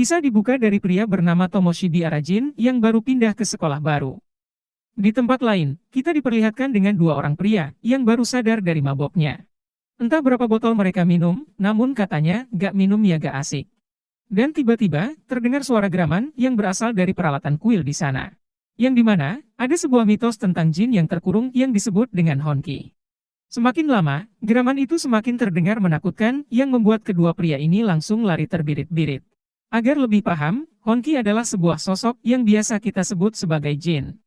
Kisah dibuka dari pria bernama Tomoshidi Arajin yang baru pindah ke sekolah baru. Di tempat lain, kita diperlihatkan dengan dua orang pria yang baru sadar dari maboknya. Entah berapa botol mereka minum, namun katanya gak minum ya gak asik. Dan tiba-tiba, terdengar suara geraman yang berasal dari peralatan kuil di sana. Yang dimana, ada sebuah mitos tentang jin yang terkurung yang disebut dengan Honki. Semakin lama, geraman itu semakin terdengar menakutkan yang membuat kedua pria ini langsung lari terbirit-birit. Agar lebih paham, Honki adalah sebuah sosok yang biasa kita sebut sebagai jin.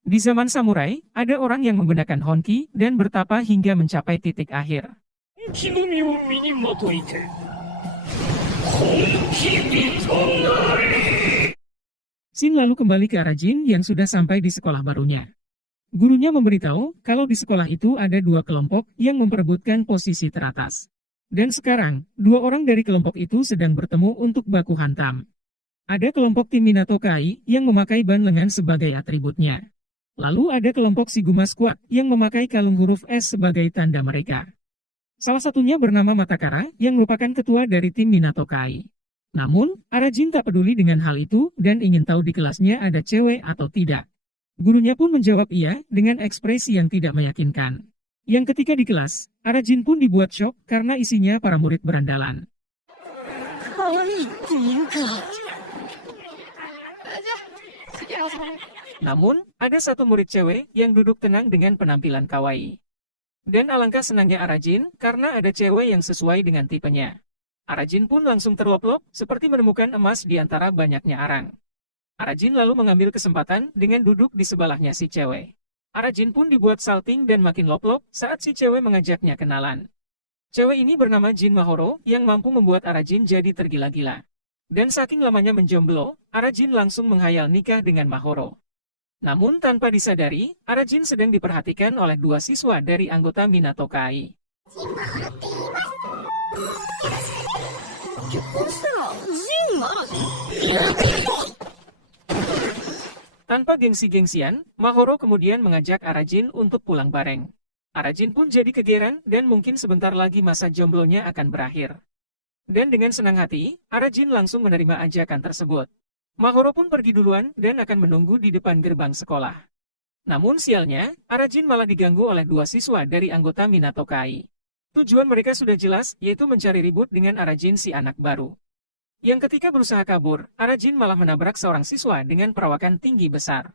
Di zaman samurai, ada orang yang menggunakan Honki dan bertapa hingga mencapai titik akhir. Shin lalu kembali ke arah Jin yang sudah sampai di sekolah barunya. Gurunya memberitahu kalau di sekolah itu ada dua kelompok yang memperebutkan posisi teratas. Dan sekarang, dua orang dari kelompok itu sedang bertemu untuk baku hantam. Ada kelompok tim Minato Kai yang memakai ban lengan sebagai atributnya. Lalu ada kelompok Shiguma Squad yang memakai kalung huruf S sebagai tanda mereka. Salah satunya bernama Matakara yang merupakan ketua dari tim Minato Kai. Namun, Arajin tak peduli dengan hal itu dan ingin tahu di kelasnya ada cewek atau tidak. Gurunya pun menjawab iya dengan ekspresi yang tidak meyakinkan. Yang ketika di kelas, Arajin pun dibuat shock karena isinya para murid berandalan. Namun, ada satu murid cewek yang duduk tenang dengan penampilan kawaii. Dan alangkah senangnya Arajin karena ada cewek yang sesuai dengan tipenya. Arajin pun langsung terloplok seperti menemukan emas di antara banyaknya arang. Arajin lalu mengambil kesempatan dengan duduk di sebelahnya si cewek. Arajin pun dibuat salting dan makin loplok saat si cewek mengajaknya kenalan. Cewek ini bernama Jin Mahoro yang mampu membuat Arajin jadi tergila-gila. Dan saking lamanya menjomblo, Arajin langsung menghayal nikah dengan Mahoro. Namun tanpa disadari, Arajin sedang diperhatikan oleh dua siswa dari anggota Minato Kai. Tanpa gengsi-gengsian, Mahoro kemudian mengajak Arajin untuk pulang bareng. Arajin pun jadi kegeran dan mungkin sebentar lagi masa jomblonya akan berakhir. Dan dengan senang hati, Arajin langsung menerima ajakan tersebut. Mahoro pun pergi duluan dan akan menunggu di depan gerbang sekolah. Namun sialnya, Arajin malah diganggu oleh dua siswa dari anggota Minato Kai. Tujuan mereka sudah jelas, yaitu mencari ribut dengan Arajin si anak baru. Yang ketika berusaha kabur, Arajin malah menabrak seorang siswa dengan perawakan tinggi besar.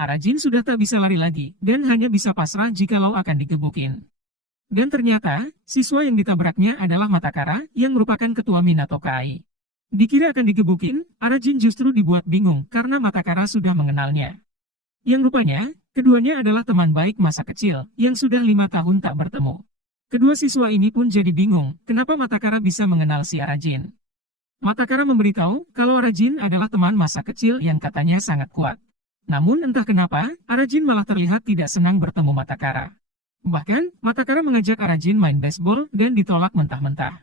Arajin sudah tak bisa lari lagi, dan hanya bisa pasrah jikalau akan digebukin. Dan ternyata, siswa yang ditabraknya adalah Matakara, yang merupakan ketua Minato Kai. Dikira akan digebukin, Arajin justru dibuat bingung karena Matakara sudah mengenalnya. Yang rupanya, keduanya adalah teman baik masa kecil, yang sudah 5 tahun tak bertemu. Kedua siswa ini pun jadi bingung, kenapa Matakara bisa mengenal si Arajin. Matakara memberitahu kalau Arajin adalah teman masa kecil yang katanya sangat kuat. Namun entah kenapa, Arajin malah terlihat tidak senang bertemu Matakara. Bahkan, Matakara mengajak Arajin main baseball dan ditolak mentah-mentah.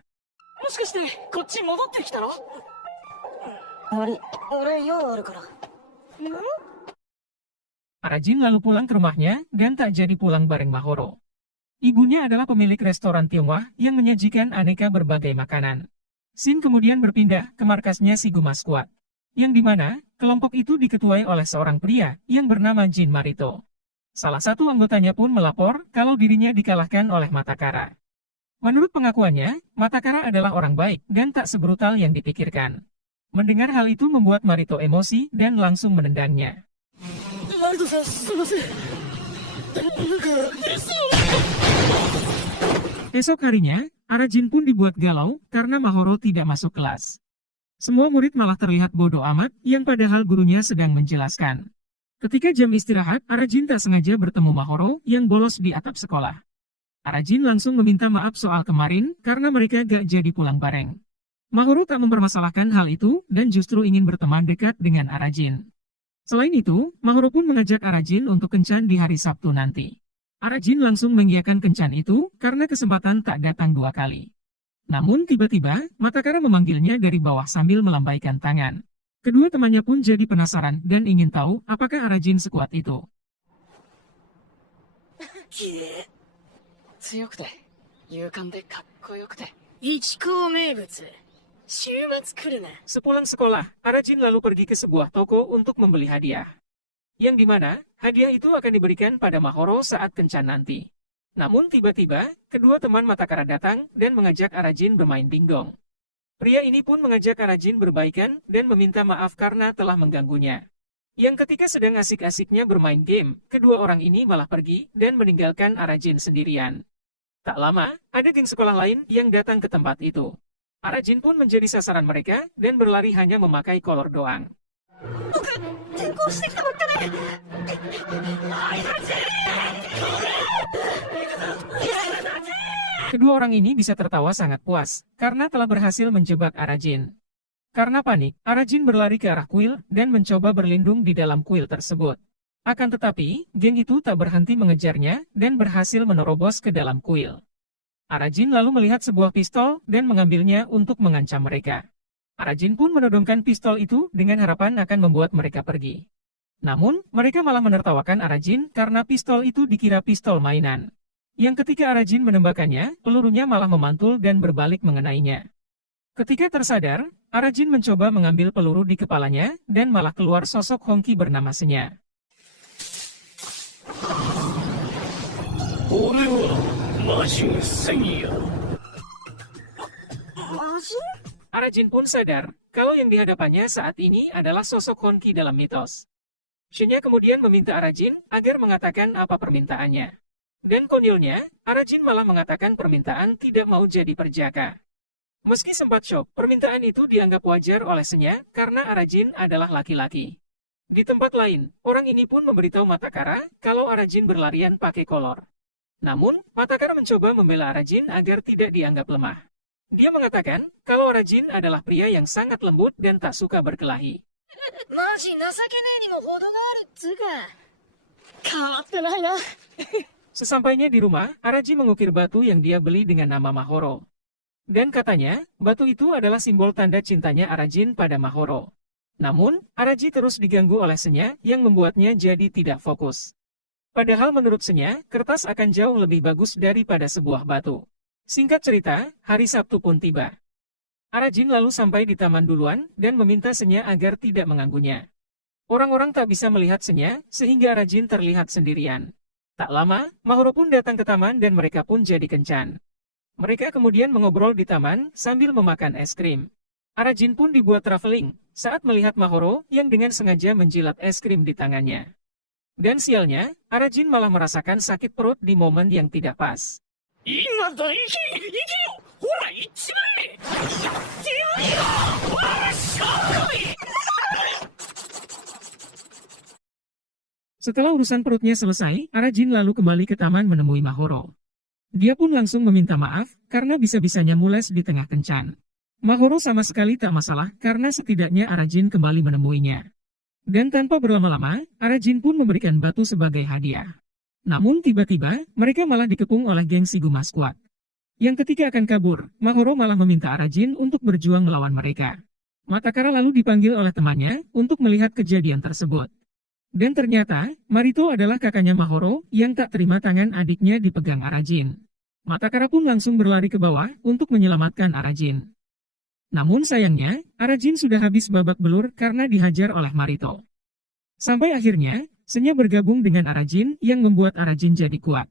Arajin lalu pulang ke rumahnya dan tak jadi pulang bareng Mahoro. Ibunya adalah pemilik restoran Tionghoa yang menyajikan aneka berbagai makanan. Shin kemudian berpindah ke markasnya Shiguma Squad, yang dimana kelompok itu diketuai oleh seorang pria yang bernama Jin Marito. Salah satu anggotanya pun melapor kalau dirinya dikalahkan oleh Matakara. Menurut pengakuannya, Matakara adalah orang baik dan tak sebrutal yang dipikirkan. Mendengar hal itu membuat Marito emosi dan langsung menendangnya. Esok harinya, Arajin pun dibuat galau karena Mahoro tidak masuk kelas. Semua murid malah terlihat bodoh amat yang padahal gurunya sedang menjelaskan. Ketika jam istirahat, Arajin tak sengaja bertemu Mahoro yang bolos di atap sekolah. Arajin langsung meminta maaf soal kemarin karena mereka gak jadi pulang bareng. Mahoro tak mempermasalahkan hal itu dan justru ingin berteman dekat dengan Arajin. Selain itu, Mahoro pun mengajak Arajin untuk kencan di hari Sabtu nanti. Arajin langsung mengiyakan kencan itu karena kesempatan tak datang 2 kali. Namun tiba-tiba, Matakara memanggilnya dari bawah sambil melambaikan tangan. Kedua temannya pun jadi penasaran dan ingin tahu apakah Arajin sekuat itu. 強くて勇敢でかっこよくて 一校名物。週末来るな。 Sepulang sekolah, Arajin lalu pergi ke sebuah toko untuk membeli hadiah. Yang dimana, hadiah itu akan diberikan pada Mahoro saat kencan nanti. Namun tiba-tiba, kedua teman Matakara datang dan mengajak Arajin bermain dingdong. Pria ini pun mengajak Arajin berbaikan dan meminta maaf karena telah mengganggunya. Yang ketika sedang asik-asiknya bermain game, kedua orang ini malah pergi dan meninggalkan Arajin sendirian. Tak lama, ada geng sekolah lain yang datang ke tempat itu. Arajin pun menjadi sasaran mereka dan berlari hanya memakai kolor doang. Kedua orang ini bisa tertawa sangat puas karena telah berhasil menjebak Arajin. Karena panik, Arajin berlari ke arah kuil dan mencoba berlindung di dalam kuil tersebut. Akan tetapi, geng itu tak berhenti mengejarnya dan berhasil menerobos ke dalam kuil. Arajin lalu melihat sebuah pistol dan mengambilnya untuk mengancam mereka. Arajin pun menodongkan pistol itu dengan harapan akan membuat mereka pergi. Namun, mereka malah menertawakan Arajin karena pistol itu dikira pistol mainan. Yang ketika Arajin menembakkannya, pelurunya malah memantul dan berbalik mengenainya. Ketika tersadar, Arajin mencoba mengambil peluru di kepalanya dan malah keluar sosok Hongki bernama Senya. Arajin pun sadar kalau yang dihadapannya saat ini adalah sosok Hongki dalam mitos. Senya kemudian meminta Arajin agar mengatakan apa permintaannya. Dan konyolnya, Arajin malah mengatakan permintaan tidak mau jadi perjaka. Meski sempat syok, permintaan itu dianggap wajar oleh Senya karena Arajin adalah laki-laki. Di tempat lain, orang ini pun memberitahu Matakara kalau Arajin berlarian pakai kolor. Namun, Matakara mencoba membela Arajin agar tidak dianggap lemah. Dia mengatakan kalau Arajin adalah pria yang sangat lembut dan tak suka berkelahi. マジ情けねえにも程があるっつうか。変わってないな。 Sesampainya di rumah, Arajin mengukir batu yang dia beli dengan nama Mahoro. Dan katanya, batu itu adalah simbol tanda cintanya Arajin pada Mahoro. Namun, Arajin terus diganggu oleh Senya yang membuatnya jadi tidak fokus. Padahal menurut Senya, kertas akan jauh lebih bagus daripada sebuah batu. Singkat cerita, hari Sabtu pun tiba. Arajin lalu sampai di taman duluan dan meminta Senya agar tidak mengganggunya. Orang-orang tak bisa melihat Senya sehingga Arajin terlihat sendirian. Tak lama, Mahoro pun datang ke taman dan mereka pun jadi kencan. Mereka kemudian mengobrol di taman sambil memakan es krim. Arajin pun dibuat traveling saat melihat Mahoro yang dengan sengaja menjilat es krim di tangannya. Dan sialnya, Arajin malah merasakan sakit perut di momen yang tidak pas. Setelah urusan perutnya selesai, Arajin lalu kembali ke taman menemui Mahoro. Dia pun langsung meminta maaf karena bisa-bisanya mules di tengah kencan. Mahoro sama sekali tak masalah karena setidaknya Arajin kembali menemuinya. Dan tanpa berlama-lama, Arajin pun memberikan batu sebagai hadiah. Namun tiba-tiba, mereka malah dikepung oleh geng Shiguma Squad. Yang ketika akan kabur, Mahoro malah meminta Arajin untuk berjuang melawan mereka. Matakara lalu dipanggil oleh temannya untuk melihat kejadian tersebut. Dan ternyata, Marito adalah kakaknya Mahoro yang tak terima tangan adiknya dipegang Arajin. Matakara pun langsung berlari ke bawah untuk menyelamatkan Arajin. Namun sayangnya, Arajin sudah habis babak belur karena dihajar oleh Marito. Sampai akhirnya, Senya bergabung dengan Arajin yang membuat Arajin jadi kuat.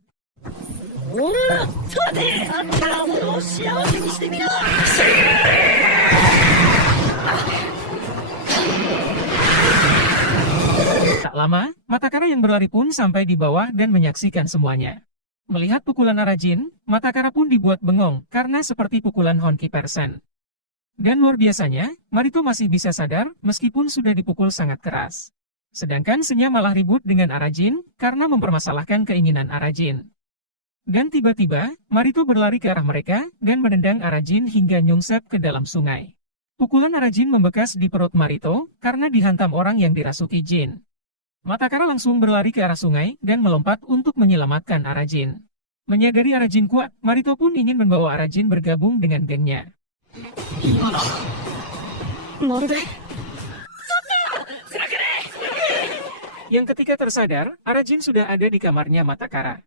Tak lama, Matakara yang berlari pun sampai di bawah dan menyaksikan semuanya. Melihat pukulan Arajin, Matakara pun dibuat bengong karena seperti pukulan Honki Persen. Dan luar biasanya, Marito masih bisa sadar meskipun sudah dipukul sangat keras. Sedangkan Senya malah ribut dengan Arajin karena mempermasalahkan keinginan Arajin. Dan tiba-tiba, Marito berlari ke arah mereka dan menendang Arajin hingga nyungsep ke dalam sungai. Pukulan Arajin membekas di perut Marito karena dihantam orang yang dirasuki jin. Matakara langsung berlari ke arah sungai dan melompat untuk menyelamatkan Arajin. Menyadari Arajin kuat, Marito pun ingin membawa Arajin bergabung dengan gengnya. 今のまるで Yang ketika tersadar, Arajin sudah ada di kamarnya Matakara.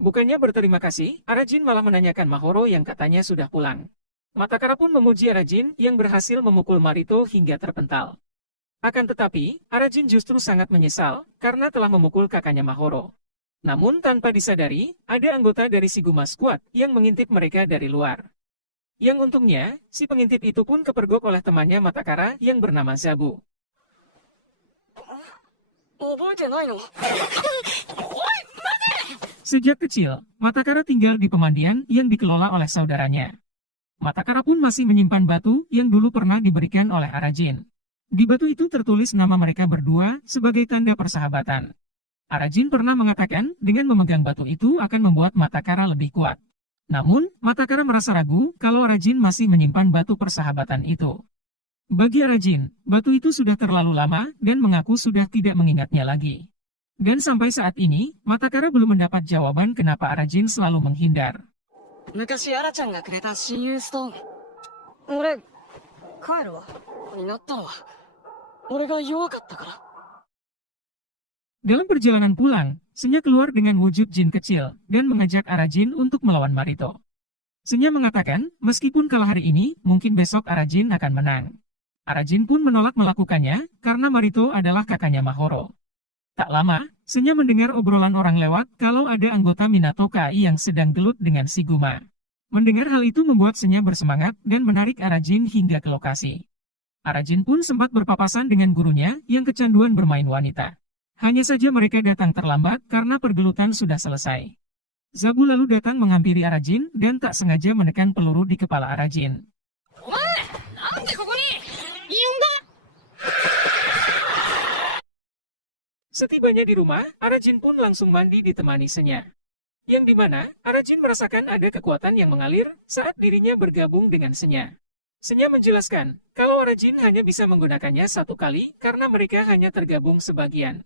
Bukannya berterima kasih, Arajin malah menanyakan Mahoro yang katanya sudah pulang. Matakara pun memuji Arajin yang berhasil memukul Marito hingga terpental. Akan tetapi, Arajin justru sangat menyesal karena telah memukul kakaknya Mahoro. Namun tanpa disadari, ada anggota dari Shiguma Squad yang mengintip mereka dari luar. Yang untungnya, si pengintip itu pun kepergok oleh temannya Matakara yang bernama Zabu. 覚えてないの Sejak kecil, Matakara tinggal di pemandian yang dikelola oleh saudaranya. Matakara pun masih menyimpan batu yang dulu pernah diberikan oleh Arajin. Di batu itu tertulis nama mereka berdua sebagai tanda persahabatan. Arajin pernah mengatakan dengan memegang batu itu akan membuat Matakara lebih kuat. Namun, Matakara merasa ragu kalau Arajin masih menyimpan batu persahabatan itu. Bagi Arajin, batu itu sudah terlalu lama dan mengaku sudah tidak mengingatnya lagi. Dan sampai saat ini, Matakara belum mendapat jawaban kenapa Arajin selalu menghindar. 昔アラちゃんがくれた親友ストーン俺帰るわになったのは俺が弱かったから Dalam perjalanan pulang, Senya keluar dengan wujud jin kecil dan mengajak Arajin untuk melawan Marito. Senya mengatakan, meskipun kalah hari ini, mungkin besok Arajin akan menang. Arajin pun menolak melakukannya karena Marito adalah kakaknya Mahoro. Tak lama, Senya mendengar obrolan orang lewat kalau ada anggota Minato Kai yang sedang gelut dengan Shiguma. Mendengar hal itu membuat Senya bersemangat dan menarik Arajin hingga ke lokasi. Arajin pun sempat berpapasan dengan gurunya yang kecanduan bermain wanita. Hanya saja mereka datang terlambat karena pergelutan sudah selesai. Zabu lalu datang menghampiri Arajin dan tak sengaja menekan peluru di kepala Arajin. Setibanya di rumah, Arajin pun langsung mandi ditemani Senya. Yang dimana, Arajin merasakan ada kekuatan yang mengalir saat dirinya bergabung dengan Senya. Senya menjelaskan, kalau Arajin hanya bisa menggunakannya satu kali karena mereka hanya tergabung sebagian.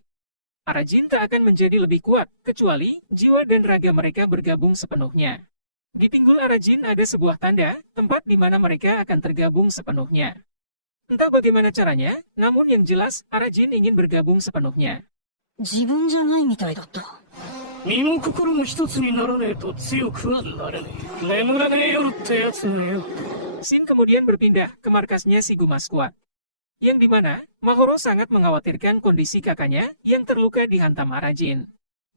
Arajin tak akan menjadi lebih kuat, kecuali jiwa dan raga mereka bergabung sepenuhnya. Di pinggul Arajin ada sebuah tanda, tempat di mana mereka akan tergabung sepenuhnya. Entah bagaimana caranya, namun yang jelas, Arajin ingin bergabung sepenuhnya. 自分じゃないみたいだった身も心も一つにならねえと強くはなれねえ眠らねえ夜ってやつがよ Shin kemudian berpindah ke markasnya Shiguma Squad. Yang dimana, Mahoro sangat mengkhawatirkan kondisi kakaknya yang terluka dihantam Arajin.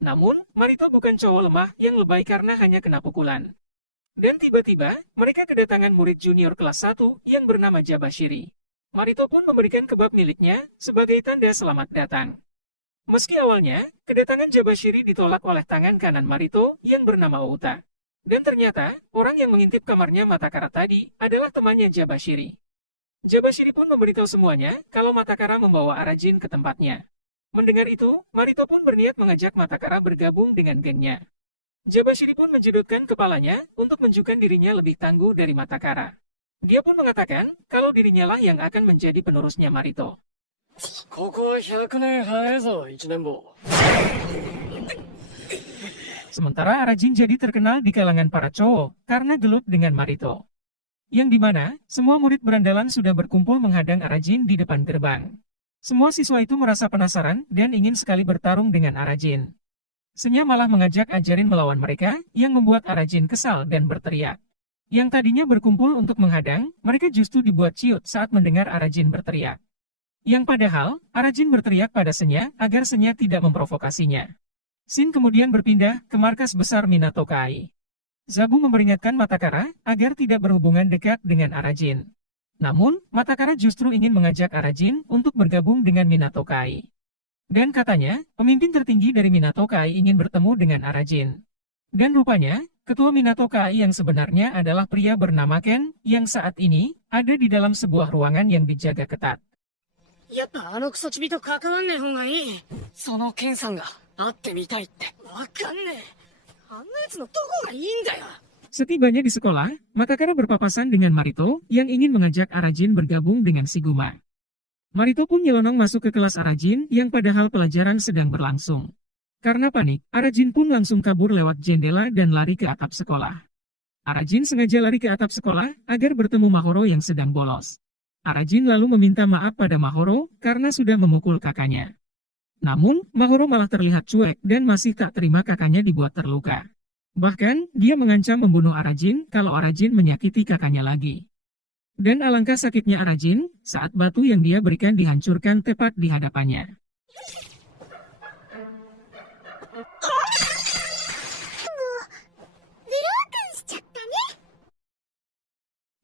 Namun, Marito bukan cowok lemah yang lebay karena hanya kena pukulan. Dan tiba-tiba, mereka kedatangan murid junior kelas 1 yang bernama Jabashiri. Marito pun memberikan kebab miliknya sebagai tanda selamat datang. Meski awalnya, kedatangan Jabashiri ditolak oleh tangan kanan Marito yang bernama Outa. Dan ternyata, orang yang mengintip kamarnya Matakara tadi adalah temannya Jabashiri. Jabashiri pun memberitahu semuanya kalau Matakara membawa Arajin ke tempatnya. Mendengar itu, Marito pun berniat mengajak Matakara bergabung dengan gengnya. Jabashiri pun menjedotkan kepalanya untuk menunjukkan dirinya lebih tangguh dari Matakara. Dia pun mengatakan kalau dirinya lah yang akan menjadi penerusnya Marito. ここは100年早いぞ1年坊 Sementara Arajin jadi terkenal di kalangan para cowok karena gelut dengan Marito. Yang dimana, semua murid berandalan sudah berkumpul menghadang Arajin di depan gerbang. Semua siswa itu merasa penasaran dan ingin sekali bertarung dengan Arajin. Senya malah mengajak ajarin melawan mereka yang membuat Arajin kesal dan berteriak. Yang tadinya berkumpul untuk menghadang, mereka justru dibuat ciut saat mendengar Arajin berteriak. Yang padahal, Arajin berteriak pada Senya agar Senya tidak memprovokasinya. Shin kemudian berpindah ke markas besar Minato Kai. Zabu memperingatkan Matakara agar tidak berhubungan dekat dengan Arajin. Namun, Matakara justru ingin mengajak Arajin untuk bergabung dengan Minato Kai. Dan katanya, pemimpin tertinggi dari Minato Kai ingin bertemu dengan Arajin. Dan rupanya, ketua Minato Kai yang sebenarnya adalah pria bernama Ken yang saat ini ada di dalam sebuah ruangan yang dijaga ketat. やっぱあのクソチビと関わんねえ方がいい。そのケンさんが会ってみたいって。わかんねえ。あんな奴のどこがいいんだよ。Setibanya di sekolah, Matakara berpapasan dengan Marito yang ingin mengajak Arajin bergabung dengan Shiguma. Marito pun nyelonong masuk ke kelas Arajin yang padahal pelajaran sedang berlangsung. Karena panik, Arajin pun langsung kabur lewat jendela dan lari ke atap sekolah. Arajin sengaja lari ke atap sekolah agar bertemu Mahoro yang sedang bolos. Arajin lalu meminta maaf pada Mahoro karena sudah memukul kakaknya. Namun, Mahoro malah terlihat cuek dan masih tak terima kakaknya dibuat terluka. Bahkan, dia mengancam membunuh Arajin kalau Arajin menyakiti kakaknya lagi. Dan alangkah sakitnya Arajin saat batu yang dia berikan dihancurkan tepat di hadapannya.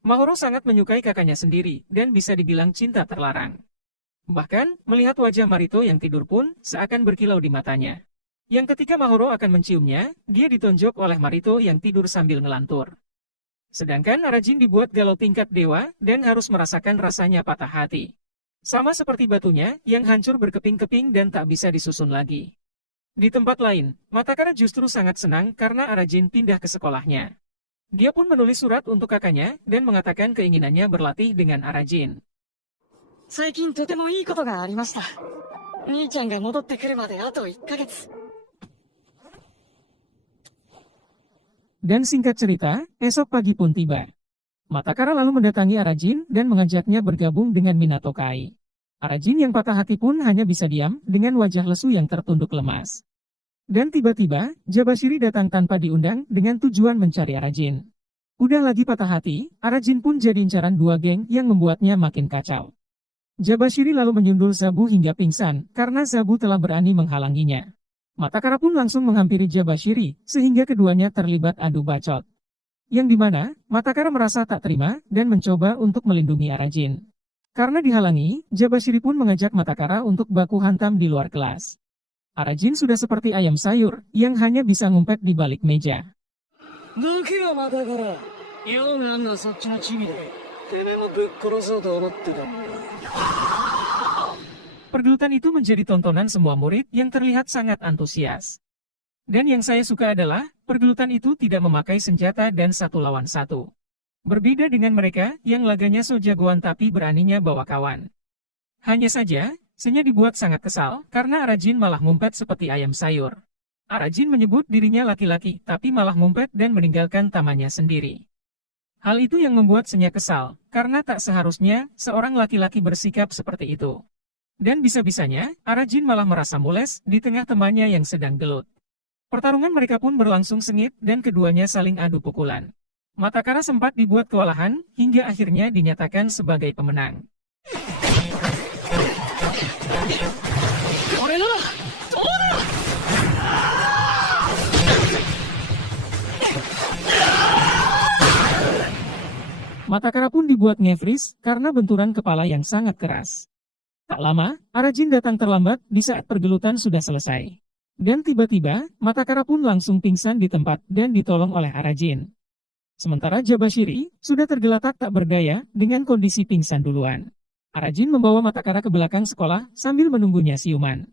Mahoro sangat menyukai kakaknya sendiri dan bisa dibilang cinta terlarang. Bahkan, melihat wajah Marito yang tidur pun seakan berkilau di matanya. Yang ketika Mahoro akan menciumnya, dia ditonjok oleh Marito yang tidur sambil ngelantur. Sedangkan Arajin dibuat galau tingkat dewa dan harus merasakan rasanya patah hati. Sama seperti batunya yang hancur berkeping-keping dan tak bisa disusun lagi. Di tempat lain, Matakara justru sangat senang karena Arajin pindah ke sekolahnya. Dia pun menulis surat untuk kakaknya dan mengatakan keinginannya berlatih dengan Arajin. 最近とてもいいことがありました。兄ちゃんが戻ってくるまであと1ヶ月。Dan singkat cerita, esok pagi pun tiba. Matakara lalu mendatangi Arajin dan mengajaknya bergabung dengan Minato Kai. Arajin yang patah hati pun hanya bisa diam dengan wajah lesu yang tertunduk lemas. Dan tiba-tiba, Jabashiri datang tanpa diundang dengan tujuan mencari Arajin. Udah lagi patah hati, Arajin pun jadi incaran dua geng yang membuatnya makin kacau. Jabashiri lalu menyundul Zabu hingga pingsan karena Zabu telah berani menghalanginya. Matakara pun langsung menghampiri Jabashiri, sehingga keduanya terlibat adu bacot. Yang dimana, Matakara merasa tak terima dan mencoba untuk melindungi Arajin. Karena dihalangi, Jabashiri pun mengajak Matakara untuk baku hantam di luar kelas. Arajin sudah seperti ayam sayur, yang hanya bisa ngumpet di balik meja. どけよMatakara。用があんのはそっちのチビで。てめえもぶっ殺そうと思ってた。Pergelutan itu menjadi tontonan semua murid yang terlihat sangat antusias. Dan yang saya suka adalah, pergelutan itu tidak memakai senjata dan satu lawan satu. Berbeda dengan mereka yang laganya so jagoan tapi beraninya bawa kawan. Hanya saja, Senya dibuat sangat kesal karena Arajin malah ngumpet seperti ayam sayur. Arajin menyebut dirinya laki-laki tapi malah ngumpet dan meninggalkan tamannya sendiri. Hal itu yang membuat Senya kesal, karena tak seharusnya seorang laki-laki bersikap seperti itu. Dan bisa-bisanya, Arajin malah merasa mules di tengah temannya yang sedang gelut. Pertarungan mereka pun berlangsung sengit dan keduanya saling adu pukulan. Matakara sempat dibuat kewalahan hingga akhirnya dinyatakan sebagai pemenang. Matakara pun dibuat nge-freeze karena benturan kepala yang sangat keras. Tak lama, Arajin datang terlambat di saat pergelutan sudah selesai. Dan tiba-tiba, Matakara pun langsung pingsan di tempat dan ditolong oleh Arajin. Sementara Jabashiri sudah tergeletak tak berdaya dengan kondisi pingsan duluan. Arajin membawa Matakara ke belakang sekolah sambil menunggunya siuman.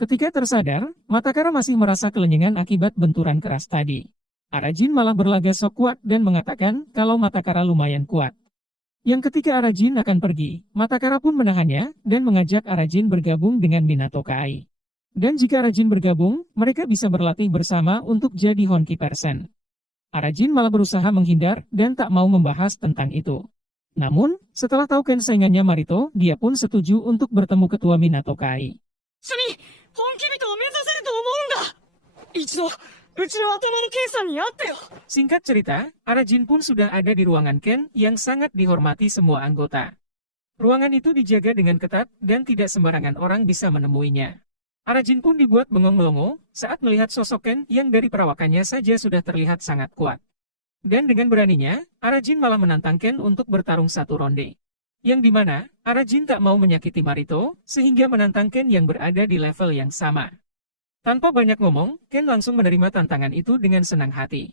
Ketika tersadar, Matakara masih merasa kelenyengan akibat benturan keras tadi. Arajin malah berlagak sok kuat dan mengatakan kalau Matakara lumayan kuat. Yang ketika Arajin akan pergi, Matakara pun menahannya dan mengajak Arajin bergabung dengan Minato Kai. Dan jika Arajin bergabung, mereka bisa berlatih bersama untuk jadi Honki Person. Arajin malah berusaha menghindar dan tak mau membahas tentang itu. Namun, setelah tahu saingannya Marito, dia pun setuju untuk bertemu ketua Minato Kai. 主に本気人を目指せると思うんだ。一度うちの頭のケンさんに会ってよ。 Singkat cerita, Arajin pun sudah ada di ruangan Ken yang sangat dihormati semua anggota. Ruangan itu dijaga dengan ketat dan tidak sembarangan orang bisa menemuinya. Arajin pun dibuat bengong-melongo saat melihat sosok Ken yang dari perawakannya saja sudah terlihat sangat kuat. Dan dengan beraninya, Arajin malah menantang Ken untuk bertarung satu ronde. Yang dimana, Arajin tak mau menyakiti Marito, sehingga menantang Ken yang berada di level yang sama. Tanpa banyak ngomong, Ken langsung menerima tantangan itu dengan senang hati.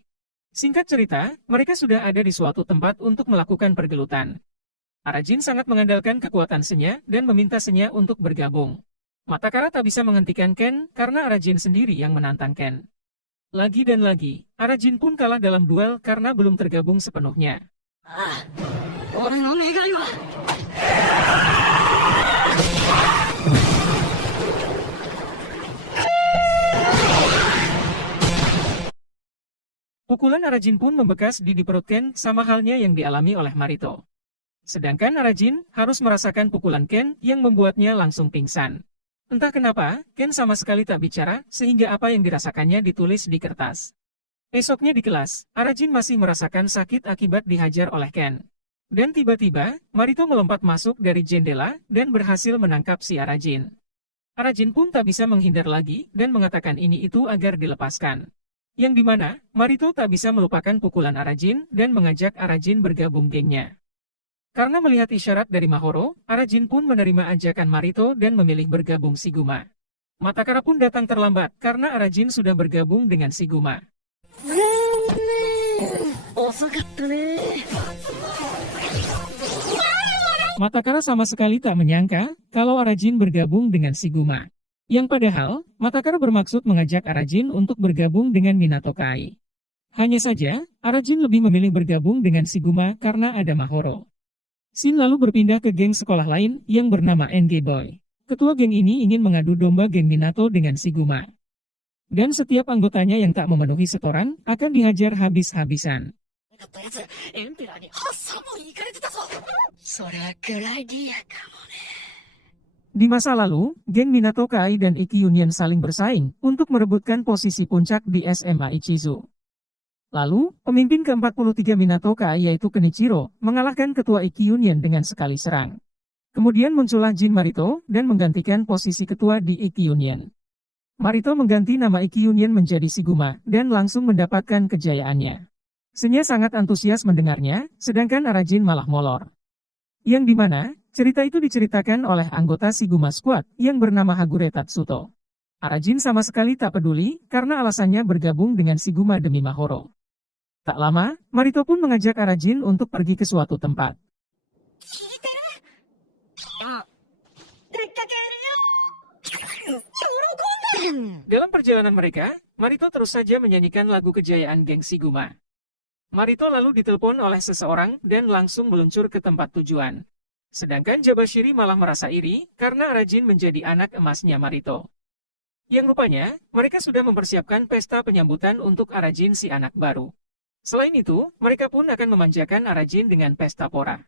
Singkat cerita, mereka sudah ada di suatu tempat untuk melakukan pergelutan. Arajin sangat mengandalkan kekuatan Senya dan meminta Senya untuk bergabung. Matakara tak bisa menghentikan Ken karena Arajin sendiri yang menantang Ken. Lagi dan lagi, Arajin pun kalah dalam duel karena belum tergabung sepenuhnya. 俺の願いは Pukulan Arajin pun membekas di perut Ken sama halnya yang dialami oleh Marito. Sedangkan Arajin harus merasakan pukulan Ken yang membuatnya langsung pingsan. Entah kenapa, Ken sama sekali tak bicara sehingga apa yang dirasakannya ditulis di kertas. Esoknya di kelas, Arajin masih merasakan sakit akibat dihajar oleh Ken. Dan tiba-tiba, Marito melompat masuk dari jendela dan berhasil menangkap si Arajin. Arajin pun tak bisa menghindar lagi dan mengatakan ini itu agar dilepaskan. Yang dimana, Marito tak bisa melupakan pukulan Arajin dan mengajak Arajin bergabung gengnya. Karena melihat isyarat dari Mahoro, Arajin pun menerima ajakan Marito dan memilih bergabung Shiguma. Matakara pun datang terlambat karena Arajin sudah bergabung dengan Shiguma. 遅かったね Matakara sama sekali tak menyangka kalau Arajin bergabung dengan Shiguma. Yang padahal, Matakara bermaksud mengajak Arajin untuk bergabung dengan Minato Kai. Hanya saja, Arajin lebih memilih bergabung dengan Shiguma karena ada Mahoro. Shin lalu berpindah ke geng sekolah lain yang bernama NG Boy. Ketua geng ini ingin mengadu domba geng Minato dengan Shiguma. Dan setiap anggotanya yang tak memenuhi setoran akan dihajar habis-habisan. かったやつエンペラーにハッサモン行かれてたぞそりゃグライディアかもね Di masa lalu, geng Minato Kai dan Ikki Union saling bersaing untuk merebutkan posisi puncak di SMA Ichizu. Lalu, pemimpin ke-43 Minato Kai yaitu Kenichiro, mengalahkan ketua Ikki Union dengan sekali serang. Kemudian muncullah Jin Marito dan menggantikan posisi ketua di Ikki Union. Marito mengganti nama Ikki Union menjadi Shiguma dan langsung mendapatkan kejayaannya. Senya sangat antusias mendengarnya, sedangkan Arajin malah molor. Yang dimana, cerita itu diceritakan oleh anggota Shiguma Squad yang bernama Hagure Tatsuto. Arajin sama sekali tak peduli karena alasannya bergabung dengan Shiguma demi Mahoro. Tak lama, Marito pun mengajak Arajin untuk pergi ke suatu tempat. 聞いてるあ出かけるよ喜んで Dalam perjalanan mereka, Marito terus saja menyanyikan lagu kejayaan geng Shiguma. Marito lalu ditelepon oleh seseorang dan langsung meluncur ke tempat tujuan. Sedangkan Jabashiri malah merasa iri karena Arajin menjadi anak emasnya Marito. Yang rupanya, mereka sudah mempersiapkan pesta penyambutan untuk Arajin si anak baru. Selain itu, mereka pun akan memanjakan Arajin dengan pesta pora.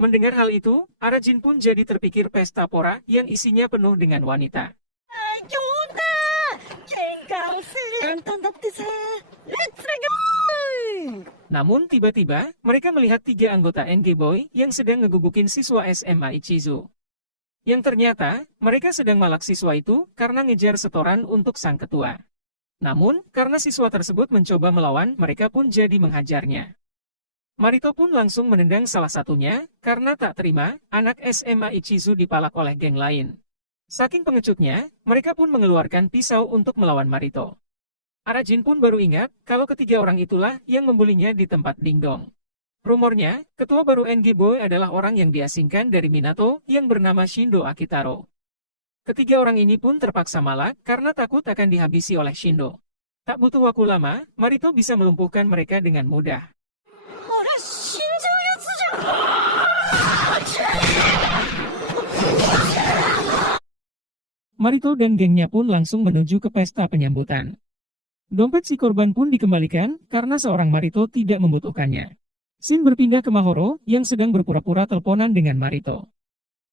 Mendengar hal itu, Arajin pun jadi terpikir pesta pora yang isinya penuh dengan wanita. 今日だ喧嘩もせ簡単だってさレッツゴー Namun tiba-tiba, mereka melihat 3 anggota NG Boy yang sedang ngegubukin siswa SMA Ichizu. Yang ternyata, mereka sedang malak siswa itu karena ngejar setoran untuk sang ketua. Namun, karena siswa tersebut mencoba melawan, mereka pun jadi menghajarnya. Marito pun langsung menendang salah satunya, karena tak terima, anak SMA Ichizu dipalak oleh geng lain. Saking pengecutnya, mereka pun mengeluarkan pisau untuk melawan Marito. Arajin pun baru ingat, kalau ketiga orang itulah yang membulinya di tempat dingdong. Rumornya, ketua baru NG Boy adalah orang yang diasingkan dari Minato, yang bernama Shindo Akitaro. Ketiga orang ini pun terpaksa malak karena takut akan dihabisi oleh Shindo. Tak butuh waktu lama, Marito bisa melumpuhkan mereka dengan mudah. あれ死んじゃうやつじゃん Marito dan gengnya pun langsung menuju ke pesta penyambutan. Dompet si korban pun dikembalikan karena seorang Marito tidak membutuhkannya. Shin berpindah ke Mahoro yang sedang berpura-pura teleponan dengan Marito.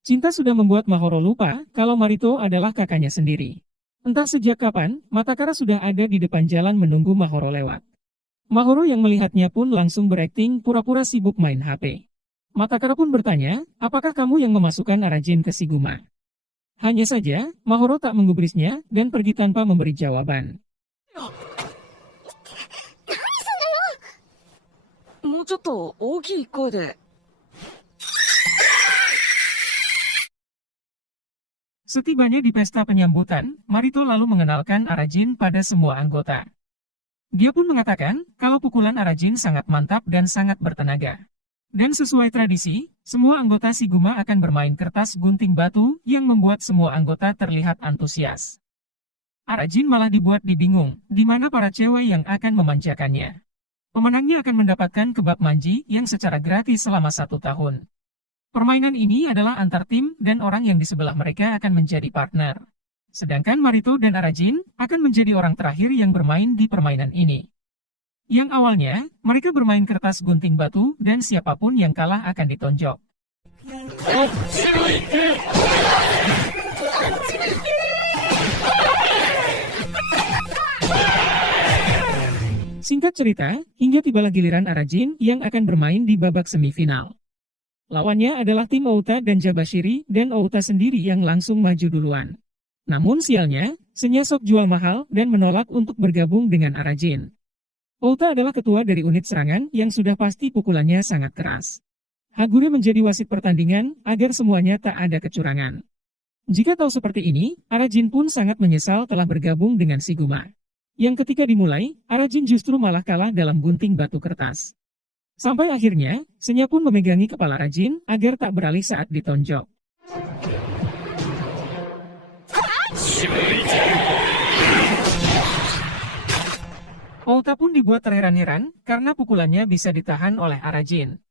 Cinta sudah membuat Mahoro lupa kalau Marito adalah kakaknya sendiri. Entah sejak kapan, Matakara sudah ada di depan jalan menunggu Mahoro lewat. Mahoro yang melihatnya pun langsung berakting pura-pura sibuk main HP. Matakara pun bertanya, apakah kamu yang memasukkan Arajin ke Shiguma? Hanya saja, Mahoro tak menggubrisnya dan pergi tanpa memberi jawaban. もうちょっと大きい声で Setibanya di pesta penyambutan, Marito lalu mengenalkan Arajin pada semua anggota. Dia pun mengatakan kalau pukulan Arajin sangat mantap dan sangat bertenaga. Dan sesuai tradisi, Semua anggota Shiguma akan bermain kertas gunting batu yang membuat semua anggota terlihat antusias. Arajin malah dibuat dibingung, di mana para cewek yang akan memanjakannya. Pemenangnya akan mendapatkan kebab manji yang secara gratis selama 1 tahun. Permainan ini adalah antar tim dan orang yang di sebelah mereka akan menjadi partner. Sedangkan Marito dan Arajin akan menjadi orang terakhir yang bermain di permainan ini. Yang awalnya, mereka bermain kertas gunting batu dan siapapun yang kalah akan ditonjok. Singkat cerita, hingga tibalah giliran Arajin yang akan bermain di babak semifinal. Lawannya adalah tim Outa dan Jabashiri dan Outa sendiri yang langsung maju duluan. Namun sialnya, Senya sok jual mahal dan menolak untuk bergabung dengan Arajin. Outa adalah ketua dari unit serangan yang sudah pasti pukulannya sangat keras. Hagure menjadi wasit pertandingan agar semuanya tak ada kecurangan. Jika tahu seperti ini, Arajin pun sangat menyesal telah bergabung dengan Shiguma. Yang ketika dimulai, Arajin justru malah kalah dalam gunting batu kertas. Sampai akhirnya, Senya pun memegangi kepala Arajin agar tak beralih saat ditonjok. Outa pun dibuat terheran-heran karena pukulannya bisa ditahan oleh Arajin.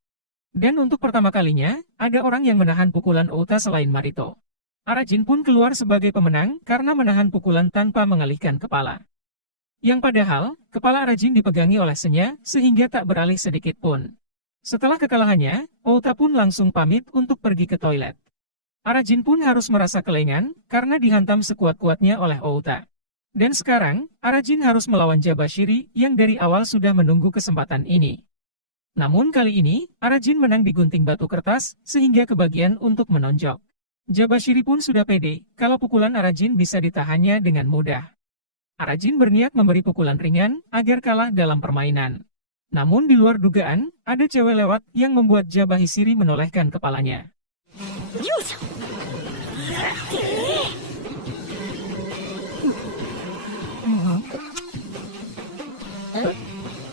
Dan untuk pertama kalinya, ada orang yang menahan pukulan Outa selain Marito. Arajin pun keluar sebagai pemenang karena menahan pukulan tanpa mengalihkan kepala. Yang padahal, kepala Arajin dipegangi oleh Senya sehingga tak beralih sedikit pun. Setelah kekalahannya, Outa pun langsung pamit untuk pergi ke toilet. Arajin pun harus merasa kelengan karena dihantam sekuat-kuatnya oleh Outa. Dan sekarang, Arajin harus melawan Jabashiri yang dari awal sudah menunggu kesempatan ini. Namun kali ini, Arajin menang di gunting batu kertas sehingga kebagian untuk menonjok. Jabashiri pun sudah pede kalau pukulan Arajin bisa ditahannya dengan mudah. Arajin berniat memberi pukulan ringan agar kalah dalam permainan. Namun di luar dugaan, ada cewek lewat yang membuat Jabashiri menolehkan kepalanya.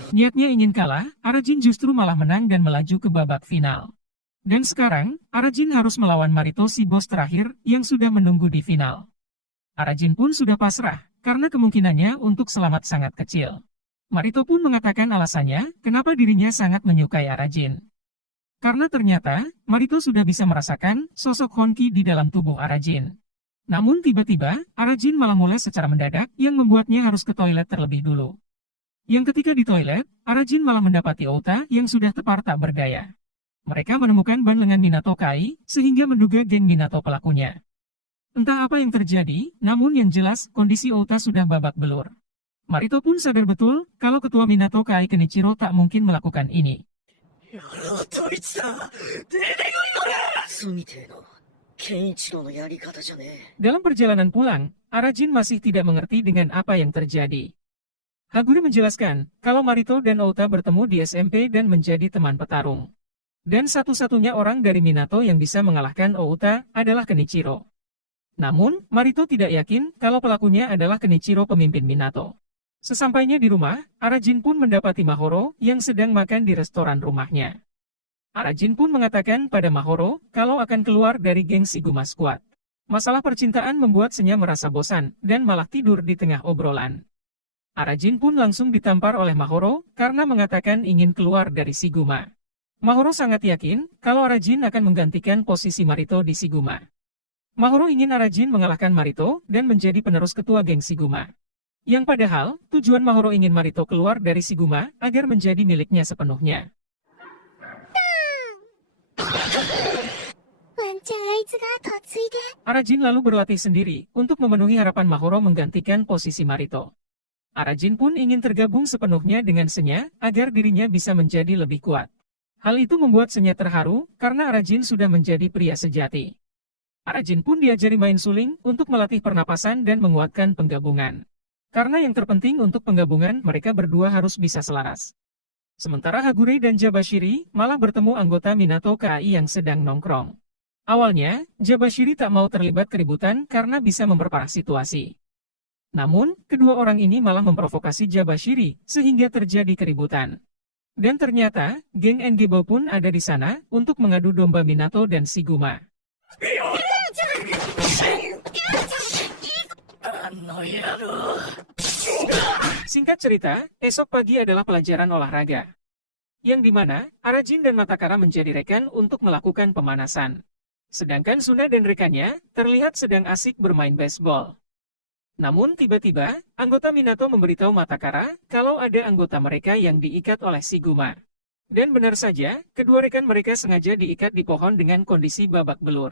Niatnya ingin kalah, Arajin justru malah menang dan melaju ke babak final. Dan sekarang, Arajin harus melawan Marito si bos terakhir yang sudah menunggu di final. Arajin pun sudah pasrah, karena kemungkinannya untuk selamat sangat kecil. Marito pun mengatakan alasannya kenapa dirinya sangat menyukai Arajin. Karena ternyata, Marito sudah bisa merasakan sosok Honki di dalam tubuh Arajin. Namun tiba-tiba, Arajin malah mulai secara mendadak yang membuatnya harus ke toilet terlebih dulu. Yang ketika di toilet, Arajin malah mendapati Outa yang sudah tepar tak berdaya. Mereka menemukan ban lengan Minato Kai, sehingga menduga geng Minato pelakunya. Entah apa yang terjadi, namun yang jelas kondisi Outa sudah babak belur. Marito pun sadar betul kalau ketua Minato Kai Kenichiro tak mungkin melakukan ini. Dalam perjalanan pulang, Arajin masih tidak mengerti dengan apa yang terjadi. Hagure menjelaskan kalau Marito dan Outa bertemu di SMP dan menjadi teman petarung. Dan satu-satunya orang dari Minato yang bisa mengalahkan Outa adalah Kenichiro. Namun, Marito tidak yakin kalau pelakunya adalah Kenichiro pemimpin Minato. Sesampainya di rumah, Arajin pun mendapati Mahoro yang sedang makan di restoran rumahnya. Arajin pun mengatakan pada Mahoro kalau akan keluar dari geng Shiguma Squad. Masalah percintaan membuat Senya merasa bosan dan malah tidur di tengah obrolan. Arajin pun langsung ditampar oleh Mahoro karena mengatakan ingin keluar dari Shiguma. Mahoro sangat yakin kalau Arajin akan menggantikan posisi Marito di Shiguma. Mahoro ingin Arajin mengalahkan Marito dan menjadi penerus ketua geng Shiguma. Yang padahal, tujuan Mahoro ingin Marito keluar dari Shiguma agar menjadi miliknya sepenuhnya. Arajin lalu berlatih sendiri untuk memenuhi harapan Mahoro menggantikan posisi Marito. Arajin pun ingin tergabung sepenuhnya dengan Senya agar dirinya bisa menjadi lebih kuat. Hal itu membuat Senya terharu karena Arajin sudah menjadi pria sejati. Arajin pun diajari main suling untuk melatih pernapasan dan menguatkan penggabungan. Karena yang terpenting untuk penggabungan mereka berdua harus bisa selaras. Sementara Hagure dan Jabashiri malah bertemu anggota Minato Kai yang sedang nongkrong. Awalnya, Jabashiri tak mau terlibat keributan karena bisa memperparah situasi. Namun, kedua orang ini malah memprovokasi Jabashiri sehingga terjadi keributan. Dan ternyata, geng Ngebo pun ada di sana untuk mengadu domba Minato dan Shiguma. Singkat cerita, esok pagi adalah pelajaran olahraga. Yang dimana, Arajin dan Matakara menjadi rekan untuk melakukan pemanasan. Sedangkan Suna dan rekannya terlihat sedang asik bermain baseball. Namun tiba-tiba, anggota Minato memberitahu Matakara kalau ada anggota mereka yang diikat oleh Shiguma. Dan benar saja, kedua rekan mereka sengaja diikat di pohon dengan kondisi babak belur.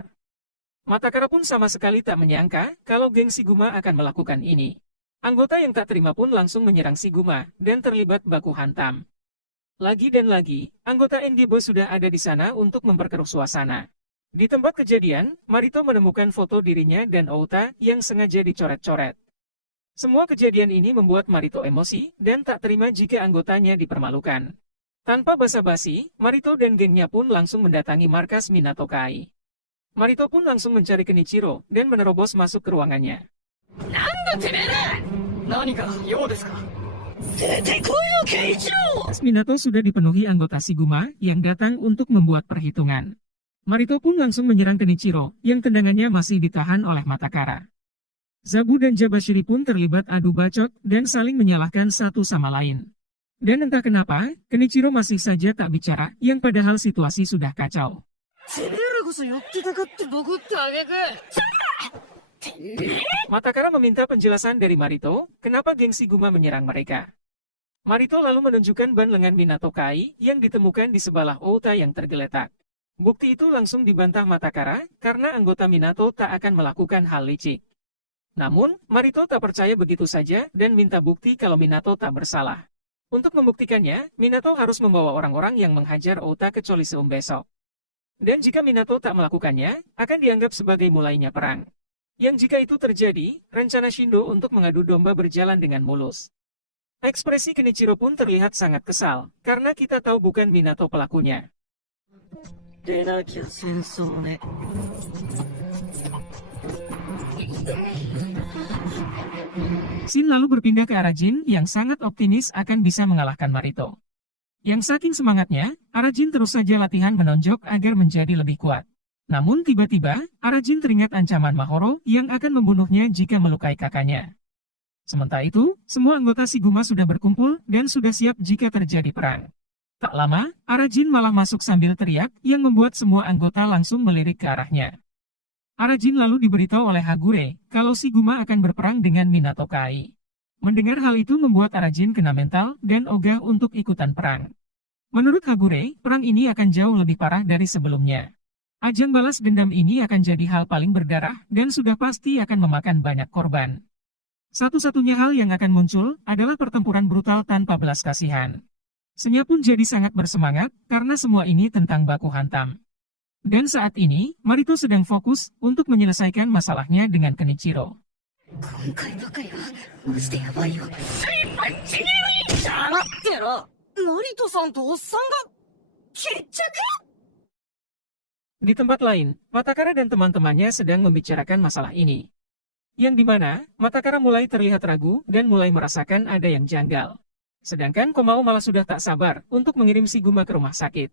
Matakara pun sama sekali tak menyangka kalau geng Shiguma akan melakukan ini. Anggota yang tak terima pun langsung menyerang Shiguma dan terlibat baku hantam. Lagi dan lagi, anggota Ngebo sudah ada di sana untuk memperkeruh suasana. Di tempat kejadian, Marito menemukan foto dirinya dan Outa yang sengaja dicoret-coret. Semua kejadian ini membuat Marito emosi dan tak terima jika anggotanya dipermalukan. Tanpa basa-basi, Marito dan gengnya pun langsung mendatangi markas Minato Kai. Marito pun langsung mencari Kenichiro dan menerobos masuk ke ruangannya. Minato sudah dipenuhi anggota Shiguma yang datang untuk membuat perhitungan. Marito pun langsung menyerang Kenichiro, yang tendangannya masih ditahan oleh Matakara. Zabu dan Jabashiri pun terlibat adu bacot dan saling menyalahkan satu sama lain. Dan entah kenapa, Kenichiro masih saja tak bicara, yang padahal situasi sudah kacau. Matakara meminta penjelasan dari Marito, kenapa geng Shiguma menyerang mereka. Marito lalu menunjukkan ban lengan Minato Kai yang ditemukan di sebelah Outa yang tergeletak. Bukti itu langsung dibantah Matakara karena anggota Minato tak akan melakukan hal licik. Namun, Marito tak percaya begitu saja dan minta bukti kalau Minato tak bersalah. Untuk membuktikannya, Minato harus membawa orang-orang yang menghajar Outa ke Coliseum besok. Dan jika Minato tak melakukannya, akan dianggap sebagai mulainya perang. Yang jika itu terjadi, rencana Shindo untuk mengadu domba berjalan dengan mulus. Ekspresi Kenichiro pun terlihat sangat kesal, karena kita tahu bukan Minato pelakunya. Shin lalu berpindah ke Arajin yang sangat optimis akan bisa mengalahkan Marito. Yang saking semangatnya, Arajin terus saja latihan menonjok agar menjadi lebih kuat. Namun tiba-tiba, Arajin teringat ancaman Mahoro yang akan membunuhnya jika melukai kakaknya. Sementara itu, semua anggota Shiguma sudah berkumpul dan sudah siap jika terjadi perang. Tak lama, Arajin malah masuk sambil teriak yang membuat semua anggota langsung melirik ke arahnya. Arajin lalu diberitahu oleh Hagure kalau Shiguma akan berperang dengan Minato Kai. Mendengar hal itu membuat Arajin kena mental dan ogah untuk ikutan perang. Menurut Hagure, perang ini akan jauh lebih parah dari sebelumnya. Ajang balas dendam ini akan jadi hal paling berdarah dan sudah pasti akan memakan banyak korban. Satu-satunya hal yang akan muncul adalah pertempuran brutal tanpa belas kasihan. Senya pun jadi sangat bersemangat karena semua ini tentang baku hantam. Dan saat ini, Marito sedang fokus untuk menyelesaikan masalahnya dengan Kenichiro. Di tempat lain, Matakara dan teman-temannya sedang membicarakan masalah ini. Yang dimana, Matakara mulai terlihat ragu dan mulai merasakan ada yang janggal. Sedangkan Komao malah sudah tak sabar untuk mengirim Shiguma ke rumah sakit.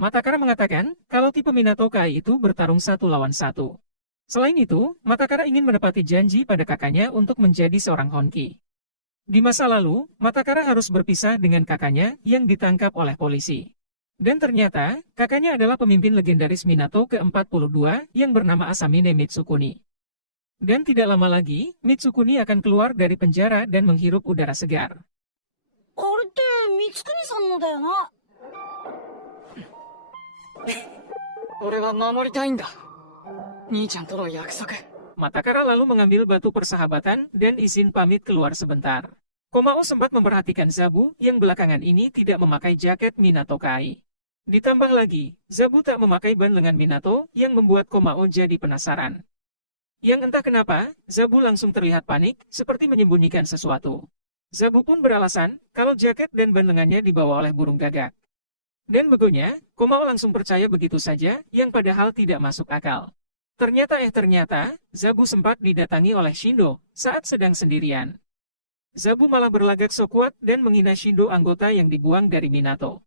Matakara mengatakan kalau tipe Minato Kai itu bertarung 1 lawan 1. Selain itu, Matakara ingin menepati janji pada kakaknya untuk menjadi seorang Honki. Di masa lalu, Matakara harus berpisah dengan kakaknya yang ditangkap oleh polisi. Dan ternyata, kakaknya adalah pemimpin legendaris Minato ke-42 yang bernama Asamine Mitsukuni. Dan tidak lama lagi, Mitsukuni akan keluar dari penjara dan menghirup udara segar. あれって光圀さんのだよな。俺は守りたいんだ。兄ちゃんとの約束。Matakara lalu mengambil batu persahabatan dan izin pamit keluar sebentar. Komao sempat memperhatikan Zabu yang belakangan ini tidak memakai jaket Minato Kai. Ditambah lagi, Zabu tak memakai ban lengan Minato yang membuat Komao jadi penasaran. Yang entah kenapa, Zabu langsung terlihat panik, seperti menyembunyikan sesuatu. Zabu pun beralasan kalau jaket dan ban lengannya dibawa oleh burung gagak. Dan begonya, Komao langsung percaya begitu saja, yang padahal tidak masuk akal. Ternyata, Zabu sempat didatangi oleh Shindo saat sedang sendirian. Zabu malah berlagak so kuat dan menghina Shindo anggota yang dibuang dari Minato.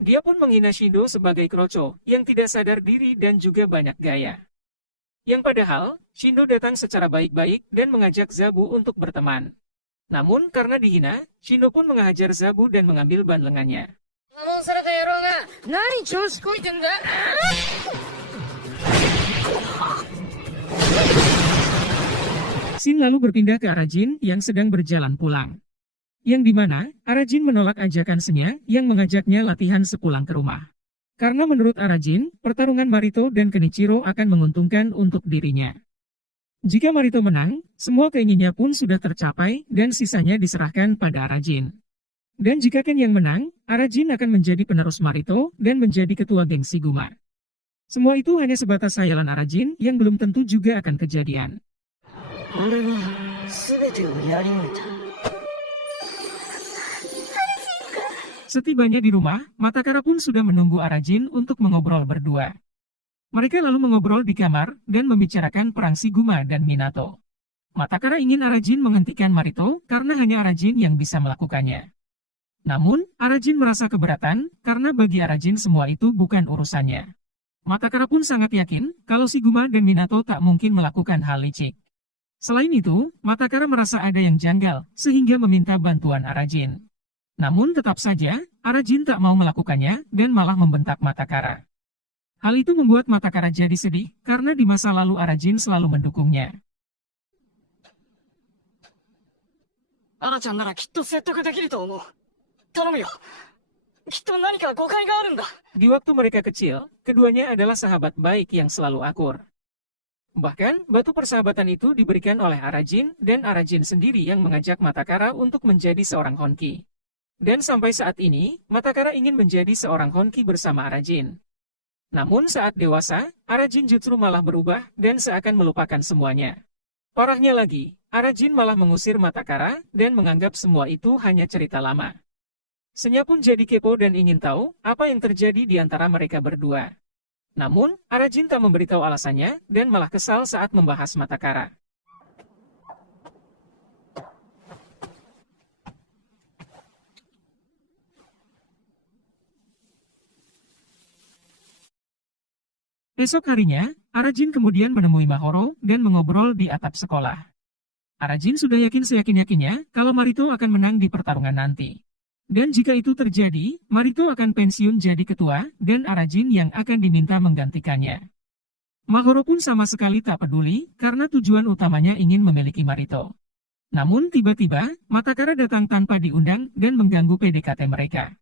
Dia pun menghina Shindo sebagai kroco yang tidak sadar diri dan juga banyak gaya. Yang padahal, Shindo datang secara baik-baik dan mengajak Zabu untuk berteman. Namun karena dihina, Shindo pun menghajar Zabu dan mengambil ban lengannya. 破門された野郎が何調子こいてんだ。 Shin lalu berpindah ke Arajin yang sedang berjalan pulang. Yang dimana, Arajin menolak ajakan Senya yang mengajaknya latihan sepulang ke rumah. Karena menurut Arajin, pertarungan Marito dan Kenichiro akan menguntungkan untuk dirinya. Jika Marito menang, semua keinginannya pun sudah tercapai dan sisanya diserahkan pada Arajin. Dan jika Ken yang menang, Arajin akan menjadi penerus Marito dan menjadi ketua geng Shiguma. Semua itu hanya sebatas hayalan Arajin yang belum tentu juga akan kejadian. 俺は全てをやり終えた。 Setibanya di rumah, Matakara pun sudah menunggu Arajin untuk mengobrol berdua. Mereka lalu mengobrol di kamar dan membicarakan perang Shiguma dan Minato. Matakara ingin Arajin menghentikan Marito karena hanya Arajin yang bisa melakukannya. Namun, Arajin merasa keberatan karena bagi Arajin semua itu bukan urusannya. Matakara pun sangat yakin kalau Shiguma dan Minato tak mungkin melakukan hal licik. Selain itu, Matakara merasa ada yang janggal sehingga meminta bantuan Arajin. Namun tetap saja, Arajin tak mau melakukannya dan malah membentak Matakara. Hal itu membuat Matakara jadi sedih karena di masa lalu Arajin selalu mendukungnya. アラちゃんならきっと説得できると思う。頼むよ。きっと何か誤解があるんだ。 Di waktu mereka kecil, keduanya adalah sahabat baik yang selalu akur. Bahkan, batu persahabatan itu diberikan oleh Arajin dan Arajin sendiri yang mengajak Matakara untuk menjadi seorang Honki. Dan sampai saat ini, Matakara ingin menjadi seorang Honki bersama Arajin. Namun saat dewasa, Arajin justru malah berubah dan seakan melupakan semuanya. Parahnya lagi, Arajin malah mengusir Matakara dan menganggap semua itu hanya cerita lama. Senya pun jadi kepo dan ingin tahu apa yang terjadi di antara mereka berdua. Namun, Arajin tak memberitahu alasannya dan malah kesal saat membahas Matakara. Esok harinya, Arajin kemudian menemui Mahoro dan mengobrol di atap sekolah. Arajin sudah yakin seyakin-yakinnya kalau Marito akan menang di pertarungan nanti. Dan jika itu terjadi, Marito akan pensiun jadi ketua dan Arajin yang akan diminta menggantikannya. Mahoro pun sama sekali tak peduli karena tujuan utamanya ingin memiliki Marito. Namun tiba-tiba, Matakara datang tanpa diundang dan mengganggu PDKT mereka.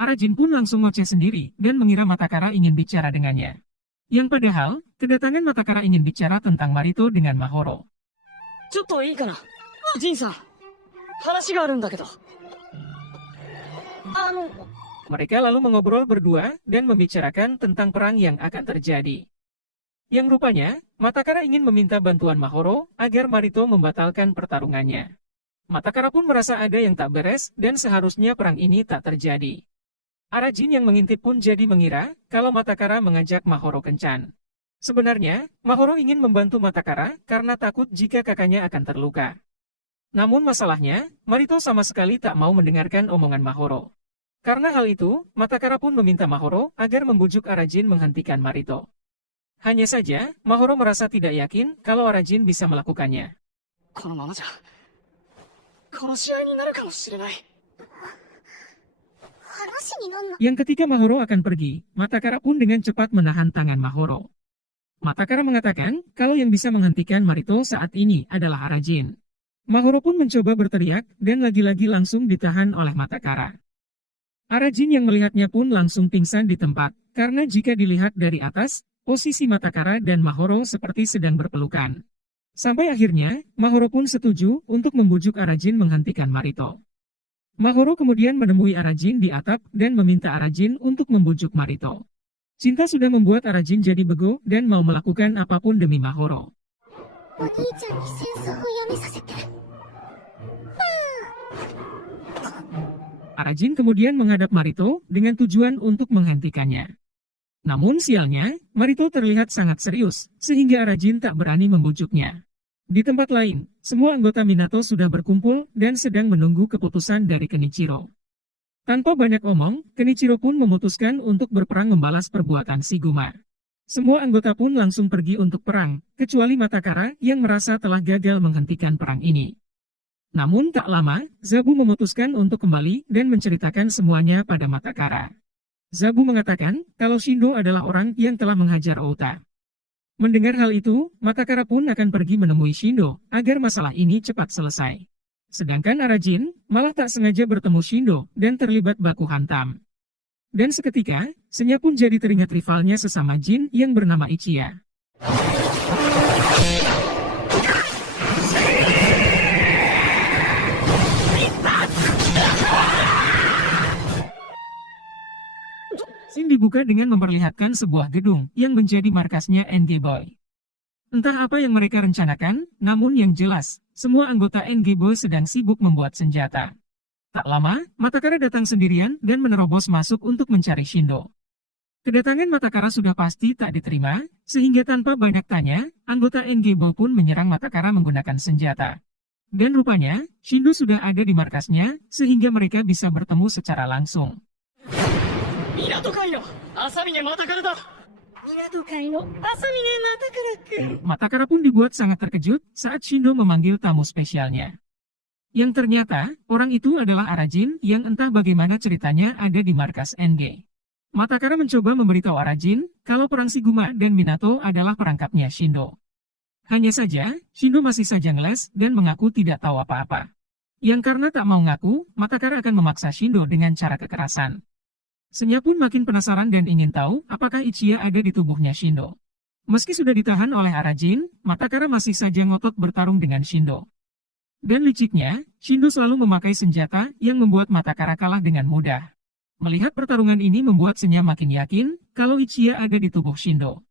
Arajin pun langsung ngoceh sendiri dan mengira Matakara ingin bicara dengannya. Yang padahal, kedatangan Matakara ingin bicara tentang Marito dengan Mahoro. ちょっといいかな。ジンさん、話があるんだけど。Mereka lalu mengobrol berdua dan membicarakan tentang perang yang akan terjadi. Yang rupanya, Matakara ingin meminta bantuan Mahoro agar Marito membatalkan pertarungannya. Matakara pun merasa ada yang tak beres dan seharusnya perang ini tak terjadi. Arajin yang mengintip pun jadi mengira kalau Matakara mengajak Mahoro kencan. Sebenarnya, Mahoro ingin membantu Matakara karena takut jika kakaknya akan terluka. Namun masalahnya, Marito sama sekali tak mau mendengarkan omongan Mahoro. Karena hal itu, Matakara pun meminta Mahoro agar membujuk Arajin menghentikan Marito. Hanya saja, Mahoro merasa tidak yakin kalau Arajin bisa melakukannya. このままじゃ、殺し合いになるかもしれない。話になんな。 Yang ketika Mahoro akan pergi, Matakara pun dengan cepat menahan tangan Mahoro. Matakara mengatakan kalau yang bisa menghentikan Marito saat ini adalah Arajin. Mahoro pun mencoba berteriak dan lagi-lagi langsung ditahan oleh Matakara. Arajin yang melihatnya pun langsung pingsan di tempat, karena jika dilihat dari atas, posisi Matakara dan Mahoro seperti sedang berpelukan. Sampai akhirnya, Mahoro pun setuju untuk membujuk Arajin menghentikan Marito. Mahoro kemudian menemui Arajin di atap dan meminta Arajin untuk membujuk Marito. Cinta sudah membuat Arajin jadi bego dan mau melakukan apapun demi Mahoro. お兄ちゃんに戦争をやめさせて。 Arajin kemudian menghadap Marito dengan tujuan untuk menghentikannya. Namun sialnya, Marito terlihat sangat serius, sehingga Arajin tak berani membujuknya. Di tempat lain, semua anggota Minato sudah berkumpul dan sedang menunggu keputusan dari Kenichiro. Tanpa banyak omong, Kenichiro pun memutuskan untuk berperang membalas perbuatan Shiguma. Semua anggota pun langsung pergi untuk perang, kecuali Matakara yang merasa telah gagal menghentikan perang ini. Namun tak lama, Zabu memutuskan untuk kembali dan menceritakan semuanya pada Matakara. Zabu mengatakan kalau Shindo adalah orang yang telah menghajar Outa. Mendengar hal itu, Matakara pun akan pergi menemui Shindo agar masalah ini cepat selesai. Sedangkan Arajin malah tak sengaja bertemu Shindo dan terlibat baku hantam. Dan seketika, Senya pun jadi teringat rivalnya sesama Jin yang bernama Ichiya. Scene dibuka dengan memperlihatkan sebuah gedung yang menjadi markasnya NG Boy. Entah apa yang mereka rencanakan, namun yang jelas, semua anggota NG Boy sedang sibuk membuat senjata. Tak lama, Matakara datang sendirian dan menerobos masuk untuk mencari Shindo. Kedatangan Matakara sudah pasti tak diterima, sehingga tanpa banyak tanya, anggota NG Boy pun menyerang Matakara menggunakan senjata. Dan rupanya, Shindo sudah ada di markasnya, sehingga mereka bisa bertemu secara langsung. Matakara pun dibuat sangat terkejut saat Shindo memanggil tamu spesialnya. Yang ternyata, orang itu adalah Arajin yang entah bagaimana ceritanya ada di markas NG. Matakara mencoba memberitahu Arajin kalau perang Shiguma dan Minato adalah perangkapnya Shindo. Hanya saja, Shindo masih saja ngeles dan mengaku tidak tahu apa-apa. Yang karena tak mau ngaku, Matakara akan memaksa Shindo dengan cara kekerasan. Senya pun makin penasaran dan ingin tahu apakah Ichiya ada di tubuhnya Shindo. Meski sudah ditahan oleh Arajin, Matakara masih saja ngotot bertarung dengan Shindo. Dan liciknya, Shindo selalu memakai senjata yang membuat Matakara kalah dengan mudah. Melihat pertarungan ini membuat Senya makin yakin kalau Ichiya ada di tubuh Shindo.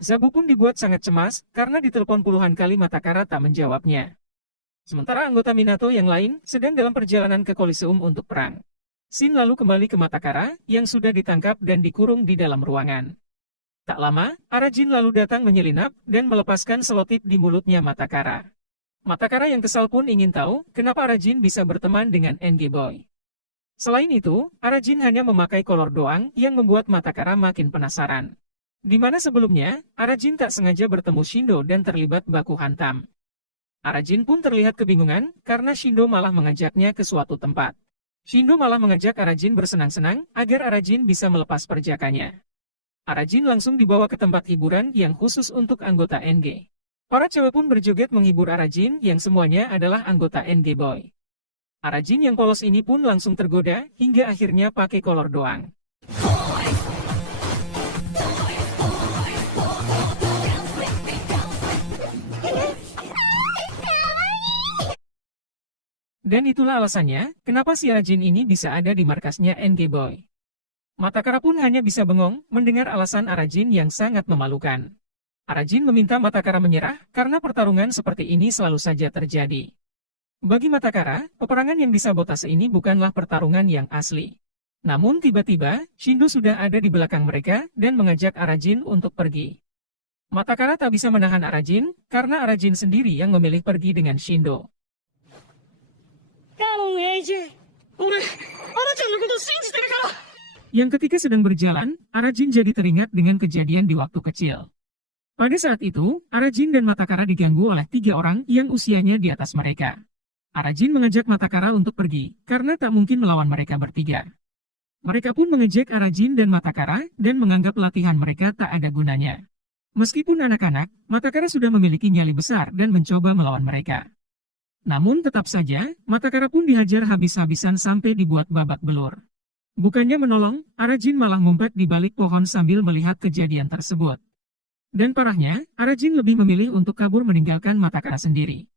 Zabu pun dibuat sangat cemas karena ditelepon puluhan kali Matakara tak menjawabnya. Sementara anggota Minato yang lain sedang dalam perjalanan ke Coliseum untuk perang. Shin lalu kembali ke Matakara yang sudah ditangkap dan dikurung di dalam ruangan. Tak lama, Arajin lalu datang menyelinap dan melepaskan selotip di mulutnya Matakara. Matakara yang kesal pun ingin tahu kenapa Arajin bisa berteman dengan NG Boy. Selain itu, Arajin hanya memakai kolor doang yang membuat Matakara makin penasaran. Di mana sebelumnya, Arajin tak sengaja bertemu Shindo dan terlibat baku hantam. Arajin pun terlihat kebingungan karena Shindo malah mengajaknya ke suatu tempat. Shindo malah mengajak Arajin bersenang-senang agar Arajin bisa melepas perjakanya. Arajin langsung dibawa ke tempat hiburan yang khusus untuk anggota NG. Para cewek pun berjoget menghibur Arajin yang semuanya adalah anggota NG Boy. Arajin yang polos ini pun langsung tergoda hingga akhirnya pakai kolor doang. Dan itulah alasannya, kenapa si Arajin ini bisa ada di markasnya NG Boy. Matakara pun hanya bisa bengong mendengar alasan Arajin yang sangat memalukan. Arajin meminta Matakara menyerah karena pertarungan seperti ini selalu saja terjadi. Bagi Matakara, peperangan yang disabotase ini bukanlah pertarungan yang asli. Namun tiba-tiba, Shindo sudah ada di belakang mereka dan mengajak Arajin untuk pergi. Matakara tak bisa menahan Arajin karena Arajin sendiri yang memilih pergi dengan Shindo. Yang ketika sedang berjalan, Arajin jadi teringat dengan kejadian di waktu kecil. Pada saat itu, Arajin dan Matakara diganggu oleh 3 orang yang usianya di atas mereka. Arajin mengajak Matakara untuk pergi, karena tak mungkin melawan mereka bertiga. Mereka pun mengejek Arajin dan Matakara, dan menganggap latihan mereka tak ada gunanya. Meskipun anak-anak, Matakara sudah memiliki nyali besar dan mencoba melawan mereka. Namun tetap saja, Matakara pun dihajar habis-habisan sampai dibuat babak belur. Bukannya menolong, Arajin malah ngumpet di balik pohon sambil melihat kejadian tersebut. Dan parahnya, Arajin lebih memilih untuk kabur meninggalkan Matakara sendiri.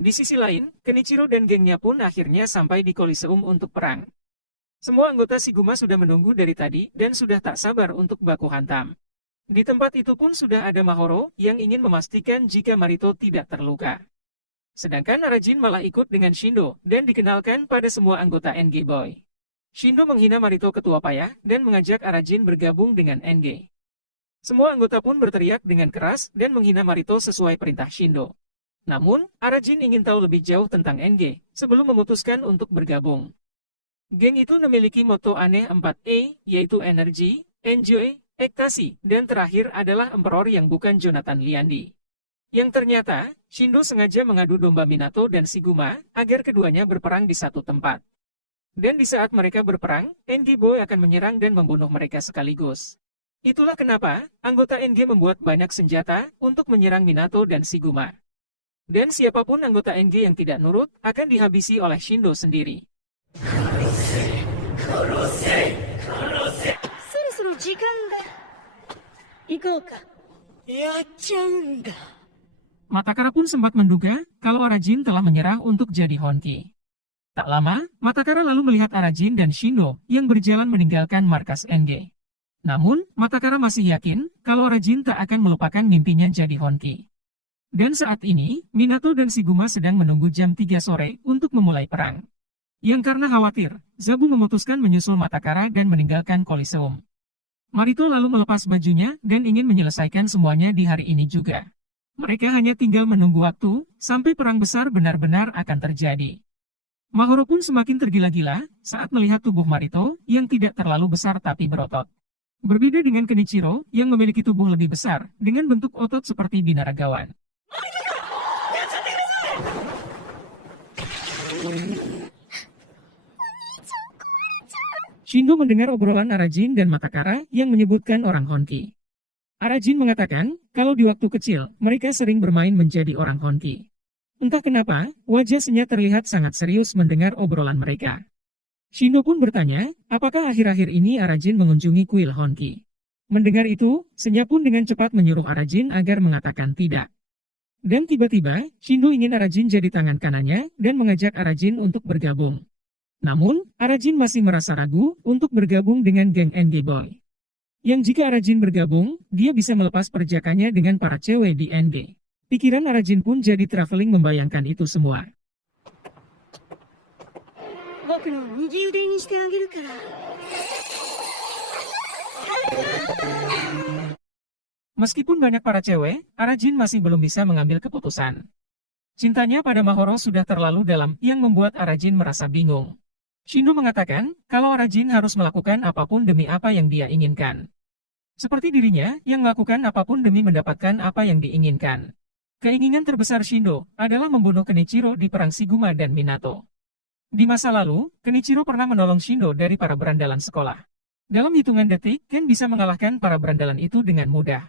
Di sisi lain, Kenichiro dan gengnya pun akhirnya sampai di Coliseum untuk perang. Semua anggota Shiguma sudah menunggu dari tadi dan sudah tak sabar untuk baku hantam. Di tempat itu pun sudah ada Mahoro yang ingin memastikan jika Marito tidak terluka. Sedangkan Arajin malah ikut dengan Shindo dan dikenalkan pada semua anggota NG Boy. Shindo menghina Marito ketua payah dan mengajak Arajin bergabung dengan NG. Semua anggota pun berteriak dengan keras dan menghina Marito sesuai perintah Shindo. Namun, Arajin ingin tahu lebih jauh tentang NG sebelum memutuskan untuk bergabung. Geng itu memiliki moto aneh 4E, yaitu energi, enjoy, ekstasi, dan terakhir adalah Emperor yang bukan Jonathan Liandi. Yang ternyata, Shindo sengaja mengadu domba Minato dan Shiguma agar keduanya berperang di satu tempat. Dan di saat mereka berperang, NG Boy akan menyerang dan membunuh mereka sekaligus. Itulah kenapa anggota NG membuat banyak senjata untuk menyerang Minato dan Shiguma. Dan siapapun anggota NG yang tidak nurut akan dihabisi oleh Shindo sendiri. そろそろ時間が。行こうか。やっちゃうんだ。 Matakara pun sempat menduga kalau Arajin telah menyerah untuk jadi Honki. Tak lama, Matakara lalu melihat Arajin dan Shindo yang berjalan meninggalkan markas NG. Namun, Matakara masih yakin kalau Arajin tak akan melupakan mimpinya jadi Honki. Dan saat ini, Minato dan Shiguma sedang menunggu jam 3 sore untuk memulai perang. Yang karena khawatir, Zabu memutuskan menyusul Matakara dan meninggalkan Koliseum. Marito lalu melepas bajunya dan ingin menyelesaikan semuanya di hari ini juga. Mereka hanya tinggal menunggu waktu sampai perang besar benar-benar akan terjadi. Mahoro pun semakin tergila-gila saat melihat tubuh Marito yang tidak terlalu besar tapi berotot. Berbeda dengan Kenichiro yang memiliki tubuh lebih besar dengan bentuk otot seperti binaragawan. Shindo mendengar obrolan Arajin dan Matakara yang menyebutkan orang Honki. Arajin mengatakan kalau di waktu kecil mereka sering bermain menjadi orang Honki. Entah kenapa, wajah Senya terlihat sangat serius mendengar obrolan mereka. Shindo pun bertanya, apakah akhir-akhir ini Arajin mengunjungi kuil Honki. Mendengar itu, Senya pun dengan cepat menyuruh Arajin agar mengatakan tidak. Dan tiba-tiba, Shindo ingin Arajin jadi tangan kanannya dan mengajak Arajin untuk bergabung. Namun, Arajin masih merasa ragu untuk bergabung dengan geng NG Boy. Yang jika Arajin bergabung, dia bisa melepas perjakannya dengan para cewek di NG. Pikiran Arajin pun jadi traveling membayangkan itu semua. Meskipun banyak para cewek, Arajin masih belum bisa mengambil keputusan. Cintanya pada Mahoro sudah terlalu dalam yang membuat Arajin merasa bingung. Shindo mengatakan kalau Arajin harus melakukan apapun demi apa yang dia inginkan. Seperti dirinya yang melakukan apapun demi mendapatkan apa yang diinginkan. Keinginan terbesar Shindo adalah membunuh Kenichiro di perang Shiguma dan Minato. Di masa lalu, Kenichiro pernah menolong Shindo dari para berandalan sekolah. Dalam hitungan detik, Ken bisa mengalahkan para berandalan itu dengan mudah.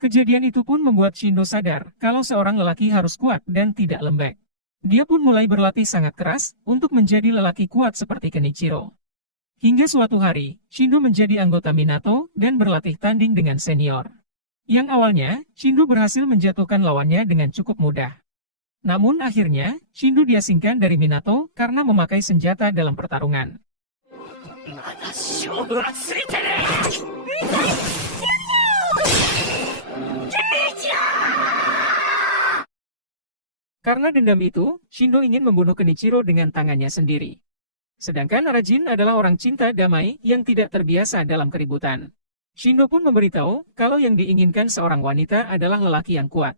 Kejadian itu pun membuat Shindo sadar kalau seorang lelaki harus kuat dan tidak lembek. Dia pun mulai berlatih sangat keras untuk menjadi lelaki kuat seperti Kenichiro. Hingga suatu hari, Shindo menjadi anggota Minato dan berlatih tanding dengan senior. Yang awalnya, Shindo berhasil menjatuhkan lawannya dengan cukup mudah. Namun akhirnya, Shindo diasingkan dari Minato karena memakai senjata dalam pertarungan. Karena dendam itu, Shindo ingin membunuh Kenichiro dengan tangannya sendiri. Sedangkan Arajin adalah orang cinta damai yang tidak terbiasa dalam keributan. Shindo pun memberitahu kalau yang diinginkan seorang wanita adalah lelaki yang kuat.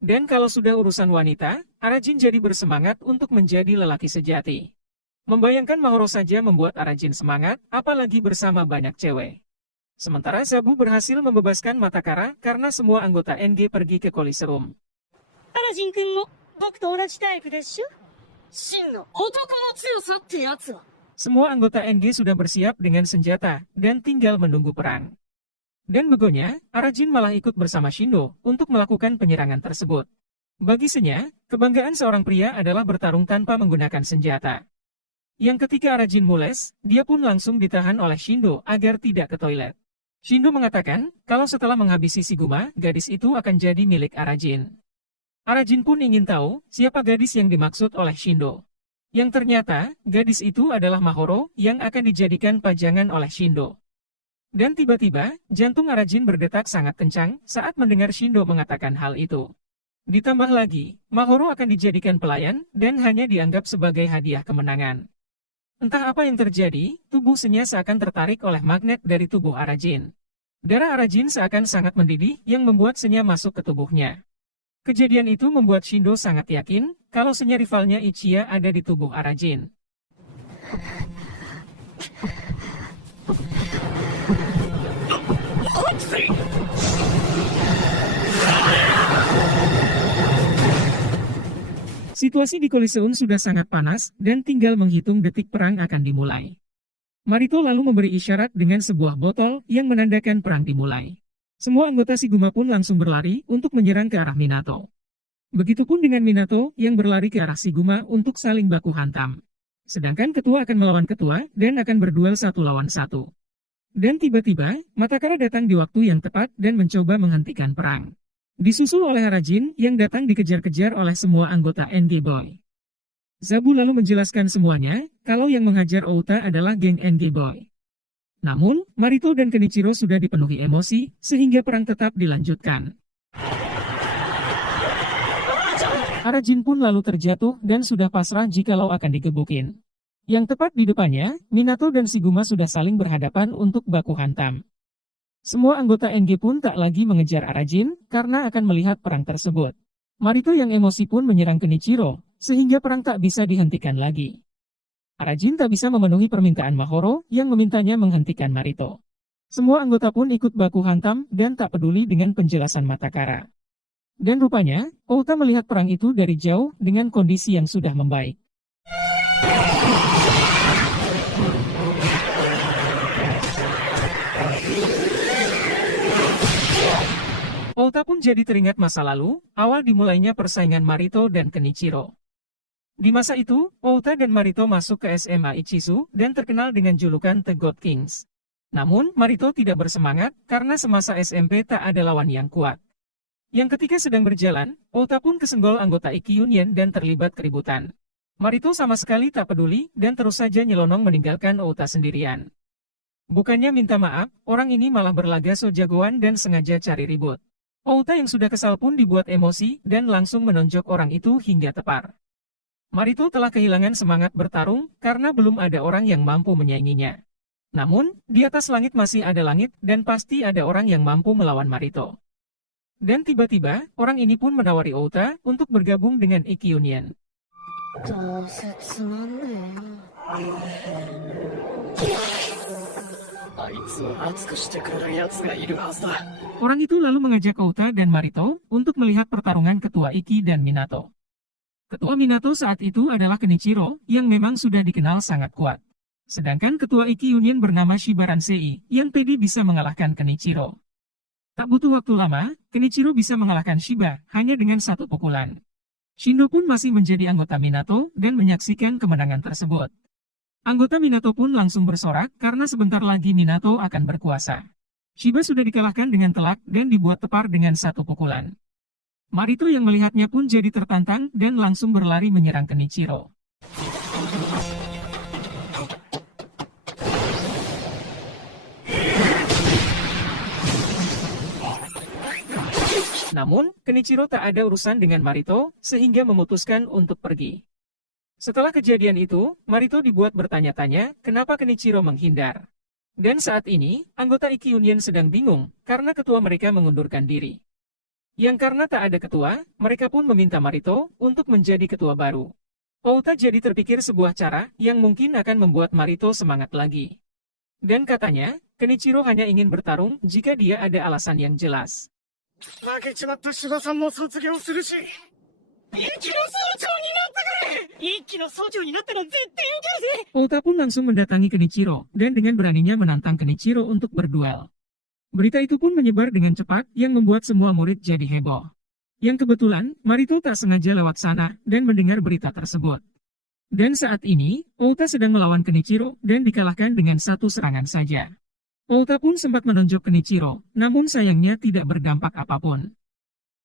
Dan kalau sudah urusan wanita, Arajin jadi bersemangat untuk menjadi lelaki sejati. Membayangkan Mahoro saja membuat Arajin semangat, apalagi bersama banyak cewek. Sementara Zabu berhasil membebaskan Matakara karena semua anggota NG pergi ke Koliseum. アラジン君も僕と同じタイプでしょ。真の男の強さってやつは。 Semua anggota NG sudah bersiap dengan senjata dan tinggal menunggu perang. Dan begonya, Arajin malah ikut bersama Shindo untuk melakukan penyerangan tersebut. Bagi Senya, kebanggaan seorang pria adalah bertarung tanpa menggunakan senjata. Yang ketika Arajin mules, dia pun langsung ditahan oleh Shindo agar tidak ke toilet. Shindo mengatakan kalau setelah menghabisi Shiguma, gadis itu akan jadi milik Arajin. Arajin pun ingin tahu siapa gadis yang dimaksud oleh Shindo. Yang ternyata, gadis itu adalah Mahoro yang akan dijadikan pajangan oleh Shindo. Dan tiba-tiba, jantung Arajin berdetak sangat kencang saat mendengar Shindo mengatakan hal itu. Ditambah lagi, Mahoro akan dijadikan pelayan dan hanya dianggap sebagai hadiah kemenangan. Entah apa yang terjadi, tubuh Senya seakan tertarik oleh magnet dari tubuh Arajin. Darah Arajin seakan sangat mendidih yang membuat Senya masuk ke tubuhnya. Kejadian itu membuat Shindo sangat yakin kalau Senya rivalnya Ichiya ada di tubuh Arajin. Situasi di Koliseum sudah sangat panas dan tinggal menghitung detik perang akan dimulai. Marito lalu memberi isyarat dengan sebuah botol yang menandakan perang dimulai. Semua anggota Shiguma pun langsung berlari untuk menyerang ke arah Minato. Begitupun dengan Minato yang berlari ke arah Shiguma untuk saling baku hantam. Sedangkan ketua akan melawan ketua dan akan berduel 1 lawan 1. Dan tiba-tiba, Matakara datang di waktu yang tepat dan mencoba menghentikan perang. Disusul oleh Arajin yang datang dikejar-kejar oleh semua anggota NG Boy. Zabu lalu menjelaskan semuanya, kalau yang menghajar Outa adalah geng NG Boy. Namun, Marito dan Kenichiro sudah dipenuhi emosi, sehingga perang tetap dilanjutkan. Arajin pun lalu terjatuh dan sudah pasrah jikalau akan digebukin. Yang tepat di depannya, Minato dan Shiguma sudah saling berhadapan untuk baku hantam. Semua anggota NG pun tak lagi mengejar Arajin karena akan melihat perang tersebut. Marito yang emosi pun menyerang Kenichiro, sehingga perang tak bisa dihentikan lagi. Arajin tak bisa memenuhi permintaan Mahoro yang memintanya menghentikan Marito. Semua anggota pun ikut baku hantam dan tak peduli dengan penjelasan Matakara. Dan rupanya, Outa melihat perang itu dari jauh dengan kondisi yang sudah membaik. Outa pun jadi teringat masa lalu, awal dimulainya persaingan Marito dan Kenichiro. Di masa itu, Outa dan Marito masuk ke SMA Ichizu dan terkenal dengan julukan The God Kings. Namun, Marito tidak bersemangat karena semasa SMP tak ada lawan yang kuat. Yang ketika sedang berjalan, Outa pun kesenggol anggota Ikki Union dan terlibat keributan. Marito sama sekali tak peduli dan terus saja nyelonong meninggalkan Outa sendirian. Bukannya minta maaf, orang ini malah berlaga so jagoan dan sengaja cari ribut. Outa yang sudah kesal pun dibuat emosi dan langsung menonjok orang itu hingga tepar. Marito telah kehilangan semangat bertarung karena belum ada orang yang mampu menyainginya. Namun, di atas langit masih ada langit dan pasti ada orang yang mampu melawan Marito. Dan tiba-tiba, orang ini pun menawari Outa untuk bergabung dengan Ikki Union. Orang itu lalu mengajak Outa dan Marito untuk melihat pertarungan ketua Ikki dan Minato. Ketua Minato saat itu adalah Kenichiro yang memang sudah dikenal sangat kuat. Sedangkan ketua Ikki Union bernama Shibaransei yang pede bisa mengalahkan Kenichiro. Tak butuh waktu lama, Kenichiro bisa mengalahkan Shiba hanya dengan 1 pukulan. Shindo pun masih menjadi anggota Minato dan menyaksikan kemenangan tersebut. Anggota Minato pun langsung bersorak karena sebentar lagi Minato akan berkuasa. Shiba sudah dikalahkan dengan telak dan dibuat tepar dengan 1 pukulan. Marito yang melihatnya pun jadi tertantang dan langsung berlari menyerang Kenichiro. Namun, Kenichiro tak ada urusan dengan Marito, sehingga memutuskan untuk pergi. Setelah kejadian itu, Marito dibuat bertanya-tanya kenapa Kenichiro menghindar. Dan saat ini, anggota Ikki Union sedang bingung karena ketua mereka mengundurkan diri. Yang karena tak ada ketua, mereka pun meminta Marito untuk menjadi ketua baru. Outa jadi terpikir sebuah cara yang mungkin akan membuat Marito semangat lagi. Dan katanya, Kenichiro hanya ingin bertarung jika dia ada alasan yang jelas. Outa pun langsung mendatangi Kenichiro dan dengan beraninya menantang Kenichiro untuk berduel. Berita itu pun menyebar dengan cepat yang membuat semua murid jadi heboh. Yang kebetulan, Marito tak sengaja lewat sana dan mendengar berita tersebut. Dan saat ini, Outa sedang melawan Kenichiro dan dikalahkan dengan 1 serangan saja. Outa pun sempat menonjok Kenichiro, namun sayangnya tidak berdampak apapun.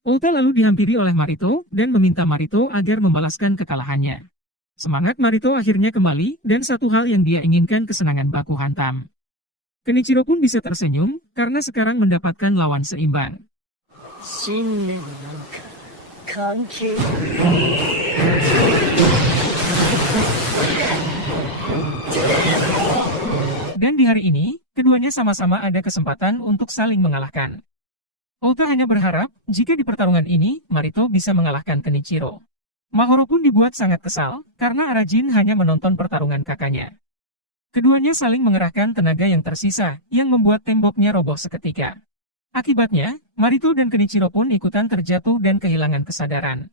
Outa lalu dihampiri oleh Marito dan meminta Marito agar membalaskan kekalahannya. Semangat Marito akhirnya kembali dan satu hal yang dia inginkan kesenangan baku hantam. Kenichiro pun bisa tersenyum karena sekarang mendapatkan lawan seimbang. 関係。Dan di hari ini, keduanya sama-sama ada kesempatan untuk saling mengalahkan. Ota hanya berharap, jika di pertarungan ini, Marito bisa mengalahkan Kenichiro. Mahoro pun dibuat sangat kesal, karena Arajin hanya menonton pertarungan kakaknya. Keduanya saling mengerahkan tenaga yang tersisa, yang membuat temboknya roboh seketika. Akibatnya, Marito dan Kenichiro pun ikutan terjatuh dan kehilangan kesadaran.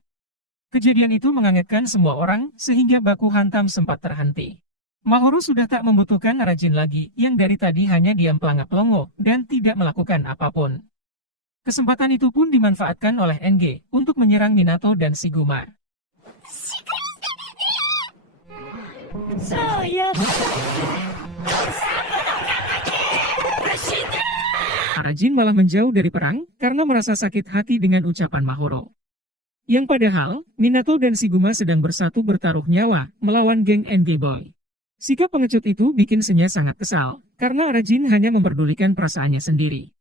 Kejadian itu mengagetkan semua orang, sehingga baku hantam sempat terhenti. Mahoro sudah tak membutuhkan Arajin lagi, yang dari tadi hanya diam pelangap-pelongo, dan tidak melakukan apapun. Kesempatan itu pun dimanfaatkan oleh NG, untuk menyerang Minato dan Shiguma. Arajin malah menjauh dari perang, karena merasa sakit hati dengan ucapan Mahoro. Yang padahal, Minato dan Shiguma sedang bersatu bertaruh nyawa, melawan geng NG Boy. Sikap pengecut itu bikin Senya sangat kesal, karena Arajin hanya memperdulikan perasaannya sendiri.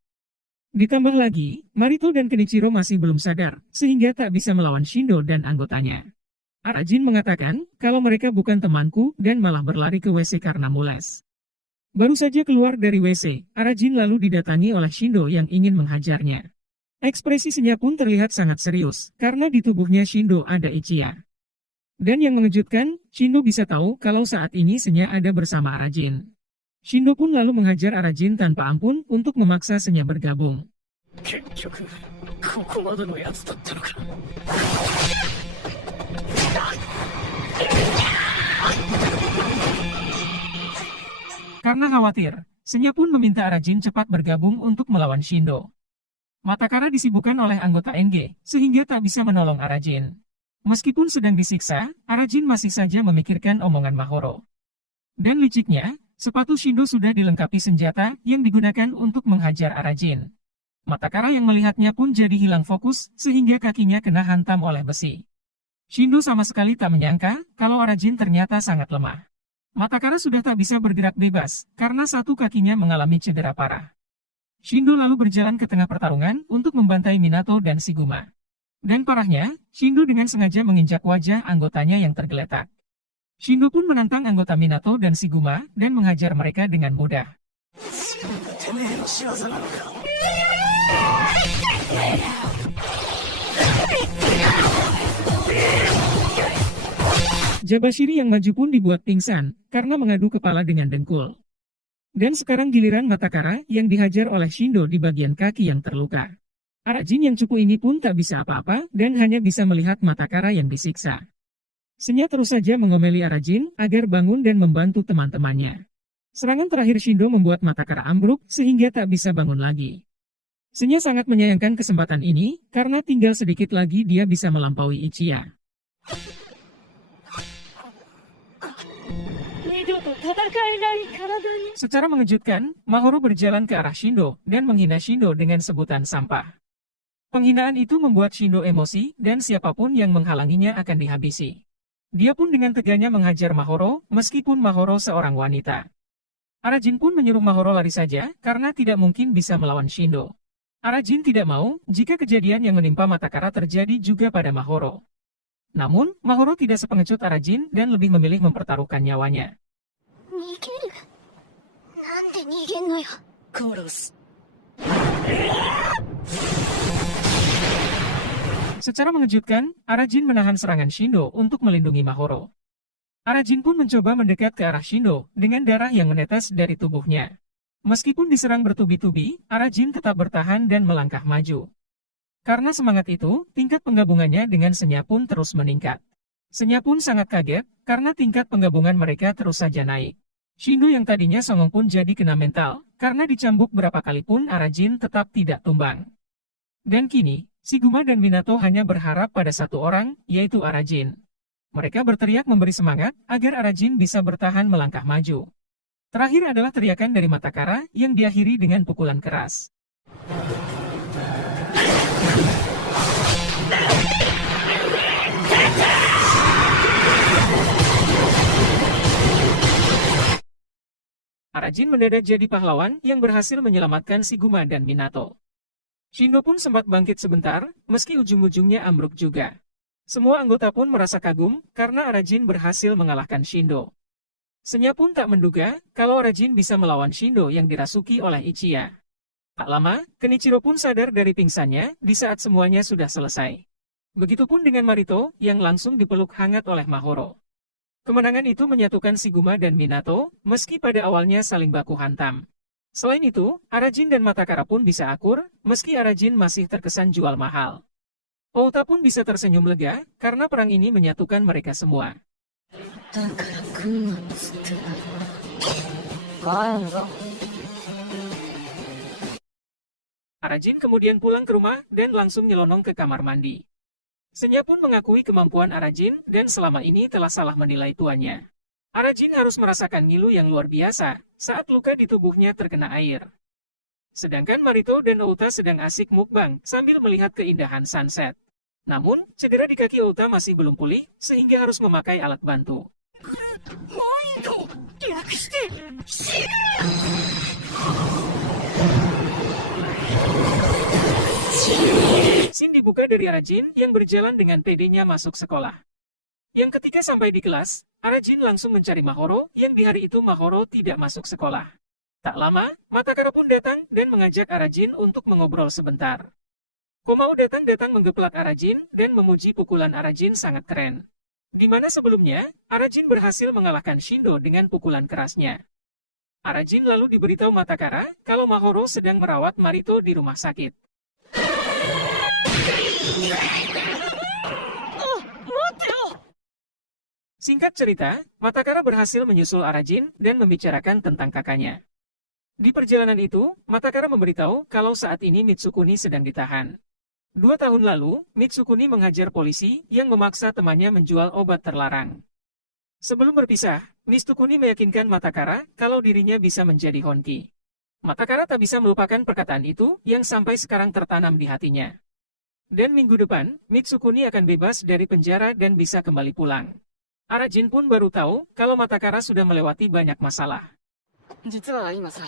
Ditambah lagi, Marito dan Kenichiro masih belum sadar, sehingga tak bisa melawan Shindo dan anggotanya. Arajin mengatakan, kalau mereka bukan temanku, dan malah berlari ke WC karena mules. Baru saja keluar dari WC, Arajin lalu didatangi oleh Shindo yang ingin menghajarnya. Ekspresi Senya pun terlihat sangat serius, karena di tubuhnya Shindo ada Ichiya. Dan yang mengejutkan, Shindo bisa tahu kalau saat ini Senya ada bersama Arajin. Shindo pun lalu menghajar Arajin tanpa ampun untuk memaksa Senya bergabung. Karena khawatir, Senya pun meminta Arajin cepat bergabung untuk melawan Shindo. Matakara disibukkan oleh anggota NG, sehingga tak bisa menolong Arajin. Meskipun sedang disiksa, Arajin masih saja memikirkan omongan Mahoro. Dan liciknya, sepatu Shindo sudah dilengkapi senjata yang digunakan untuk menghajar Arajin. Matakara yang melihatnya pun jadi hilang fokus, sehingga kakinya kena hantam oleh besi. Shindo sama sekali tak menyangka kalau Arajin ternyata sangat lemah. Matakara sudah tak bisa bergerak bebas, karena satu kakinya mengalami cedera parah. Shindo lalu berjalan ke tengah pertarungan untuk membantai Minato dan Shiguma. Dan parahnya, Shindo dengan sengaja menginjak wajah anggotanya yang tergeletak. Shindo pun menantang anggota Minato dan Shiguma dan menghajar mereka dengan mudah. Jabashiri yang maju pun dibuat pingsan karena mengadu kepala dengan dengkul. Dan sekarang giliran Matakara yang dihajar oleh Shindo di bagian kaki yang terluka. Arajin yang cupu ini pun tak bisa apa-apa dan hanya bisa melihat Matakara yang disiksa. Senya terus saja mengomeli Arajin agar bangun dan membantu teman-temannya. Serangan terakhir Shindo membuat Matakara ambruk sehingga tak bisa bangun lagi. Senya sangat menyayangkan kesempatan ini karena tinggal sedikit lagi dia bisa melampaui Ichiya. Secara mengejutkan, Mahoro berjalan ke arah Shindo dan menghina Shindo dengan sebutan sampah. Penghinaan itu membuat Shindo emosi dan siapapun yang menghalanginya akan dihabisi. Dia pun dengan teganya menghajar Mahoro meskipun Mahoro seorang wanita. Arajin pun menyuruh Mahoro lari saja karena tidak mungkin bisa melawan Shindo. Arajin tidak mau jika kejadian yang menimpa Matakara terjadi juga pada Mahoro. Namun, Mahoro tidak sepengecut Arajin dan lebih memilih mempertaruhkan nyawanya. Secara mengejutkan, Arajin menahan serangan Shindo untuk melindungi Mahoro. Arajin pun mencoba mendekat ke arah Shindo dengan darah yang menetes dari tubuhnya. Meskipun diserang bertubi-tubi, Arajin tetap bertahan dan melangkah maju. Karena semangat itu, tingkat penggabungannya dengan Senya pun terus meningkat. Senya pun sangat kaget, karena tingkat penggabungan mereka terus saja naik. Shindo yang tadinya songong pun jadi kena mental, karena dicambuk berapa kali pun Arajin tetap tidak tumbang. Dan kini, Shiguma dan Minato hanya berharap pada satu orang, yaitu Arajin. Mereka berteriak memberi semangat, agar Arajin bisa bertahan melangkah maju. Terakhir adalah teriakan dari Matakara, yang diakhiri dengan pukulan keras. Arajin mendadak jadi pahlawan yang berhasil menyelamatkan Shiguma dan Minato. Shindo pun sempat bangkit sebentar, meski ujung-ujungnya ambruk juga. Semua anggota pun merasa kagum karena Arajin berhasil mengalahkan Shindo. Senya pun tak menduga kalau Arajin bisa melawan Shindo yang dirasuki oleh Ichiya. Tak lama, Kenichiro pun sadar dari pingsannya di saat semuanya sudah selesai. Begitupun dengan Marito yang langsung dipeluk hangat oleh Mahoro. Kemenangan itu menyatukan Shiguma dan Minato, meski pada awalnya saling baku hantam. Selain itu, Arajin dan Matakara pun bisa akur, meski Arajin masih terkesan jual mahal. Outa pun bisa tersenyum lega, karena perang ini menyatukan mereka semua. だから来んなっつってんだろ。帰るぞ。 Arajin kemudian pulang ke rumah dan langsung nyelonong ke kamar mandi. Senya pun mengakui kemampuan Arajin dan selama ini telah salah menilai tuannya. Arajin harus merasakan ngilu yang luar biasa saat luka di tubuhnya terkena air. Sedangkan Marito dan Outa sedang asik mukbang sambil melihat keindahan sunset. Namun, cedera di kaki Outa masih belum pulih sehingga harus memakai alat bantu. Scene dibuka dari Arajin yang berjalan dengan pedenya masuk sekolah. Yang ketika sampai di kelas, Arajin langsung mencari Mahoro yang di hari itu Mahoro tidak masuk sekolah. Tak lama, Matakara pun datang dan mengajak Arajin untuk mengobrol sebentar. Komao datang menggeplak Arajin dan memuji pukulan Arajin sangat keren. Di mana sebelumnya, Arajin berhasil mengalahkan Shindo dengan pukulan kerasnya. Arajin lalu diberitahu Matakara kalau Mahoro sedang merawat Marito di rumah sakit. Singkat cerita, Matakara berhasil menyusul Arajin dan membicarakan tentang kakaknya. Di perjalanan itu, Matakara memberitahu kalau saat ini Mitsukuni sedang ditahan. 2 tahun lalu, Mitsukuni menghajar polisi yang memaksa temannya menjual obat terlarang. Sebelum berpisah, Mitsukuni meyakinkan Matakara kalau dirinya bisa menjadi Honki. Matakara tak bisa melupakan perkataan itu yang sampai sekarang tertanam di hatinya. Dan minggu depan, Mitsukuni akan bebas dari penjara dan bisa kembali pulang. Arajin pun baru tahu kalau Matakara sudah melewati banyak masalah. 実は今さ、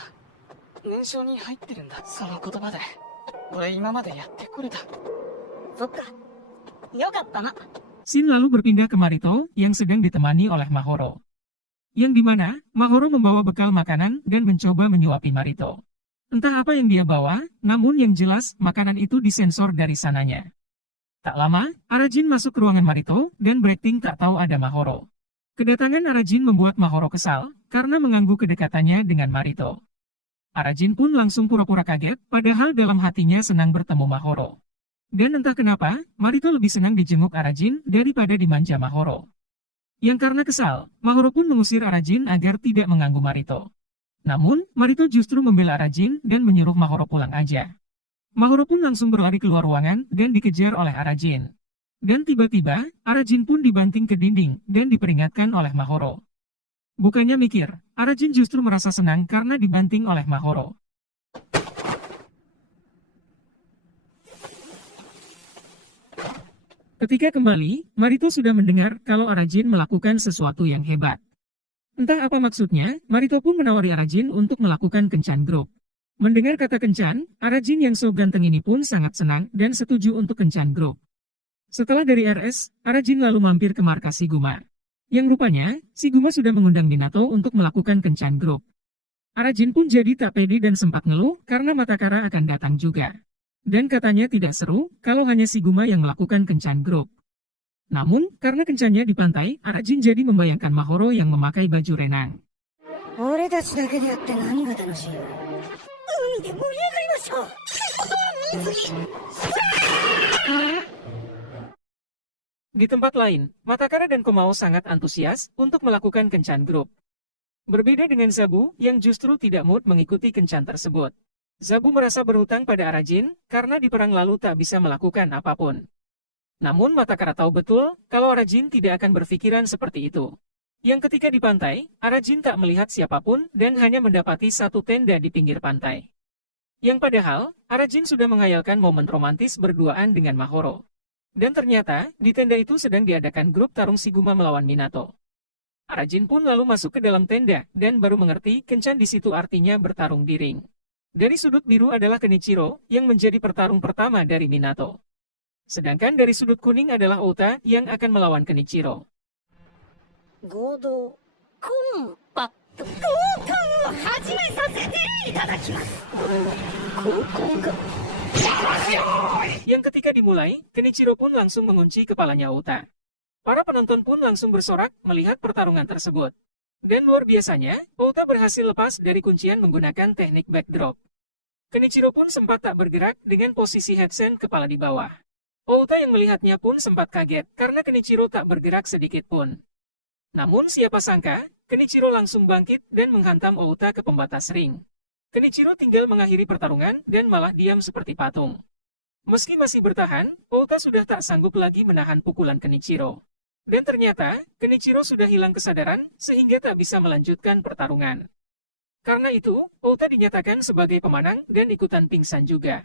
燃焼に入ってるんだ。その言葉で、俺今までやってこれた。そっか。よかったな。 Scene lalu berpindah ke Marito yang sedang ditemani oleh Mahoro. Yang dimana, Mahoro membawa bekal makanan dan mencoba menyuapi Marito. Entah apa yang dia bawa, namun yang jelas makanan itu disensor dari sananya. Tak lama, Arajin masuk ke ruangan Marito dan berakting tak tahu ada Mahoro. Kedatangan Arajin membuat Mahoro kesal karena mengganggu kedekatannya dengan Marito. Arajin pun langsung pura-pura kaget, padahal dalam hatinya senang bertemu Mahoro. Dan entah kenapa, Marito lebih senang dijenguk Arajin daripada dimanja Mahoro. Yang karena kesal, Mahoro pun mengusir Arajin agar tidak mengganggu Marito. Namun, Marito justru membela Arajin dan menyuruh Mahoro pulang aja. Mahoro pun langsung berlari keluar ruangan dan dikejar oleh Arajin. Dan tiba-tiba, Arajin pun dibanting ke dinding dan diperingatkan oleh Mahoro. Bukannya mikir, Arajin justru merasa senang karena dibanting oleh Mahoro. Ketika kembali, Marito sudah mendengar kalau Arajin melakukan sesuatu yang hebat. Entah apa maksudnya, Marito pun menawari Arajin untuk melakukan kencan grup. Mendengar kata kencan, Arajin yang so ganteng ini pun sangat senang dan setuju untuk kencan grup. Setelah dari RS, Arajin lalu mampir ke markas Shiguma. Yang rupanya, Shiguma sudah mengundang Minato untuk melakukan kencan grup. Arajin pun jadi tak pede dan sempat ngeluh karena Matakara akan datang juga. Dan katanya tidak seru kalau hanya Shiguma yang melakukan kencan grup. Namun, karena kencannya di pantai, Arajin jadi membayangkan Mahoro yang memakai baju renang. 俺たちだけでやって何が楽しいの？海で盛り上がりましょう。ってことは水着。 Di tempat lain, Matakara dan Komao sangat antusias untuk melakukan kencan grup. Berbeda dengan Zabu yang justru tidak mood mengikuti kencan tersebut. Zabu merasa berhutang pada Arajin karena di perang lalu tak bisa melakukan apapun. Namun Matakara tahu betul kalau Arajin tidak akan berpikiran seperti itu. Yang ketika di pantai, Arajin tak melihat siapapun dan hanya mendapati satu tenda di pinggir pantai. Yang padahal, Arajin sudah menghayalkan momen romantis berduaan dengan Mahoro. Dan ternyata, di tenda itu sedang diadakan grup tarung Shiguma melawan Minato. Arajin pun lalu masuk ke dalam tenda dan baru mengerti kencan di situ artinya bertarung di ring. Dari sudut biru adalah Kenichiro, yang menjadi pertarung pertama dari Minato. Sedangkan dari sudut kuning adalah Ota yang akan melawan Kenichiro. 合同コンパ交換を始めさせていただきます。交換が Yang ketika dimulai, Kenichiro pun langsung mengunci kepalanya Ota. Para penonton pun langsung bersorak melihat pertarungan tersebut. Dan luar biasanya, Ota berhasil lepas dari kuncian menggunakan teknik backdrop. Kenichiro pun sempat tak bergerak dengan posisi headsen kepala di bawah. Ota yang melihatnya pun sempat kaget karena Kenichiro tak bergerak sedikit pun. Namun siapa sangka, Kenichiro langsung bangkit dan menghantam Ota ke pembatas ring. Kenichiro tinggal mengakhiri pertarungan dan malah diam seperti patung. Meski masih bertahan, Ota sudah tak sanggup lagi menahan pukulan Kenichiro. Dan ternyata, Kenichiro sudah hilang kesadaran sehingga tak bisa melanjutkan pertarungan. Karena itu, Ota dinyatakan sebagai pemenang dan ikutan pingsan juga.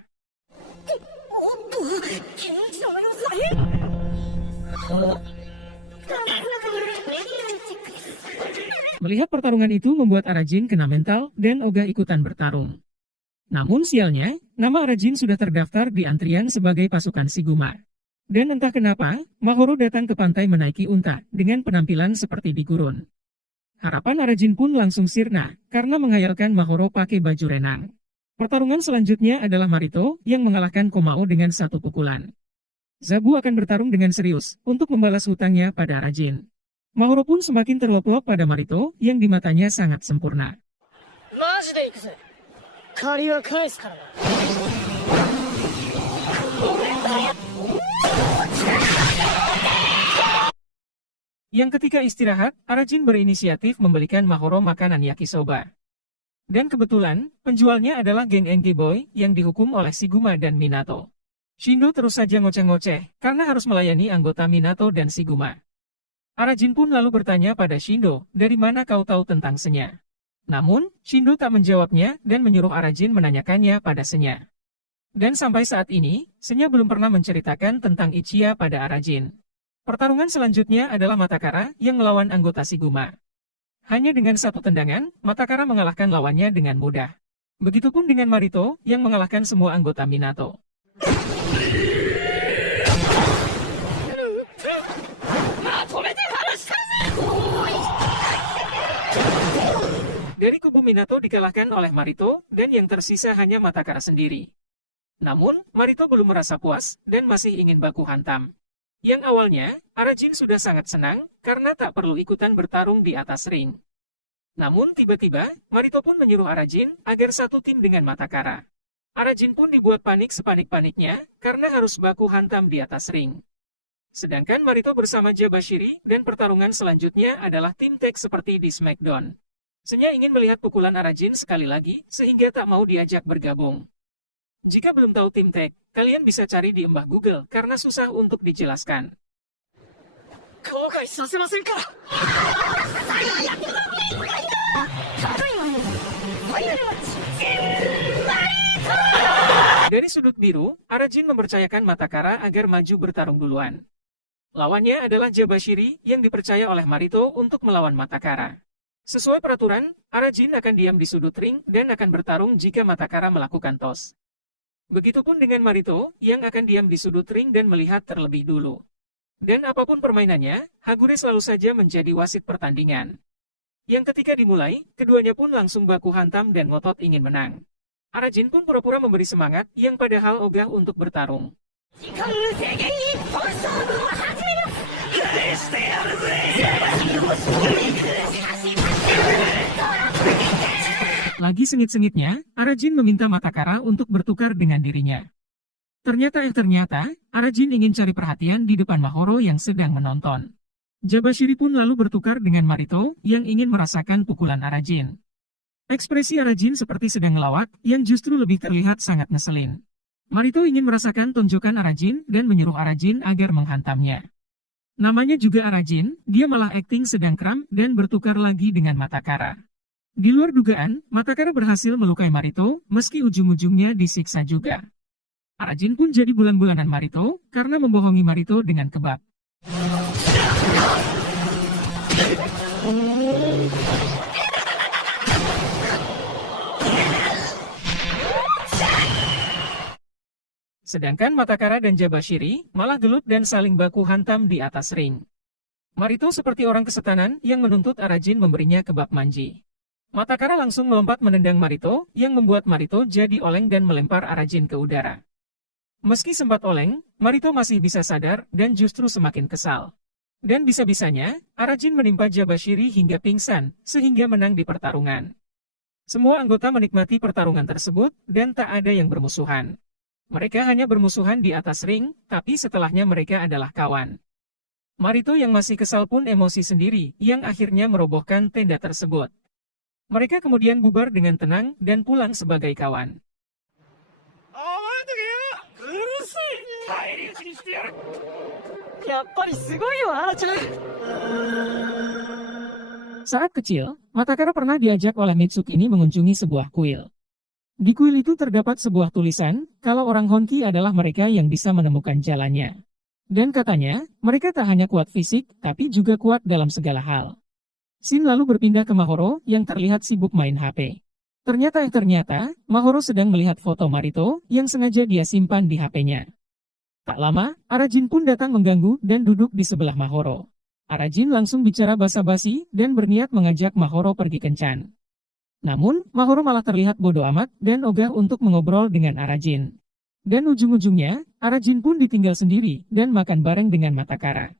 Melihat pertarungan itu membuat Arajin kena mental dan ogah ikutan bertarung. Namun sialnya, nama Arajin sudah terdaftar di antrian sebagai pasukan Shiguma. Dan entah kenapa, Mahoro datang ke pantai menaiki unta dengan penampilan seperti di gurun. Harapan Arajin pun langsung sirna karena menghayalkan Mahoro pakai baju renang. Pertarungan selanjutnya adalah Marito yang mengalahkan Komao dengan satu pukulan. Zabu akan bertarung dengan serius untuk membalas hutangnya pada Arajin. Mahoro pun semakin terlop-lop pada Marito yang di matanya sangat sempurna. マジで行くぜ。借りは返すからな。 Yang ketika istirahat, Arajin berinisiatif membelikan Mahoro makanan yakisoba. Dan kebetulan, penjualnya adalah geng Enki Boy yang dihukum oleh Shiguma dan Minato. Shindo terus saja ngoceh-ngoceh karena harus melayani anggota Minato dan Shiguma. Arajin pun lalu bertanya pada Shindo, dari mana kau tahu tentang Senya? Namun, Shindo tak menjawabnya dan menyuruh Arajin menanyakannya pada Senya. Dan sampai saat ini, Senya belum pernah menceritakan tentang Ichiya pada Arajin. Pertarungan selanjutnya adalah Matakara yang melawan anggota Shiguma. Hanya dengan satu tendangan, Matakara mengalahkan lawannya dengan mudah. Begitupun dengan Marito yang mengalahkan semua anggota Minato. Dari kubu Minato dikalahkan oleh Marito dan yang tersisa hanya Matakara sendiri. Namun, Marito belum merasa puas dan masih ingin baku hantam. Yang awalnya, Arajin sudah sangat senang karena tak perlu ikutan bertarung di atas ring. Namun tiba-tiba, Marito pun menyuruh Arajin agar satu tim dengan Matakara. Arajin pun dibuat panik sepanik-paniknya karena harus baku hantam di atas ring. Sedangkan Marito bersama Jabashiri dan pertarungan selanjutnya adalah tim tag seperti di Smackdown. Senya ingin melihat pukulan Arajin sekali lagi sehingga tak mau diajak bergabung. Jika belum tahu tim tag, kalian bisa cari di embah Google karena susah untuk dijelaskan. 後悔させませんから。 Dari sudut biru, Arajin mempercayakan Matakara agar maju bertarung duluan. Lawannya adalah Jabashiri yang dipercaya oleh Marito untuk melawan Matakara. Sesuai peraturan, Arajin akan diam di sudut ring dan akan bertarung jika Matakara melakukan tos. Begitupun dengan Marito yang akan diam di sudut ring dan melihat terlebih dulu. Dan apapun permainannya, Hagure selalu saja menjadi wasit pertandingan. Yang ketika dimulai, keduanya pun langsung baku hantam dan ngotot ingin menang. Arajin pun pura-pura memberi semangat yang padahal ogah untuk bertarung. Lagi sengit-sengitnya, Arajin meminta Matakara untuk bertukar dengan dirinya. Ternyata, Arajin ingin cari perhatian di depan Mahoro yang sedang menonton. Jabashiri pun lalu bertukar dengan Marito yang ingin merasakan pukulan Arajin. Ekspresi Arajin seperti sedang ngelawak yang justru lebih terlihat sangat ngeselin. Marito ingin merasakan tonjokan Arajin dan menyuruh Arajin agar menghantamnya. Namanya juga Arajin, dia malah akting sedang kram dan bertukar lagi dengan Matakara. Di luar dugaan, Matakara berhasil melukai Marito meski ujung-ujungnya disiksa juga. Arajin pun jadi bulan-bulanan Marito karena membohongi Marito dengan kebab. Sedangkan Matakara dan Jabashiri malah gelut dan saling baku hantam di atas ring. Marito seperti orang kesetanan yang menuntut Arajin memberinya kebab manji. Matakara langsung melompat menendang Marito yang membuat Marito jadi oleng dan melempar Arajin ke udara. Meski sempat oleng, Marito masih bisa sadar dan justru semakin kesal. Dan bisa-bisanya, Arajin menimpa Jabashiri hingga pingsan, sehingga menang di pertarungan. Semua anggota menikmati pertarungan tersebut, dan tak ada yang bermusuhan. Mereka hanya bermusuhan di atas ring, tapi setelahnya mereka adalah kawan. Marito yang masih kesal pun emosi sendiri, yang akhirnya merobohkan tenda tersebut. Mereka kemudian bubar dengan tenang dan pulang sebagai kawan. Saat kecil, Matakara pernah diajak oleh Mitsukini mengunjungi sebuah kuil. Di kuil itu terdapat sebuah tulisan, kalau orang Honki adalah mereka yang bisa menemukan jalannya. Dan katanya, mereka tak hanya kuat fisik, tapi juga kuat dalam segala hal. Shin lalu berpindah ke Mahoro yang terlihat sibuk main HP. Ternyata, Mahoro sedang melihat foto Marito yang sengaja dia simpan di HP-nya. Tak lama, Arajin pun datang mengganggu dan duduk di sebelah Mahoro. Arajin langsung bicara basa-basi dan berniat mengajak Mahoro pergi kencan. Namun, Mahoro malah terlihat bodoh amat dan ogah untuk mengobrol dengan Arajin. Dan ujung-ujungnya, Arajin pun ditinggal sendiri dan makan bareng dengan Matakara.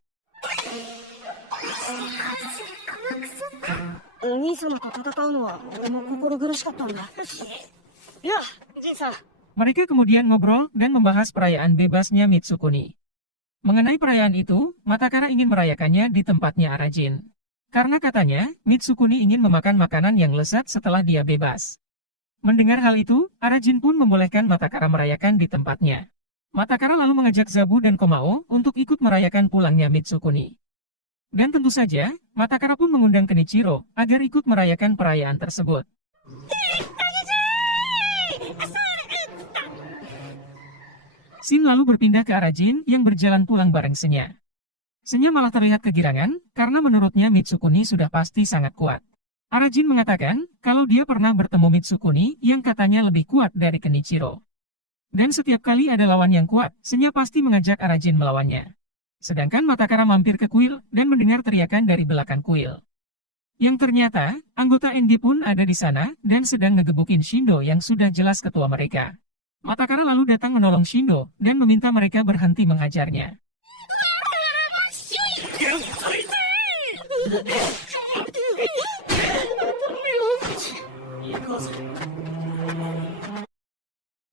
お兄様と戦うのは俺も心苦しかったんだ。いや、ジンさん。 Mereka kemudian ngobrol dan membahas perayaan bebasnya Mitsukuni. Mengenai perayaan itu, Matakara ingin merayakannya di tempatnya Arajin. Karena katanya, Mitsukuni ingin memakan makanan yang lezat setelah dia bebas. Mendengar hal itu, Arajin pun membolehkan Matakara merayakan di tempatnya. Matakara lalu mengajak Zabu dan Komao untuk ikut merayakan pulangnya Mitsukuni. Dan tentu saja, Matakara pun mengundang Kenichiro agar ikut merayakan perayaan tersebut. Shin lalu berpindah ke Arajin yang berjalan pulang bareng Senya. Senya malah terlihat kegirangan karena menurutnya Mitsukuni sudah pasti sangat kuat. Arajin mengatakan kalau dia pernah bertemu Mitsukuni yang katanya lebih kuat dari Kenichiro. Dan setiap kali ada lawan yang kuat, Senya pasti mengajak Arajin melawannya. Sedangkan Matakara mampir ke kuil dan mendengar teriakan dari belakang kuil. Yang ternyata, anggota ND pun ada di sana dan sedang ngegebukin Shindo yang sudah jelas ketua mereka. Matakara lalu datang menolong Shindo dan meminta mereka berhenti menghajarnya.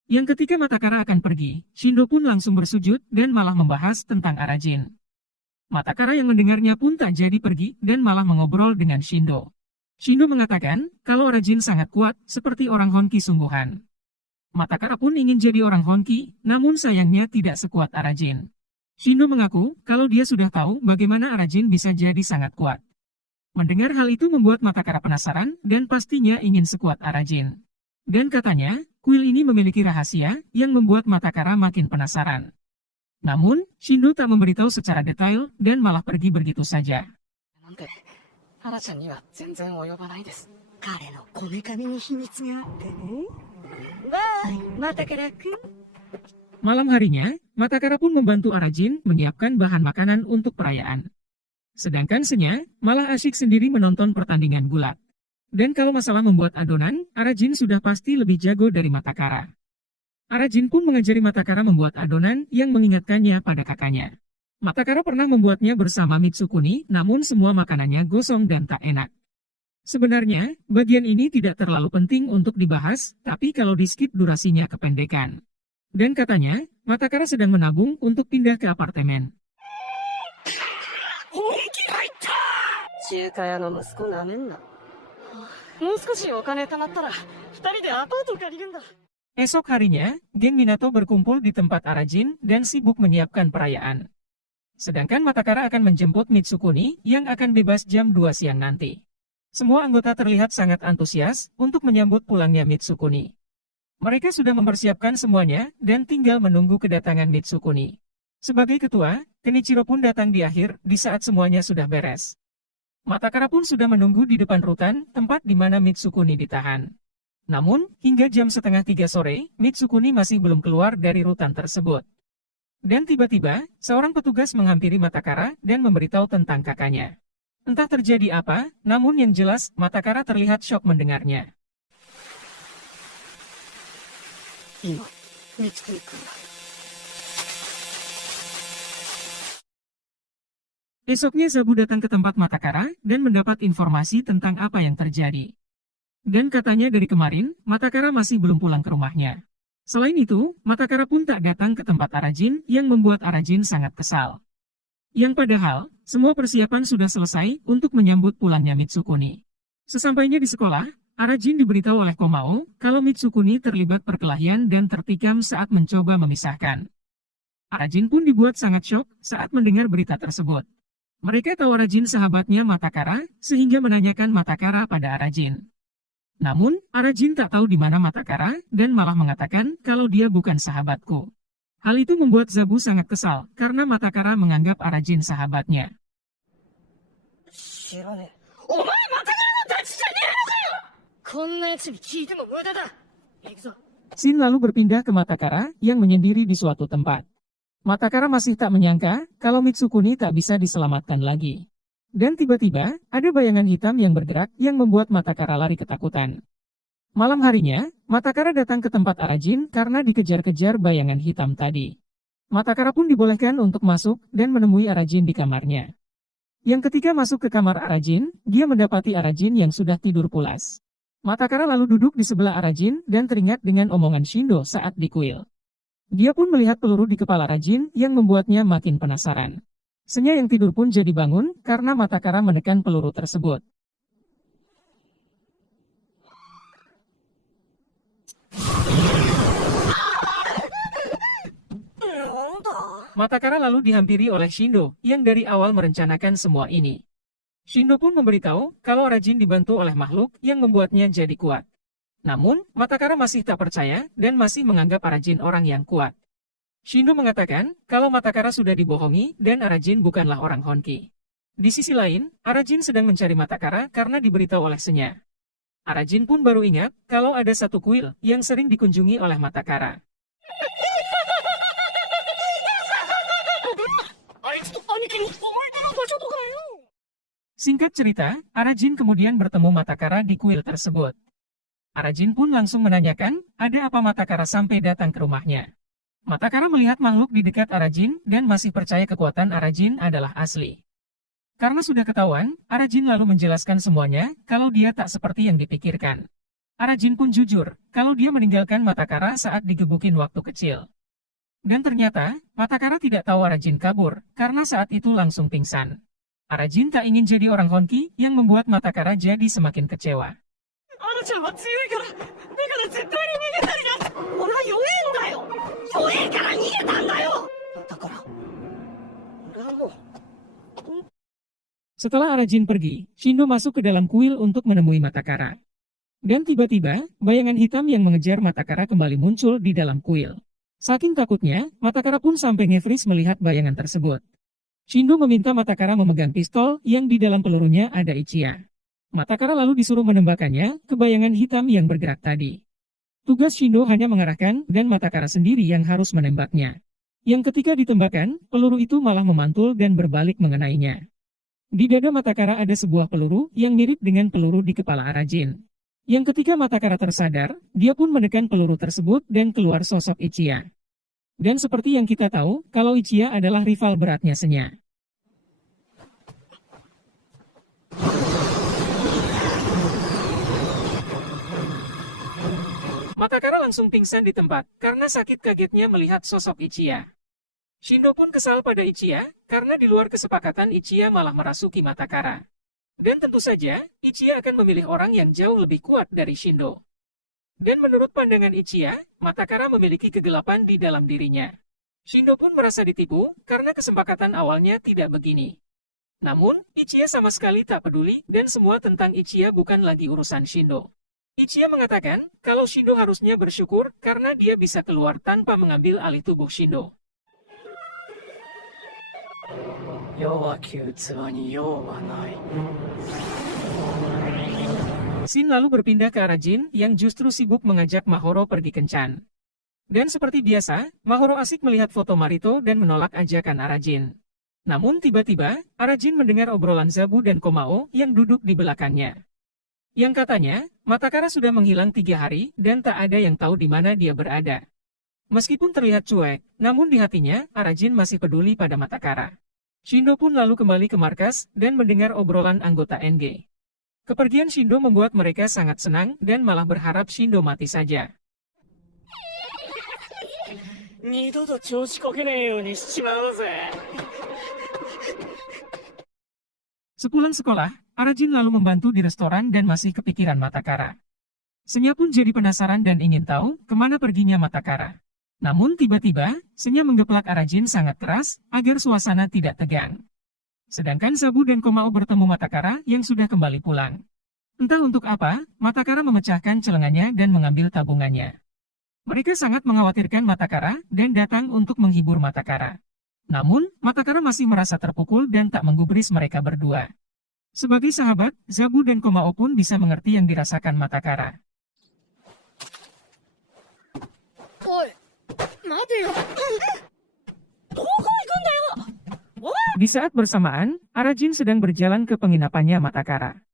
Yang ketika Matakara akan pergi, Shindo pun langsung bersujud dan malah membahas tentang Arajin. Matakara yang mendengarnya pun tak jadi pergi dan malah mengobrol dengan Shindo. Shindo mengatakan kalau Arajin sangat kuat seperti orang Honki sungguhan. Matakara pun ingin jadi orang Honki, namun sayangnya tidak sekuat Arajin. Shindo mengaku kalau dia sudah tahu bagaimana Arajin bisa jadi sangat kuat. Mendengar hal itu membuat Matakara penasaran dan pastinya ingin sekuat Arajin. Dan katanya, kuil ini memiliki rahasia yang membuat Matakara makin penasaran. Namun, Shindo tak memberitahu secara detail dan malah pergi begitu saja. 彼のこめかみに秘密があってね。わーい、Matakara君。 Malam harinya, Matakara pun membantu Arajin menyiapkan bahan makanan untuk perayaan. Sedangkan Senya malah asyik sendiri menonton pertandingan gulat. Dan kalau masalah membuat adonan, Arajin sudah pasti lebih jago dari Matakara. Arajin pun mengajari Matakara membuat adonan yang mengingatkannya pada kakaknya. Matakara pernah membuatnya bersama Mitsukuni, namun semua makanannya gosong dan tak enak. Sebenarnya, bagian ini tidak terlalu penting untuk dibahas, tapi kalau di-skip durasinya kependekan. Dan katanya, Matakara sedang menabung untuk pindah ke apartemen. 中華屋の息子なめんな。もう少しお金貯まったら、二人でアパート借りるんだ。 Esok harinya, geng Minato berkumpul di tempat Arajin dan sibuk menyiapkan perayaan. Sedangkan Matakara akan menjemput Mitsukuni yang akan bebas jam 2 siang nanti. Semua anggota terlihat sangat antusias untuk menyambut pulangnya Mitsukuni. Mereka sudah mempersiapkan semuanya dan tinggal menunggu kedatangan Mitsukuni. Sebagai ketua, Kenichiro pun datang di akhir di saat semuanya sudah beres. Matakara pun sudah menunggu di depan rutan, tempat di mana Mitsukuni ditahan. Namun, hingga jam setengah 3 sore, Mitsukuni masih belum keluar dari rutan tersebut. Dan tiba-tiba, seorang petugas menghampiri Matakara dan memberitahu tentang kakaknya. Entah terjadi apa, namun yang jelas, Matakara terlihat syok mendengarnya. 今、光圀君だ。 Esoknya Zabu datang ke tempat Matakara dan mendapat informasi tentang apa yang terjadi. Dan katanya dari kemarin, Matakara masih belum pulang ke rumahnya. Selain itu, Matakara pun tak datang ke tempat Arajin yang membuat Arajin sangat kesal. Yang padahal, semua persiapan sudah selesai untuk menyambut pulangnya Mitsukuni. Sesampainya di sekolah, Arajin diberitahu oleh Komao kalau Mitsukuni terlibat perkelahian dan tertikam saat mencoba memisahkan. Arajin pun dibuat sangat syok saat mendengar berita tersebut. Mereka tahu Arajin sahabatnya Matakara, sehingga menanyakan Matakara pada Arajin. Namun, Arajin tak tahu di mana Matakara dan malah mengatakan kalau dia bukan sahabatku. Hal itu membuat Zabu sangat kesal karena Matakara menganggap Arajin sahabatnya. 知らねえ。お前またからの立ちじゃねえのかよ。こんな奴に聞いても無駄だ。行くぞ。 Shin lalu berpindah ke Matakara yang menyendiri di suatu tempat. Matakara masih tak menyangka kalau Mitsukuni tak bisa diselamatkan lagi. Dan tiba-tiba, ada bayangan hitam yang bergerak yang membuat Matakara lari ketakutan. Malam harinya, Matakara datang ke tempat Arajin karena dikejar-kejar bayangan hitam tadi. Matakara pun dibolehkan untuk masuk dan menemui Arajin di kamarnya. Yang ketika masuk ke kamar Arajin, dia mendapati Arajin yang sudah tidur pulas. Matakara lalu duduk di sebelah Arajin dan teringat dengan omongan Shindo saat di kuil. Dia pun melihat peluru di kepala Arajin yang membuatnya makin penasaran. Senya yang tidur pun jadi bangun karena Matakara menekan peluru tersebut. Matakara lalu dihampiri oleh Shindo yang dari awal merencanakan semua ini. Shindo pun memberitahu kalau Arajin dibantu oleh makhluk yang membuatnya jadi kuat. Namun, Matakara masih tak percaya dan masih menganggap Arajin orang yang kuat. Shindo mengatakan kalau Matakara sudah dibohongi dan Arajin bukanlah orang Honki. Di sisi lain, Arajin sedang mencari Matakara karena diberitahu oleh Senya. Arajin pun baru ingat kalau ada satu kuil yang sering dikunjungi oleh Matakara. Singkat cerita, Arajin kemudian bertemu Matakara di kuil tersebut. Arajin pun langsung menanyakan ada apa Matakara sampai datang ke rumahnya. Matakara melihat makhluk di dekat Arajin dan masih percaya kekuatan Arajin adalah asli. Karena sudah ketahuan, Arajin lalu menjelaskan semuanya kalau dia tak seperti yang dipikirkan. Arajin pun jujur kalau dia meninggalkan Matakara saat digebukin waktu kecil. Dan ternyata, Matakara tidak tahu Arajin kabur karena saat itu langsung pingsan. Arajin tak ingin jadi orang Honki yang membuat Matakara jadi semakin kecewa. アナちゃんは強いから、だから絶対に逃げたりな。俺は弱えんだよ。弱えから逃げたんだよ。だから、俺はもう。 Setelah Arajin pergi, Shindo masuk ke dalam kuil untuk menemui Matakara. Dan tiba-tiba, bayangan hitam yang mengejar Matakara kembali muncul di dalam kuil. Saking takutnya, Matakara pun sampai nge-freeze melihat bayangan tersebut. Shindo meminta Matakara memegang pistol yang di dalam pelurunya ada Ichiya. Matakara lalu disuruh menembakkannya ke bayangan hitam yang bergerak tadi. Tugas Shindo hanya mengarahkan dan Matakara sendiri yang harus menembaknya. Yang ketika ditembakkan, peluru itu malah memantul dan berbalik mengenainya. Di dada Matakara ada sebuah peluru yang mirip dengan peluru di kepala Arajin. Yang ketika Matakara tersadar, dia pun menekan peluru tersebut dan keluar sosok Ichiya. Dan seperti yang kita tahu, kalau Ichiya adalah rival beratnya Senya. Matakara langsung pingsan di tempat karena sakit kagetnya melihat sosok Ichiya. Shindo pun kesal pada Ichiya karena di luar kesepakatan Ichiya malah merasuki Matakara. Dan tentu saja, Ichiya akan memilih orang yang jauh lebih kuat dari Shindo. Dan menurut pandangan Ichiya, Matakara memiliki kegelapan di dalam dirinya. Shindo pun merasa ditipu karena kesepakatan awalnya tidak begini. Namun, Ichiya sama sekali tak peduli dan semua tentang Ichiya bukan lagi urusan Shindo. Ichiya mengatakan kalau Shindo harusnya bersyukur karena dia bisa keluar tanpa mengambil alih tubuh Shindo. 弱き器に用はない。Shin lalu berpindah ke arah Jin yang justru sibuk mengajak Mahoro pergi kencan. Dan seperti biasa, Mahoro asik melihat foto Marito dan menolak ajakan Arajin. Namun tiba-tiba, Arajin mendengar obrolan Zabu dan Komao yang duduk di belakangnya. Yang katanya, Matakara sudah menghilang 3 hari dan tak ada yang tahu di mana dia berada. Meskipun terlihat cuek, namun di hatinya, Arajin masih peduli pada Matakara. Shindo pun lalu kembali ke markas dan mendengar obrolan anggota NG. Kepergian Shindo membuat mereka sangat senang dan malah berharap Shindo mati saja. 二度と調子こけねえようにしちまうぜ。 Sepulang sekolah, Arajin lalu membantu di restoran dan masih kepikiran Matakara. Senya pun jadi penasaran dan ingin tahu kemana perginya Matakara. Namun tiba-tiba, Senya menggeplak Arajin sangat keras agar suasana tidak tegang. Sedangkan Zabu dan Komao bertemu Matakara yang sudah kembali pulang. Entah untuk apa, Matakara memecahkan celengannya dan mengambil tabungannya. Mereka sangat mengkhawatirkan Matakara dan datang untuk menghibur Matakara. Namun, Matakara masih merasa terpukul dan tak menggubris mereka berdua. Sebagai sahabat, Zabu dan Komao pun bisa mengerti yang dirasakan Matakara. おい、待てよ。どこ行くんだよ。 Di saat bersamaan, Arajin sedang berjalan ke penginapannya Matakara.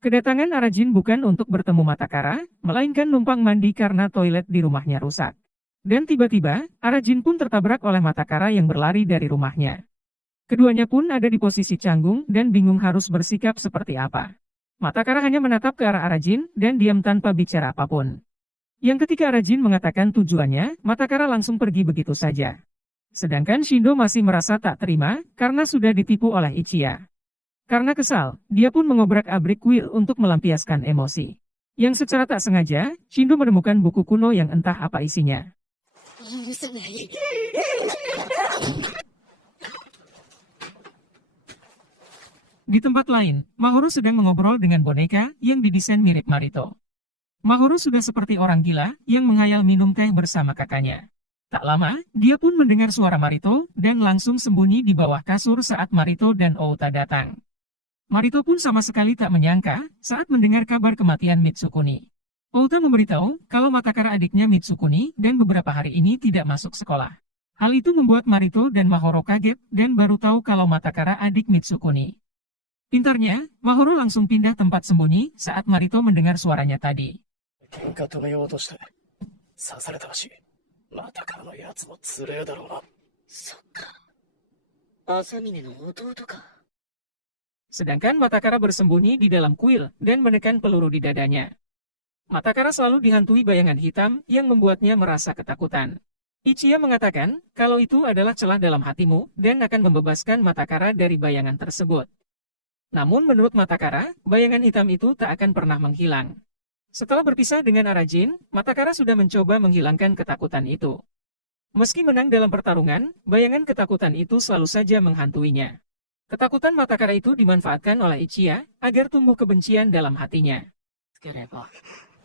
Kedatangan Arajin bukan untuk bertemu Matakara, melainkan numpang mandi karena toilet di rumahnya rusak. Dan tiba-tiba, Arajin pun tertabrak oleh Matakara yang berlari dari rumahnya. Keduanya pun ada di posisi canggung dan bingung harus bersikap seperti apa. Matakara hanya menatap ke arah Arajin dan diam tanpa bicara apapun. Yang ketika Arajin mengatakan tujuannya, Matakara langsung pergi begitu saja. Sedangkan Shindo masih merasa tak terima karena sudah ditipu oleh Ichiya. Karena kesal, dia pun mengobrak-abrik kuil untuk melampiaskan emosi. Yang secara tak sengaja, Shindo menemukan buku kuno yang entah apa isinya. 許さない。 Di tempat lain, Mahoro sedang mengobrol dengan boneka yang didesain mirip Marito. Mahoro sudah seperti orang gila yang menghayal minum teh bersama kakaknya. Tak lama, dia pun mendengar suara Marito dan langsung sembunyi di bawah kasur saat Marito dan Outa datang. Marito pun sama sekali tak menyangka saat mendengar kabar kematian Mitsukuni. Outa memberitahu kalau Matakara adiknya Mitsukuni dan beberapa hari ini tidak masuk sekolah. Hal itu membuat Marito dan Mahoro kaget dan baru tahu kalau Matakara adik Mitsukuni. Pintarnya, Mahoro langsung pindah tempat sembunyi saat Marito mendengar suaranya tadi. 喧嘩止めようとして刺されたらしい。またからのやつもつれえだろうな。そっか。朝峰の弟か。 Sedangkan Matakara bersembunyi di dalam kuil dan menekan peluru di dadanya. Matakara selalu dihantui bayangan hitam yang membuatnya merasa ketakutan. Ichiya mengatakan kalau itu adalah celah dalam hatimu dan akan membebaskan Matakara dari bayangan tersebut. Namun menurut Matakara, bayangan hitam itu tak akan pernah menghilang. Setelah berpisah dengan Arajin, Matakara sudah mencoba menghilangkan ketakutan itu. Meski menang dalam pertarungan, bayangan ketakutan itu selalu saja menghantuinya. Ketakutan Matakara itu dimanfaatkan oleh Ichiya agar tumbuh kebencian dalam hatinya. つければ、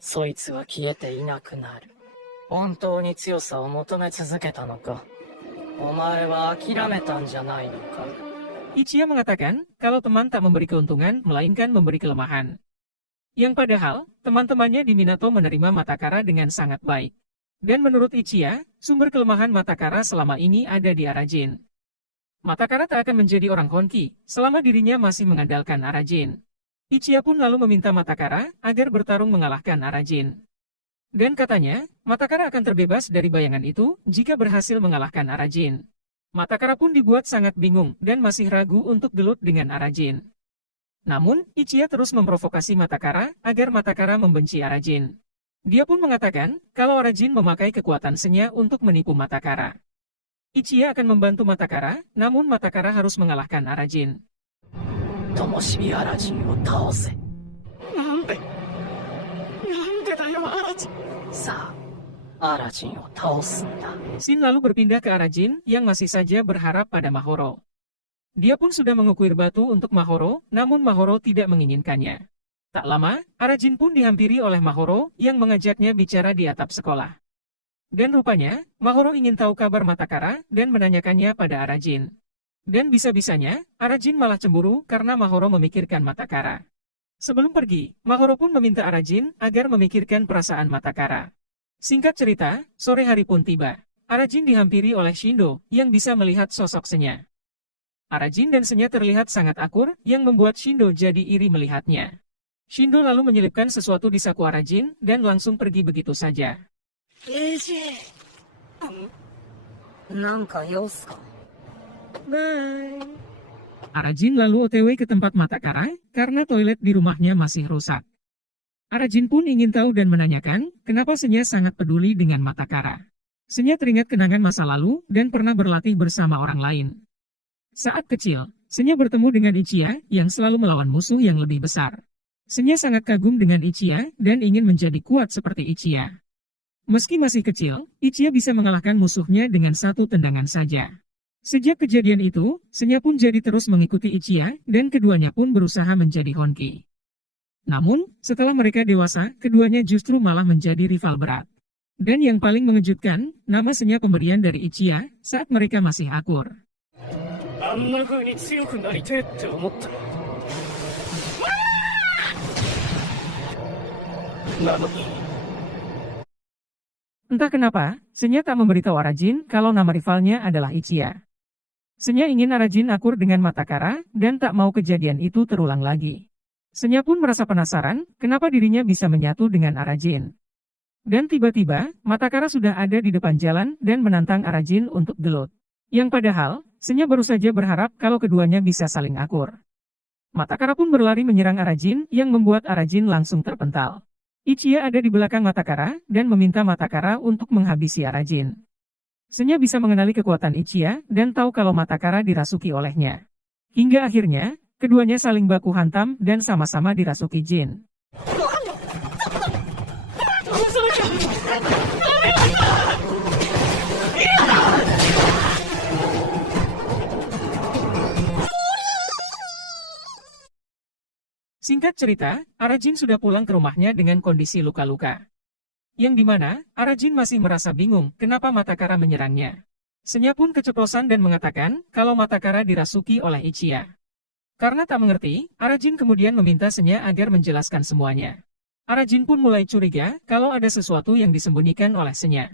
そいつは消えていなくなる。本当に強さを求め続けたのか。お前は諦めたんじゃないのか。 Ichiya mengatakan kalau teman tak memberi keuntungan melainkan memberi kelemahan. Yang padahal, teman-temannya di Minato menerima Matakara dengan sangat baik. Dan menurut Ichiya, sumber kelemahan Matakara selama ini ada di Arajin. Matakara tak akan menjadi orang Honki selama dirinya masih mengandalkan Arajin. Ichiya pun lalu meminta Matakara agar bertarung mengalahkan Arajin. Dan katanya, Matakara akan terbebas dari bayangan itu jika berhasil mengalahkan Arajin. Matakara pun dibuat sangat bingung dan masih ragu untuk gelut dengan Arajin. Namun, Ichiya terus memprovokasi Matakara agar Matakara membenci Arajin. Dia pun mengatakan kalau Arajin memakai kekuatan Senya untuk menipu Matakara. Ichiya akan membantu Matakara, namun Matakara harus mengalahkan Arajin. 灯火アラジンを倒せ。なんでだよ、アラジン。さあ、アラジンを倒すんだ。 Shin lalu berpindah ke Arajin yang masih saja berharap pada Mahoro. Dia pun sudah mengukuir batu untuk Mahoro, namun Mahoro tidak menginginkannya. Tak lama, Arajin pun dihampiri oleh Mahoro yang mengajaknya bicara di atap sekolah. Dan rupanya, Mahoro ingin tahu kabar Matakara dan menanyakannya pada Arajin. Dan bisa-bisanya, Arajin malah cemburu karena Mahoro memikirkan Matakara. Sebelum pergi, Mahoro pun meminta Arajin agar memikirkan perasaan Matakara. Singkat cerita, sore hari pun tiba. Arajin dihampiri oleh Shindo yang bisa melihat sosok Senya. Arajin dan Senya terlihat sangat akur yang membuat Shindo jadi iri melihatnya. Shindo lalu menyelipkan sesuatu di saku Arajin dan langsung pergi begitu saja. レイジなんか用っすか。バイ。 Arajin lalu OTW ke tempat Matakara karena toilet di rumahnya masih rusak. Arajin pun ingin tahu dan menanyakan kenapa Senya sangat peduli dengan Matakara. Senya teringat kenangan masa lalu dan pernah berlatih bersama orang lain. Saat kecil, Senya bertemu dengan Ichiya yang selalu melawan musuh yang lebih besar. Senya sangat kagum dengan Ichiya dan ingin menjadi kuat seperti Ichiya. Meski masih kecil, Ichiya bisa mengalahkan musuhnya dengan satu tendangan saja. Sejak kejadian itu, Senya pun jadi terus mengikuti Ichiya dan keduanya pun berusaha menjadi Honki. Namun, setelah mereka dewasa, keduanya justru malah menjadi rival berat. Dan yang paling mengejutkan, nama Senya pemberian dari Ichiya saat mereka masih akur. あんな風に強くなりてえって思ったなのに Entah kenapa, Senya tak memberitahu Arajin kalau nama rivalnya adalah Ichiya. Senya ingin Arajin akur dengan Matakara dan tak mau kejadian itu terulang lagi. Senya pun merasa penasaran kenapa dirinya bisa menyatu dengan Arajin. Dan tiba-tiba, Matakara sudah ada di depan jalan dan menantang Arajin untuk gelut. Yang padahal, Senya baru saja berharap kalau keduanya bisa saling akur. Matakara pun berlari menyerang Arajin yang membuat Arajin langsung terpental. Ichiya ada di belakang Matakara dan meminta Matakara untuk menghabisi Arajin. Senya bisa mengenali kekuatan Ichiya dan tahu kalau Matakara dirasuki olehnya. Hingga akhirnya, keduanya saling baku hantam dan sama-sama dirasuki Jin. Singkat cerita, Arajin sudah pulang ke rumahnya dengan kondisi luka-luka. Yang dimana, Arajin masih merasa bingung kenapa Matakara menyerangnya. Senya pun keceplosan dan mengatakan kalau Matakara dirasuki oleh Ichiya. Karena tak mengerti, Arajin kemudian meminta Senya agar menjelaskan semuanya. Arajin pun mulai curiga kalau ada sesuatu yang disembunyikan oleh Senya.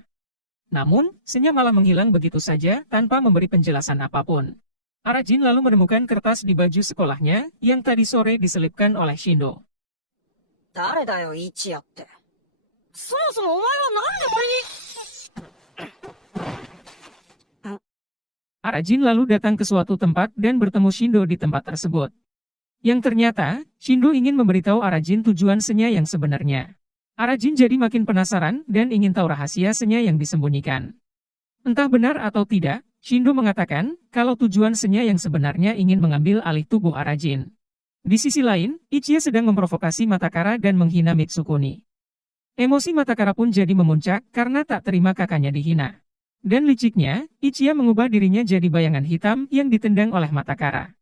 Namun, Senya malah menghilang begitu saja tanpa memberi penjelasan apapun. Arajin lalu menemukan kertas di baju sekolahnya yang tadi sore diselipkan oleh Shindo. 誰だよ、イチヤって。そもそもお前はなんで俺に。 Arajin lalu datang ke suatu tempat dan bertemu Shindo di tempat tersebut. Yang ternyata, Shindo ingin memberitahu Arajin tujuan Senya yang sebenarnya. Arajin jadi makin penasaran dan ingin tahu rahasia Senya yang disembunyikan. Entah benar atau tidak, Shindo mengatakan kalau tujuan Senya yang sebenarnya ingin mengambil alih tubuh Arajin. Di sisi lain, Ichiya sedang memprovokasi Matakara dan menghina Mitsukuni. Emosi Matakara pun jadi memuncak karena tak terima kakaknya dihina. Dan liciknya, Ichiya mengubah dirinya jadi bayangan hitam yang ditendang oleh Matakara.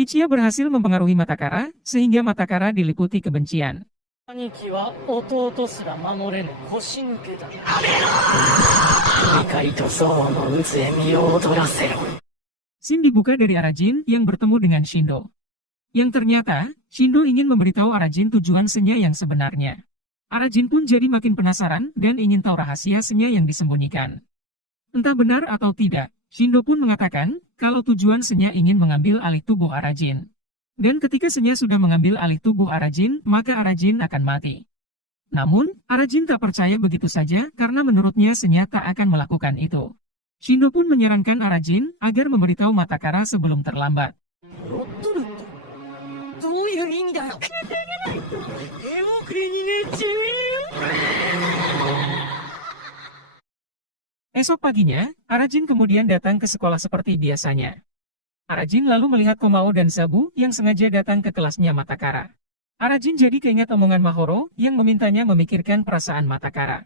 Ichiya berhasil mempengaruhi Matakara sehingga Matakara diliputi kebencian. 兄貴は弟すら守れぬ腰抜けだ。怒りと憎悪の渦へ身を躍らせろ。 Scene dibuka dari Arajin yang bertemu dengan Shindo. Yang ternyata, Shindo ingin memberitahu Arajin tujuan Senya yang sebenarnya. Arajin pun jadi makin penasaran dan ingin tahu rahasia Senya yang disembunyikan. Entah benar atau tidak, Shindo pun mengatakan kalau tujuan Senya ingin mengambil alih tubuh Arajin. Dan ketika Senya sudah mengambil alih tubuh Arajin, maka Arajin akan mati. Namun, Arajin tak percaya begitu saja karena menurutnya Senya tak akan melakukan itu. Shindo pun menyarankan Arajin agar memberitahu Matakara sebelum terlambat. どういう意味だよ。手遅れにねっちゅう。 Esok paginya, Arajin kemudian datang ke sekolah seperti biasanya. Arajin lalu melihat Komao dan Zabu yang sengaja datang ke kelasnya Matakara. Arajin jadi keingat omongan Mahoro yang memintanya memikirkan perasaan Matakara.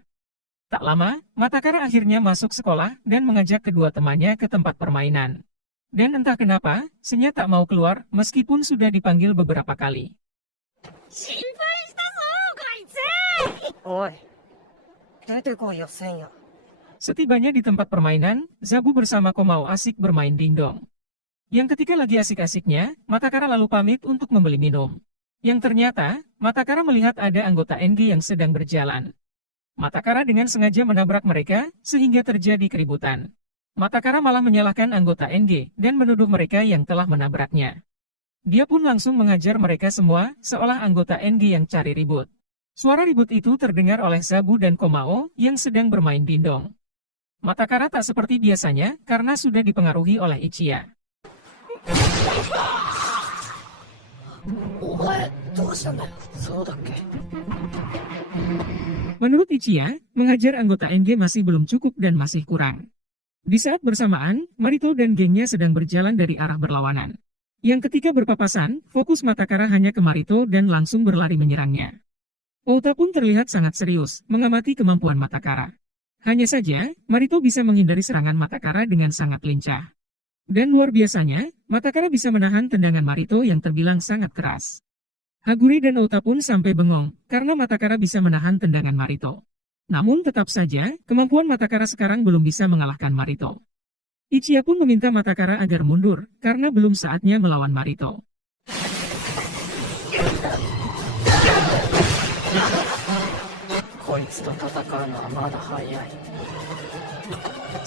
Tak lama, Matakara akhirnya masuk sekolah dan mengajak kedua temannya ke tempat permainan. Dan entah kenapa, Senya tak mau keluar meskipun sudah dipanggil beberapa kali. 心配したぞ、こいつ。おい、出てこいよ、せんや。 Setibanya di tempat permainan, Zabu bersama Komao asik bermain dingdong. Yang ketika lagi asik-asiknya, Matakara lalu pamit untuk membeli minum. Yang ternyata, Matakara melihat ada anggota NG yang sedang berjalan. Matakara dengan sengaja menabrak mereka, sehingga terjadi keributan. Matakara malah menyalahkan anggota NG, dan menuduh mereka yang telah menabraknya. Dia pun langsung mengajar mereka semua, seolah anggota NG yang cari ribut. Suara ribut itu terdengar oleh Zabu dan Komao, yang sedang bermain dindong. Matakara tak seperti biasanya, karena sudah dipengaruhi oleh Ichiya. Menurut Ichiya, mengajar anggota NG masih belum cukup dan masih kurang. Di saat bersamaan, Marito dan gengnya sedang berjalan dari arah berlawanan. Yang ketika berpapasan, fokus Matakara hanya ke Marito dan langsung berlari menyerangnya. Ota pun terlihat sangat serius, mengamati kemampuan Matakara. Hanya saja, Marito bisa menghindari serangan Matakara dengan sangat lincah. Dan luar biasanya, Matakara bisa menahan tendangan Marito yang terbilang sangat keras. Hagure dan Ota pun sampai bengong, karena Matakara bisa menahan tendangan Marito. Namun tetap saja, kemampuan Matakara sekarang belum bisa mengalahkan Marito. Ichiya pun meminta Matakara agar mundur, karena belum saatnya melawan Marito.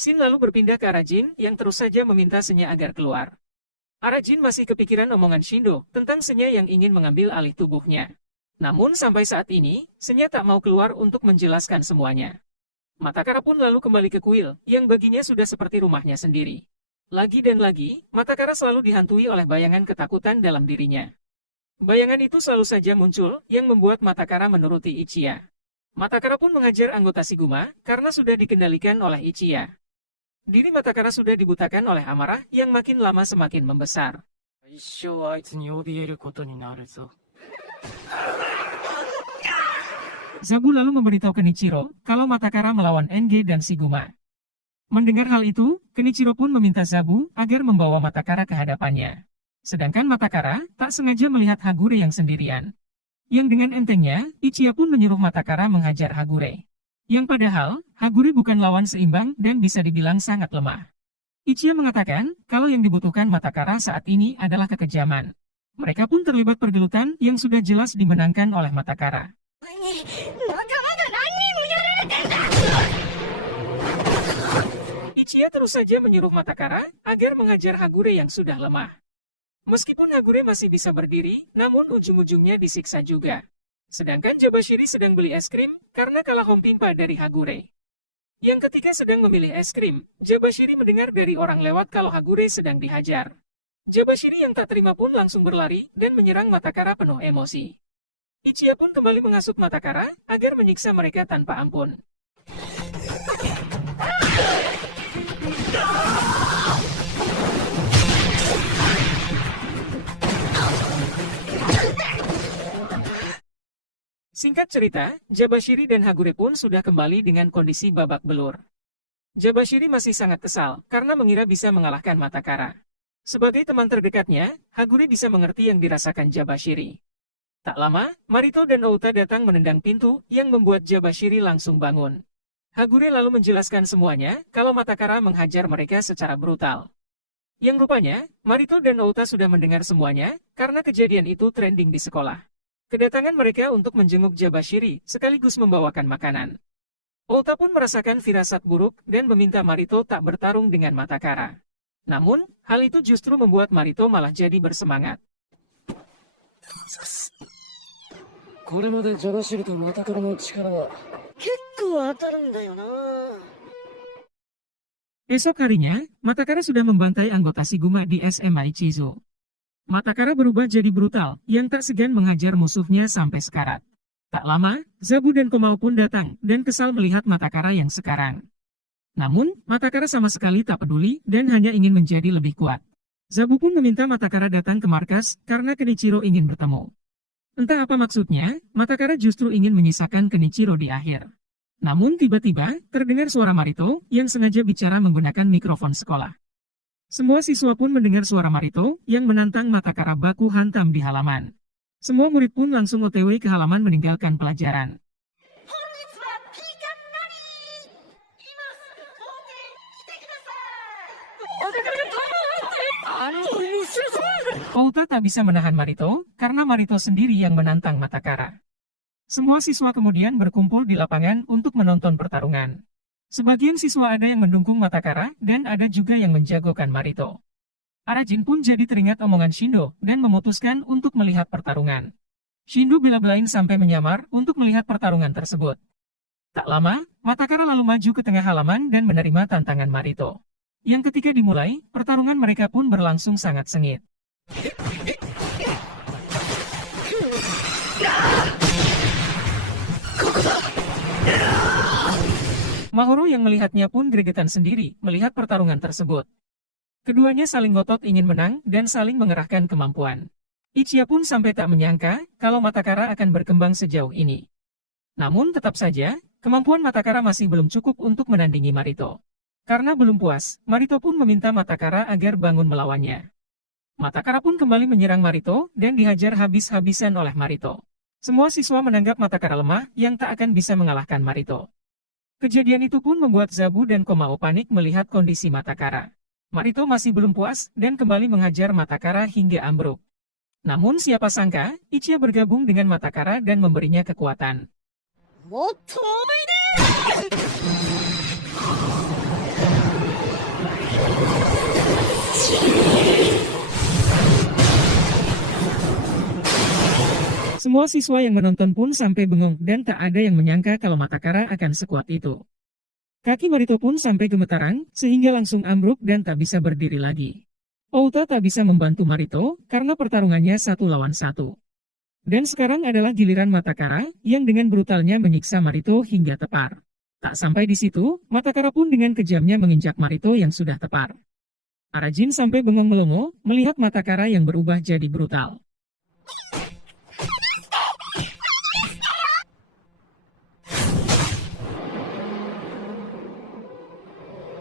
Shin lalu berpindah ke Arajin, yang terus saja meminta Senya agar keluar. Arajin masih kepikiran omongan Shindo tentang Senya yang ingin mengambil alih tubuhnya. Namun sampai saat ini, Senya tak mau keluar untuk menjelaskan semuanya. Matakara pun lalu kembali ke kuil, yang baginya sudah seperti rumahnya sendiri. Lagi dan lagi, Matakara selalu dihantui oleh bayangan ketakutan dalam dirinya. Bayangan itu selalu saja muncul, yang membuat Matakara menuruti Ichiya. Matakara pun mengajar anggota Shiguma, karena sudah dikendalikan oleh Ichiya. Diri Matakara sudah dibutakan oleh amarah yang makin lama semakin membesar. Zabu lalu memberitahu Kenichiro kalau Matakara melawan NG dan Shiguma. Mendengar hal itu, Kenichiro pun meminta Zabu agar membawa Matakara ke hadapannya. Sedangkan Matakara tak sengaja melihat Hagure yang sendirian. Yang dengan entengnya, Ichiya pun menyuruh Matakara menghajar Hagure. Yang padahal, Hagure bukan lawan seimbang dan bisa dibilang sangat lemah. Ichiya mengatakan kalau yang dibutuhkan Matakara saat ini adalah kekejaman. Mereka pun terlibat pergelutan yang sudah jelas dimenangkan oleh Matakara. Ichiya terus saja menyuruh Matakara agar mengajar Hagure yang sudah lemah. Meskipun Hagure masih bisa berdiri, namun ujung-ujungnya disiksa juga. Sedangkan Jabashiri sedang beli es krim karena kalah hompimpa dari Hagure. Yang ketika sedang memilih es krim, Jabashiri mendengar dari orang lewat kalau Hagure sedang dihajar. Jabashiri yang tak terima pun langsung berlari dan menyerang Matakara penuh emosi. Ichiya pun kembali mengasuh Matakara agar menyiksa mereka tanpa ampun. Singkat cerita, Jabashiri dan Hagure pun sudah kembali dengan kondisi babak belur. Jabashiri masih sangat kesal karena mengira bisa mengalahkan Matakara. Sebagai teman terdekatnya, Hagure bisa mengerti yang dirasakan Jabashiri. Tak lama, Marito dan Outa datang menendang pintu yang membuat Jabashiri langsung bangun. Hagure lalu menjelaskan semuanya kalau Matakara menghajar mereka secara brutal. Yang rupanya, Marito dan Outa sudah mendengar semuanya karena kejadian itu trending di sekolah. Kedatangan mereka untuk menjenguk Jabashiri sekaligus membawakan makanan. Outa pun merasakan firasat buruk dan meminta Marito tak bertarung dengan Matakara. Namun, hal itu justru membuat Marito malah jadi bersemangat. Esok harinya, Matakara sudah membantai anggota Shiguma di SMA Ichizo. Matakara berubah jadi brutal, yang tak segan menghajar musuhnya sampai sekarat. Tak lama, Zabu dan Komao pun datang, dan kesal melihat Matakara yang sekarang. Namun, Matakara sama sekali tak peduli, dan hanya ingin menjadi lebih kuat. Zabu pun meminta Matakara datang ke markas, karena Kenichiro ingin bertemu. Entah apa maksudnya, Matakara justru ingin menyisakan Kenichiro di akhir. Namun tiba-tiba, terdengar suara Marito, yang sengaja bicara menggunakan mikrofon sekolah. Semua siswa pun mendengar suara Marito yang menantang Matakara baku hantam di halaman. Semua murid pun langsung OTW ke halaman meninggalkan pelajaran. Outa tak bisa menahan Marito, karena Marito sendiri yang menantang Matakara. Semua siswa kemudian berkumpul di lapangan untuk menonton pertarungan. Sebagian siswa ada yang mendukung Matakara, dan ada juga yang menjagokan Marito. Arajin pun jadi teringat omongan Shindo, dan memutuskan untuk melihat pertarungan. Shindo bela-belain sampai menyamar untuk melihat pertarungan tersebut. Tak lama, Matakara lalu maju ke tengah halaman dan menerima tantangan Marito. Yang ketika dimulai, pertarungan mereka pun berlangsung sangat sengit. Mahoro yang melihatnya pun gregetan sendiri melihat pertarungan tersebut. Keduanya saling ngotot ingin menang dan saling mengerahkan kemampuan. Ichiya pun sampai tak menyangka kalau Matakara akan berkembang sejauh ini. Namun tetap saja, kemampuan Matakara masih belum cukup untuk menandingi Marito. Karena belum puas, Marito pun meminta Matakara agar bangun melawannya. Matakara pun kembali menyerang Marito dan dihajar habis-habisan oleh Marito. Semua siswa menganggap Matakara lemah yang tak akan bisa mengalahkan Marito. Kejadian itu pun membuat Zabu dan Komao panik melihat kondisi Matakara. Marito masih belum puas dan kembali menghajar Matakara hingga ambruk. Namun siapa sangka, Ichiya bergabung dengan Matakara dan memberinya kekuatan. Semua siswa yang menonton pun sampai bengong dan tak ada yang menyangka kalau Matakara akan sekuat itu. Kaki Marito pun sampai gemetaran, sehingga langsung ambruk dan tak bisa berdiri lagi. Outa tak bisa membantu Marito, karena pertarungannya 1 lawan 1. Dan sekarang adalah giliran Matakara, yang dengan brutalnya menyiksa Marito hingga tepar. Tak sampai di situ, Matakara pun dengan kejamnya menginjak Marito yang sudah tepar. Arajin sampai bengong melongo, melihat Matakara yang berubah jadi brutal.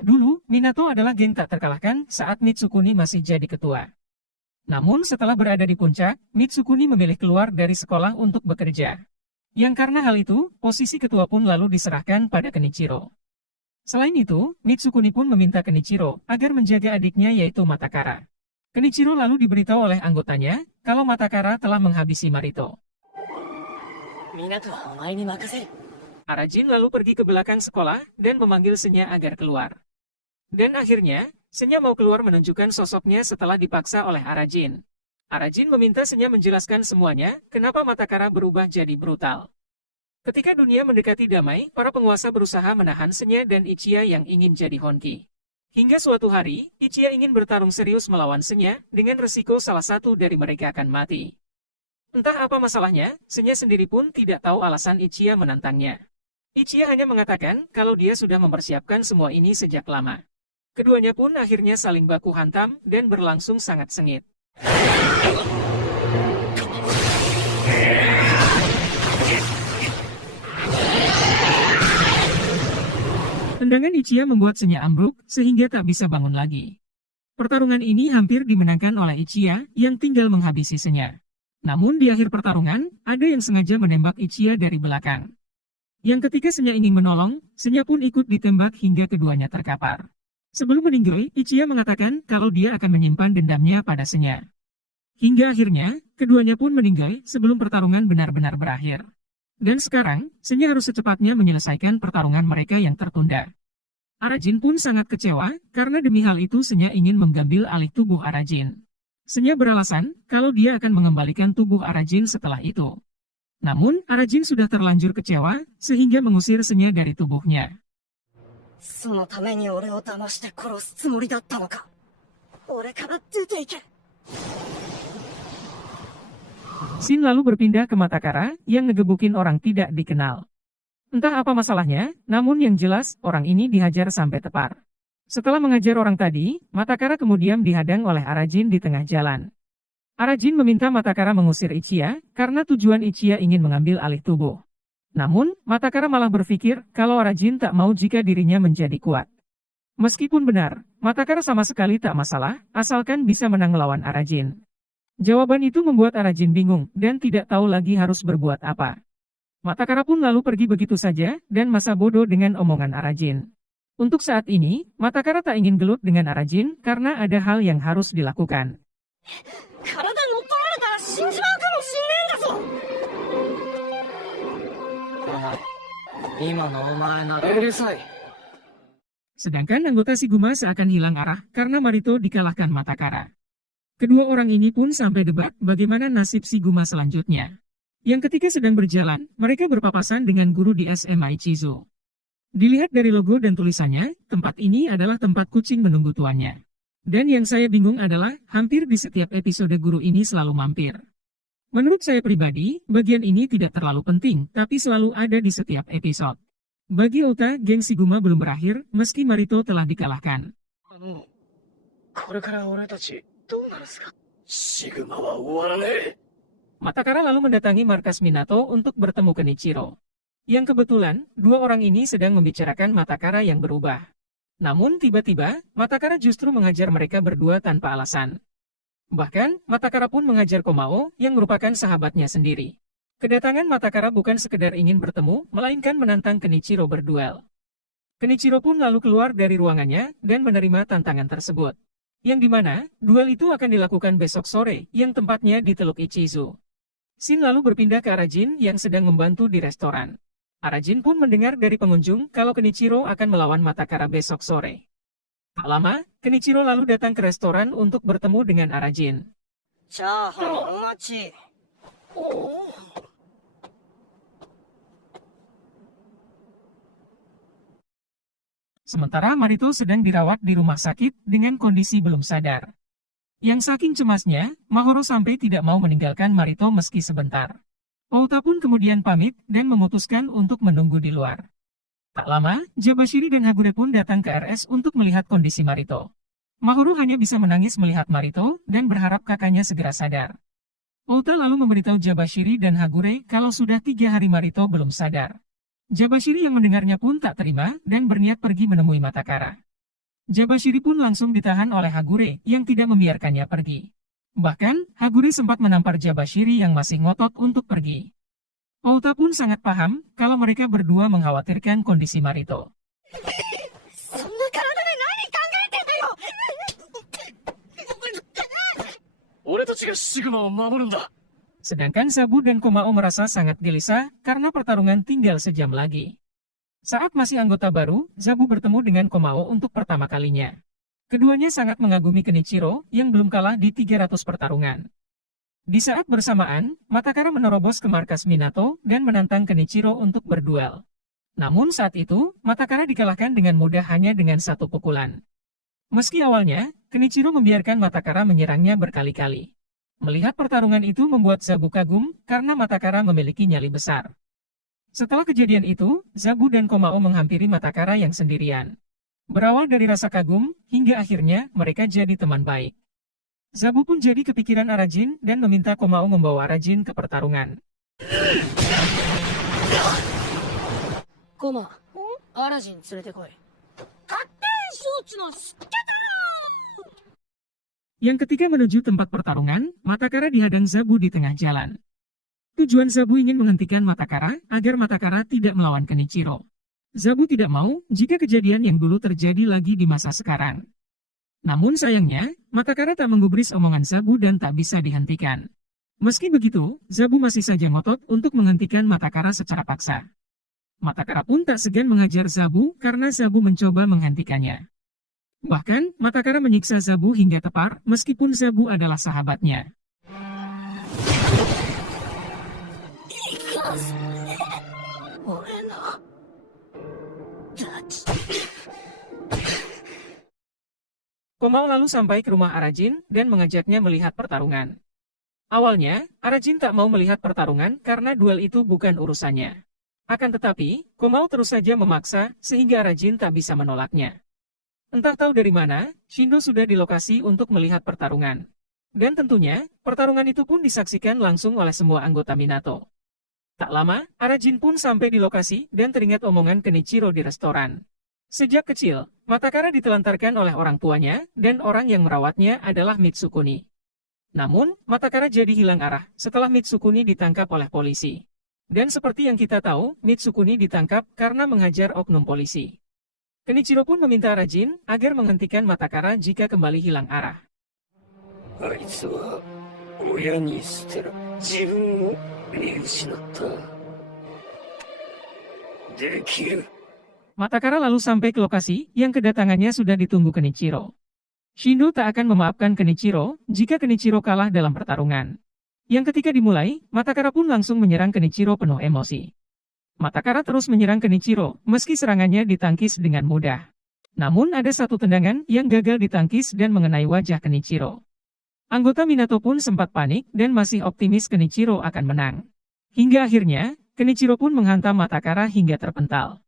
Dulu, Minato adalah geng tak terkalahkan saat Mitsukuni masih jadi ketua. Namun setelah berada di puncak, Mitsukuni memilih keluar dari sekolah untuk bekerja. Yang karena hal itu, posisi ketua pun lalu diserahkan pada Kenichiro. Selain itu, Mitsukuni pun meminta Kenichiro agar menjaga adiknya yaitu Matakara. Kenichiro lalu diberitahu oleh anggotanya kalau Matakara telah menghabisi Marito. Arajin lalu pergi ke belakang sekolah dan memanggil Senya agar keluar. Dan akhirnya, Senya mau keluar menunjukkan sosoknya setelah dipaksa oleh Arajin. Arajin meminta Senya menjelaskan semuanya, kenapa Matakara berubah jadi brutal. Ketika dunia mendekati damai, para penguasa berusaha menahan Senya dan Ichiya yang ingin jadi Honki. Hingga suatu hari, Ichiya ingin bertarung serius melawan Senya, dengan resiko salah satu dari mereka akan mati. Entah apa masalahnya, Senya sendiri pun tidak tahu alasan Ichiya menantangnya. Ichiya hanya mengatakan kalau dia sudah mempersiapkan semua ini sejak lama. Keduanya pun akhirnya saling baku hantam dan berlangsung sangat sengit. Tendangan Ichiya membuat Senya ambruk sehingga tak bisa bangun lagi. Pertarungan ini hampir dimenangkan oleh Ichiya yang tinggal menghabisi Senya. Namun di akhir pertarungan, ada yang sengaja menembak Ichiya dari belakang. Yang ketika Senya ingin menolong, Senya pun ikut ditembak hingga keduanya terkapar. Sebelum meninggal, Ichiya mengatakan kalau dia akan menyimpan dendamnya pada Senya. Hingga akhirnya, keduanya pun meninggal sebelum pertarungan benar-benar berakhir. Dan sekarang, Senya harus secepatnya menyelesaikan pertarungan mereka yang tertunda. Arajin pun sangat kecewa, karena demi hal itu Senya ingin mengambil alih tubuh Arajin. Senya beralasan kalau dia akan mengembalikan tubuh Arajin setelah itu. Namun, Arajin sudah terlanjur kecewa, sehingga mengusir Senya dari tubuhnya. Shin lalu berpindah ke Matakara, yang ngegebukin orang tidak dikenal. Entah apa masalahnya, namun yang jelas, orang ini dihajar sampai tepar. Setelah mengajar orang tadi, Matakara kemudian dihadang oleh Arajin di tengah jalan. Arajin meminta Matakara mengusir Ichiya, karena tujuan Ichiya ingin mengambil alih tubuh. Namun, Matakara malah berpikir kalau Arajin tak mau jika dirinya menjadi kuat. Meskipun benar, Matakara sama sekali tak masalah, asalkan bisa menang melawan Arajin. Jawaban itu membuat Arajin bingung, dan tidak tahu lagi harus berbuat apa. Matakara pun lalu pergi begitu saja, dan masa bodoh dengan omongan Arajin. Untuk saat ini, Matakara tak ingin gelut dengan Arajin karena ada hal yang harus dilakukan. 体乗っ取られたら死んじまうかもしんねえんだぞ。今のお前ならうるさい。 Sedangkan anggota Shiguma seakan hilang arah karena Marito dikalahkan Matakara. Kedua orang ini pun sampai debat bagaimana nasib Shiguma selanjutnya. Yang ketika sedang berjalan, mereka berpapasan dengan guru di SMA Ichizo. Dilihat dari logo dan tulisannya, tempat ini adalah tempat kucing menunggu tuannya. Dan yang saya bingung adalah, hampir di setiap episode guru ini selalu mampir. Menurut saya pribadi, bagian ini tidak terlalu penting, tapi selalu ada di setiap episode. Bagi Ota, geng Shiguma belum berakhir, meski Marito telah dikalahkan. これから俺たちどうなるんすか。シグマは終わらねえ。 Matakara lalu mendatangi markas Minato untuk bertemu Kenichiro. Yang kebetulan, dua orang ini sedang membicarakan Matakara yang berubah. Namun tiba-tiba, Matakara justru mengajar mereka berdua tanpa alasan. Bahkan, Matakara pun mengajar Komao yang merupakan sahabatnya sendiri. Kedatangan Matakara bukan sekedar ingin bertemu, melainkan menantang Kenichiro berduel. Kenichiro pun lalu keluar dari ruangannya dan menerima tantangan tersebut. Yang dimana, duel itu akan dilakukan besok sore, yang tempatnya di Teluk Ichizu. Shin lalu berpindah ke Arajin yang sedang membantu di restoran. Arajin pun mendengar dari pengunjung kalau Kenichiro akan melawan Matakara besok sore. Tak lama, Kenichiro lalu datang ke restoran untuk bertemu dengan Arajin. チャーハンお待ち。Sementara Marito sedang dirawat di rumah sakit dengan kondisi belum sadar. Yang saking cemasnya, Mahoro sampai tidak mau meninggalkan Marito meski sebentar. Outa pun kemudian pamit dan memutuskan untuk menunggu di luar. Tak lama, Jabashiri dan Hagure pun datang ke RS untuk melihat kondisi Marito. Mahoro hanya bisa menangis melihat Marito dan berharap kakaknya segera sadar. Outa lalu memberitahu Jabashiri dan Hagure kalau sudah 3 hari Marito belum sadar. Jabashiri yang mendengarnya pun tak terima dan berniat pergi menemui Matakara. Jabashiri pun langsung ditahan oleh Hagure yang tidak membiarkannya pergi. Bahkan, Hagure sempat menampar Jabashiri yang masih ngotot untuk pergi. Outa pun sangat paham kalau mereka berdua mengkhawatirkan kondisi Marito. そんな体で何考えてんだよ。俺たちがシグマを守るんだ。 Sedangkan Sabu dan Komao merasa sangat gelisah karena pertarungan tinggal sejam lagi. Saat masih anggota baru, Zabu bertemu dengan Komao untuk pertama kalinya. Keduanya sangat mengagumi Kenichiro yang belum kalah di 300 pertarungan. Di saat bersamaan, Matakara menerobos ke markas Minato dan menantang Kenichiro untuk berduel. Namun saat itu, Matakara dikalahkan dengan mudah hanya dengan 1 pukulan. Meski awalnya, Kenichiro membiarkan Matakara menyerangnya berkali-kali. Melihat pertarungan itu membuat Zabu kagum karena Matakara memiliki nyali besar. Setelah kejadian itu, Zabu dan Komao menghampiri Matakara yang sendirian. Berawal dari rasa kagum, hingga akhirnya mereka jadi teman baik. Zabu pun jadi kepikiran Arajin dan meminta Komao membawa Arajin ke pertarungan. コマ、アラジン連れてこい。勝手承知の知ってた。 Yang ketika menuju tempat pertarungan, Matakara dihadang Zabu di tengah jalan. Tujuan Zabu ingin menghentikan Matakara agar Matakara tidak melawan Kenichiro. Zabu tidak mau jika kejadian yang dulu terjadi lagi di masa sekarang. Namun sayangnya, Matakara tak menggubris omongan Zabu dan tak bisa dihentikan. Meski begitu, Zabu masih saja ngotot untuk menghentikan Matakara secara paksa. Matakara pun tak segan menghajar Zabu karena Zabu mencoba menghentikannya. Bahkan, Matakara menyiksa Zabu hingga tepar meskipun Zabu adalah sahabatnya. Komao lalu sampai ke rumah Arajin dan mengajaknya melihat pertarungan. Awalnya, Arajin tak mau melihat pertarungan karena duel itu bukan urusannya. Akan tetapi, Komao terus saja memaksa sehingga Arajin tak bisa menolaknya. Entah tahu dari mana, Shindo sudah di lokasi untuk melihat pertarungan. Dan tentunya, pertarungan itu pun disaksikan langsung oleh semua anggota Minato. Tak lama, Arajin pun sampai di lokasi dan teringat omongan Kenichiro di restoran. Sejak kecil, Matakara ditelantarkan oleh orang tuanya, dan orang yang merawatnya adalah Mitsukuni. Namun, Matakara jadi hilang arah setelah Mitsukuni ditangkap oleh polisi. Dan seperti yang kita tahu, Mitsukuni ditangkap karena menghajar oknum polisi. Kenichiro pun meminta Arajin agar menghentikan Matakara jika kembali hilang arah. あいつは親に捨てら自分を見失った。できる。 Matakara lalu sampai ke lokasi yang kedatangannya sudah ditunggu Kenichiro. Shindo tak akan memaafkan Kenichiro jika Kenichiro kalah dalam pertarungan. Yang ketika dimulai, Matakara pun langsung menyerang Kenichiro penuh emosi. Matakara terus menyerang Kenichiro, meski serangannya ditangkis dengan mudah. Namun ada satu tendangan yang gagal ditangkis dan mengenai wajah Kenichiro. Anggota Minato pun sempat panik dan masih optimis Kenichiro akan menang. Hingga akhirnya, Kenichiro pun menghantam Matakara hingga terpental.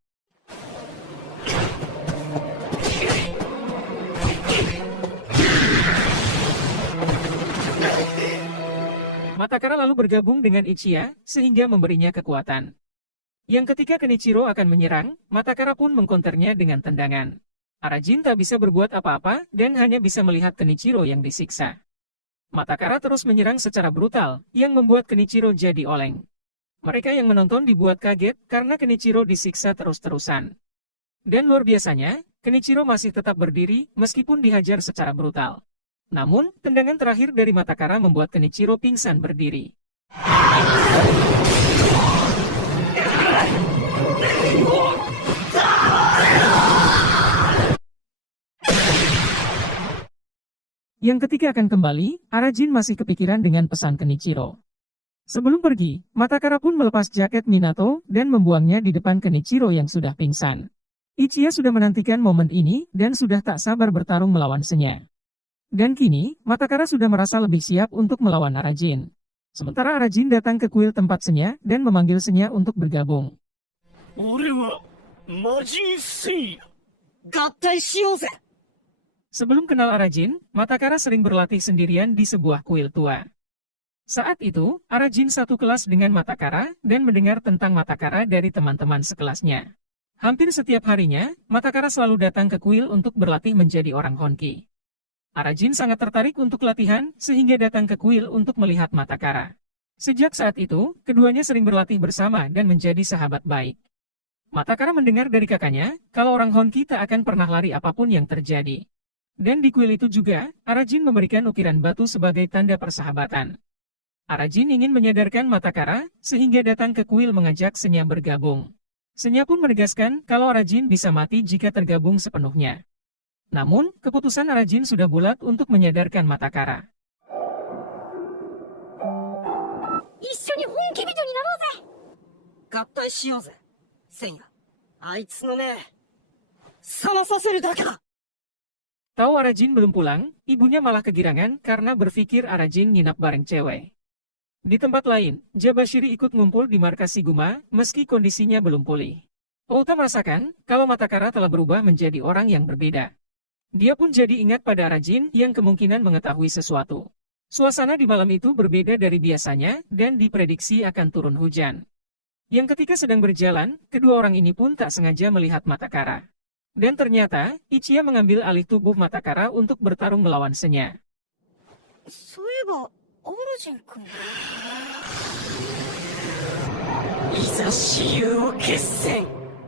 Matakara lalu bergabung dengan Ichiya, sehingga memberinya kekuatan. Yang ketika Kenichiro akan menyerang, Matakara pun mengkonternya dengan tendangan. Arajin tak bisa berbuat apa-apa, dan hanya bisa melihat Kenichiro yang disiksa. Matakara terus menyerang secara brutal, yang membuat Kenichiro jadi oleng. Mereka yang menonton dibuat kaget, karena Kenichiro disiksa terus-terusan. Dan luar biasanya, Kenichiro masih tetap berdiri, meskipun dihajar secara brutal. Namun, tendangan terakhir dari Matakara membuat Kenichiro pingsan berdiri. Yang ketika akan kembali, Arajin masih kepikiran dengan pesan Kenichiro. Sebelum pergi, Matakara pun melepas jaket Minato dan membuangnya di depan Kenichiro yang sudah pingsan. Ichiya sudah menantikan momen ini dan sudah tak sabar bertarung melawan Senya. Dan kini, Matakara sudah merasa lebih siap untuk melawan Arajin. Sementara Arajin datang ke kuil tempat Senya dan memanggil Senya untuk bergabung. 俺は魔人聖夜。合体しようぜ。 Sebelum kenal Arajin, Matakara sering berlatih sendirian di sebuah kuil tua. Saat itu, Arajin satu kelas dengan Matakara dan mendengar tentang Matakara dari teman-teman sekelasnya. Hampir setiap harinya, Matakara selalu datang ke kuil untuk berlatih menjadi orang Honki. Arajin sangat tertarik untuk latihan, sehingga datang ke kuil untuk melihat Matakara. Sejak saat itu, keduanya sering berlatih bersama dan menjadi sahabat baik. Matakara mendengar dari kakaknya, kalau orang Honki tak akan pernah lari apapun yang terjadi. Dan di kuil itu juga, Arajin memberikan ukiran batu sebagai tanda persahabatan. Arajin ingin menyadarkan Matakara, sehingga datang ke kuil mengajak Senya bergabung. Senya pun menegaskan kalau Arajin bisa mati jika tergabung sepenuhnya. Namun, keputusan Arajin sudah bulat untuk menyadarkan Matakara. 一緒に本気人になろうぜ。合体しようぜ。せんや。あいつの目、覚まさせるだけだ。 Tahu Arajin belum pulang, ibunya malah kegirangan karena berpikir Arajin nginap bareng cewek. Di tempat lain, Jabashiri ikut ngumpul di markas Shiguma, meski kondisinya belum pulih. Outa merasakan kalau Matakara telah berubah menjadi orang yang berbeda. Dia pun jadi ingat pada Arajin yang kemungkinan mengetahui sesuatu. Suasana di malam itu berbeda dari biasanya, dan diprediksi akan turun hujan. Yang ketika sedang berjalan, kedua orang ini pun tak sengaja melihat Matakara. Dan ternyata, Ichiya mengambil alih tubuh Matakara untuk bertarung melawan Senya. そういえば、アラジン君。いざ私有を決戦。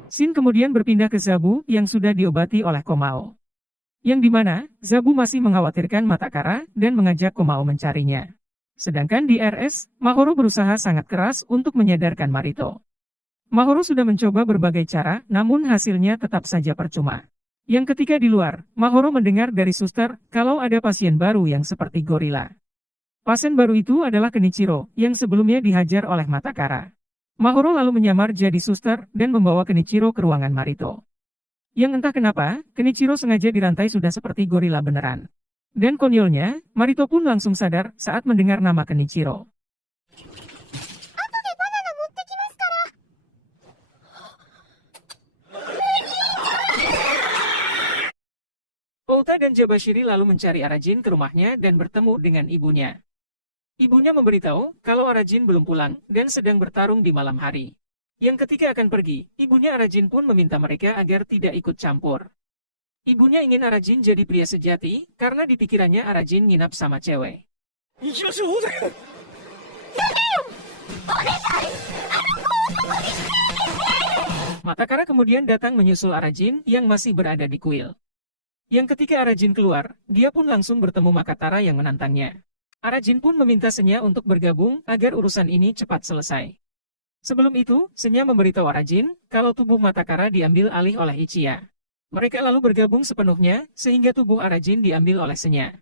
Shin kemudian berpindah ke Zabu yang sudah diobati oleh Komao. Yang dimana, Zabu masih mengkhawatirkan Matakara dan mengajak Komao mencarinya. Sedangkan di RS, Mahoro berusaha sangat keras untuk menyadarkan Marito. Mahoro sudah mencoba berbagai cara, namun hasilnya tetap saja percuma. Yang ketika di luar, Mahoro mendengar dari suster kalau ada pasien baru yang seperti gorila. Pasien baru itu adalah Kenichiro, yang sebelumnya dihajar oleh Matakara. Mahoro lalu menyamar jadi suster dan membawa Kenichiro ke ruangan Marito. Yang entah kenapa, Kenichiro sengaja dirantai sudah seperti gorila beneran. Dan konyolnya, Marito pun langsung sadar saat mendengar nama Kenichiro. Outa dan Jabashiri lalu mencari Arajin ke rumahnya dan bertemu dengan ibunya. Ibunya memberitahu kalau Arajin belum pulang dan sedang bertarung di malam hari. Yang ketika akan pergi, ibunya Arajin pun meminta mereka agar tidak ikut campur. Ibunya ingin Arajin jadi pria sejati karena di pikirannya Arajin nginap sama cewek. 行きましょう。Matakara kemudian datang menyusul Arajin yang masih berada di kuil. Yang ketika Arajin keluar, dia pun langsung bertemu Makatara yang menantangnya. Arajin pun meminta Senya untuk bergabung agar urusan ini cepat selesai. Sebelum itu, Senya memberitahu Arajin kalau tubuh Matakara diambil alih oleh Ichiya. Mereka lalu bergabung sepenuhnya, sehingga tubuh Arajin diambil oleh Senya.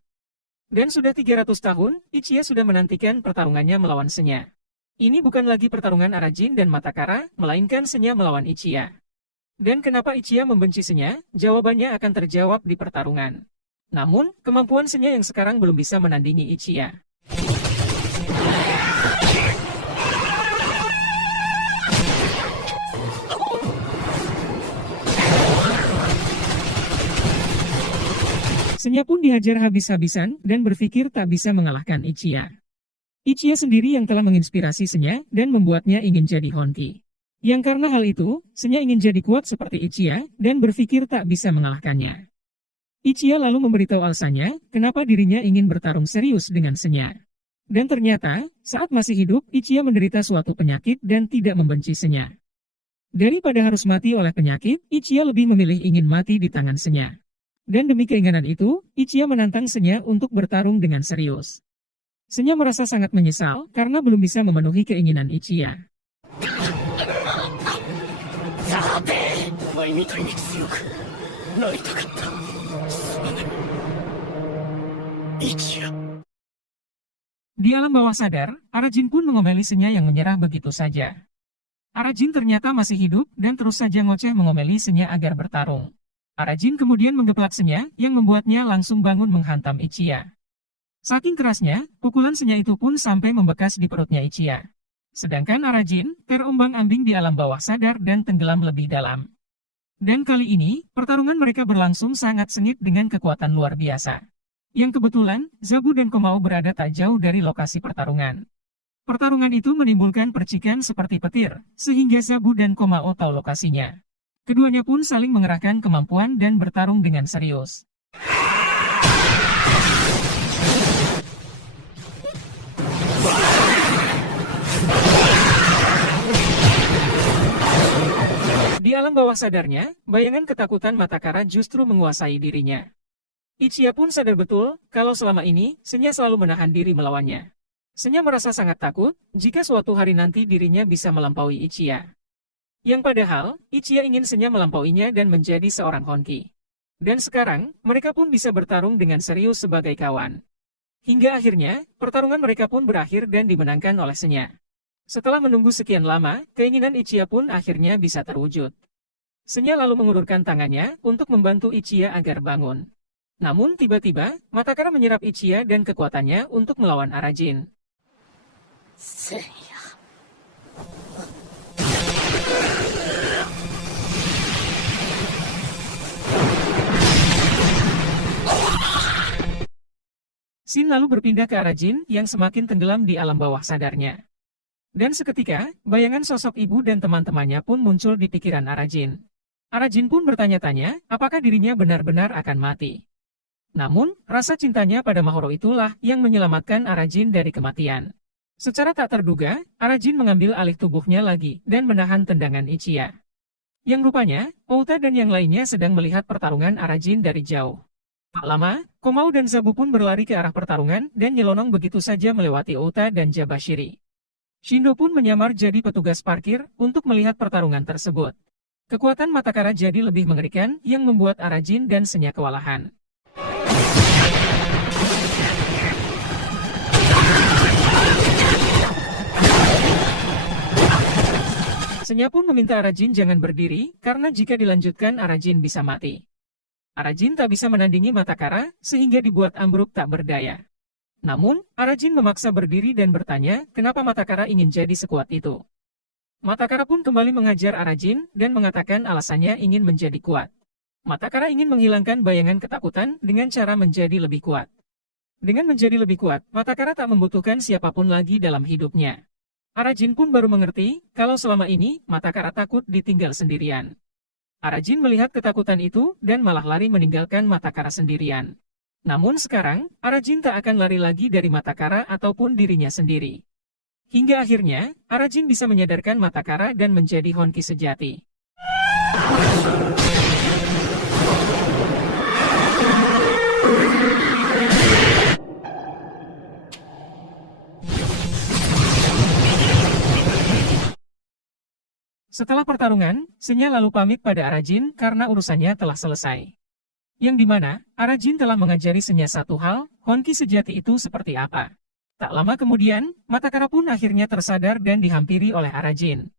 Dan sudah 300 tahun, Ichiya sudah menantikan pertarungannya melawan Senya. Ini bukan lagi pertarungan Arajin dan Matakara, melainkan Senya melawan Ichiya. Dan kenapa Ichiya membenci Senya? Jawabannya akan terjawab di pertarungan. Namun, kemampuan Senya yang sekarang belum bisa menandingi Ichiya. Senya pun dihajar habis-habisan dan berpikir tak bisa mengalahkan Ichiya. Ichiya sendiri yang telah menginspirasi Senya dan membuatnya ingin jadi Honki. Yang karena hal itu, Senya ingin jadi kuat seperti Ichiya dan berpikir tak bisa mengalahkannya. Ichiya lalu memberitahu alasannya kenapa dirinya ingin bertarung serius dengan Senya. Dan ternyata, saat masih hidup, Ichiya menderita suatu penyakit dan tidak membenci Senya. Daripada harus mati oleh penyakit, Ichiya lebih memilih ingin mati di tangan Senya. Dan demi keinginan itu, Ichiya menantang Senya untuk bertarung dengan serius. Senya merasa sangat menyesal karena belum bisa memenuhi keinginan Ichiya. Di alam bawah sadar, Arajin pun mengomeli Senya yang menyerah begitu saja. Arajin ternyata masih hidup dan terus saja ngoceh mengomeli Senya agar bertarung. Arajin kemudian menggeplak Senya yang membuatnya langsung bangun menghantam Ichiya. Saking kerasnya, pukulan Senya itu pun sampai membekas di perutnya Ichiya. Sedangkan Arajin terombang-ambing di alam bawah sadar dan tenggelam lebih dalam. Dan kali ini, pertarungan mereka berlangsung sangat sengit dengan kekuatan luar biasa. Yang kebetulan, Zabu dan Komao berada tak jauh dari lokasi pertarungan. Pertarungan itu menimbulkan percikan seperti petir, sehingga Zabu dan Komao tahu lokasinya. Keduanya pun saling mengerahkan kemampuan dan bertarung dengan serius. Di alam bawah sadarnya, bayangan ketakutan Matakara justru menguasai dirinya. Ichiya pun sadar betul kalau selama ini Senya selalu menahan diri melawannya. Senya merasa sangat takut jika suatu hari nanti dirinya bisa melampaui Ichiya. Yang padahal, Ichiya ingin Senya melampauinya dan menjadi seorang Honki. Dan sekarang, mereka pun bisa bertarung dengan serius sebagai kawan. Hingga akhirnya, pertarungan mereka pun berakhir dan dimenangkan oleh Senya. Setelah menunggu sekian lama, keinginan Ichiya pun akhirnya bisa terwujud. Senya lalu mengulurkan tangannya untuk membantu Ichiya agar bangun. Namun tiba-tiba, Matakara menyerap Ichiya dan kekuatannya untuk melawan Arajin. Senya. Shin lalu berpindah ke Arajin yang semakin tenggelam di alam bawah sadarnya. Dan seketika, bayangan sosok ibu dan teman-temannya pun muncul di pikiran Arajin. Arajin pun bertanya-tanya, apakah dirinya benar-benar akan mati. Namun, rasa cintanya pada Mahoro itulah yang menyelamatkan Arajin dari kematian. Secara tak terduga, Arajin mengambil alih tubuhnya lagi dan menahan tendangan Ichiya. Yang rupanya, Outa dan yang lainnya sedang melihat pertarungan Arajin dari jauh. Tak lama, Komao dan Zabu pun berlari ke arah pertarungan dan nyelonong begitu saja melewati Outa dan Jabashiri. Shindo pun menyamar jadi petugas parkir untuk melihat pertarungan tersebut. Kekuatan Matakara jadi lebih mengerikan yang membuat Arajin dan Senya kewalahan. Senya pun meminta Arajin jangan berdiri karena jika dilanjutkan Arajin bisa mati. Arajin tak bisa menandingi Matakara sehingga dibuat ambruk tak berdaya. Namun, Arajin memaksa berdiri dan bertanya kenapa Matakara ingin jadi sekuat itu. Matakara pun kembali mengajar Arajin dan mengatakan alasannya ingin menjadi kuat. Matakara ingin menghilangkan bayangan ketakutan dengan cara menjadi lebih kuat. Dengan menjadi lebih kuat, Matakara tak membutuhkan siapapun lagi dalam hidupnya. Arajin pun baru mengerti kalau selama ini Matakara takut ditinggal sendirian. Arajin melihat ketakutan itu dan malah lari meninggalkan Matakara sendirian. Namun sekarang, Arajin tak akan lari lagi dari Matakara ataupun dirinya sendiri. Hingga akhirnya, Arajin bisa menyadarkan Matakara dan menjadi Honki sejati. Setelah pertarungan, Senya lalu pamit pada Arajin karena urusannya telah selesai. Yang dimana, Arajin telah mengajari Senya satu hal, Honki sejati itu seperti apa. Tak lama kemudian, Matakara pun akhirnya tersadar dan dihampiri oleh Arajin.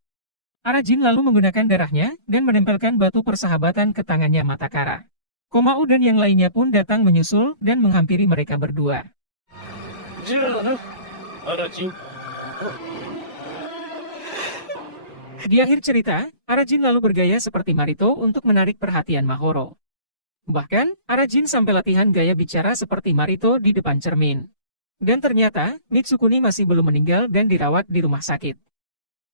Arajin lalu menggunakan darahnya dan menempelkan batu persahabatan ke tangannya Matakara. Komao dan yang lainnya pun datang menyusul dan menghampiri mereka berdua. Di akhir cerita, Arajin lalu bergaya seperti Marito untuk menarik perhatian Mahoro. Bahkan, Arajin sampai latihan gaya bicara seperti Marito di depan cermin. Dan ternyata, Mitsukuni masih belum meninggal dan dirawat di rumah sakit.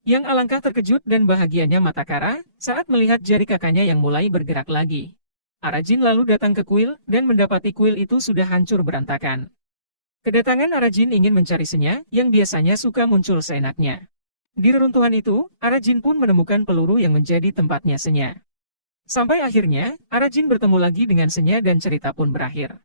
Yang alangkah terkejut dan bahagianya Matakara saat melihat jari kakaknya yang mulai bergerak lagi. Arajin lalu datang ke kuil dan mendapati kuil itu sudah hancur berantakan. Kedatangan Arajin ingin mencari Senya yang biasanya suka muncul seenaknya. Di reruntuhan itu, Arajin pun menemukan peluru yang menjadi tempatnya Senya. Sampai akhirnya, Arajin bertemu lagi dengan Senya dan cerita pun berakhir.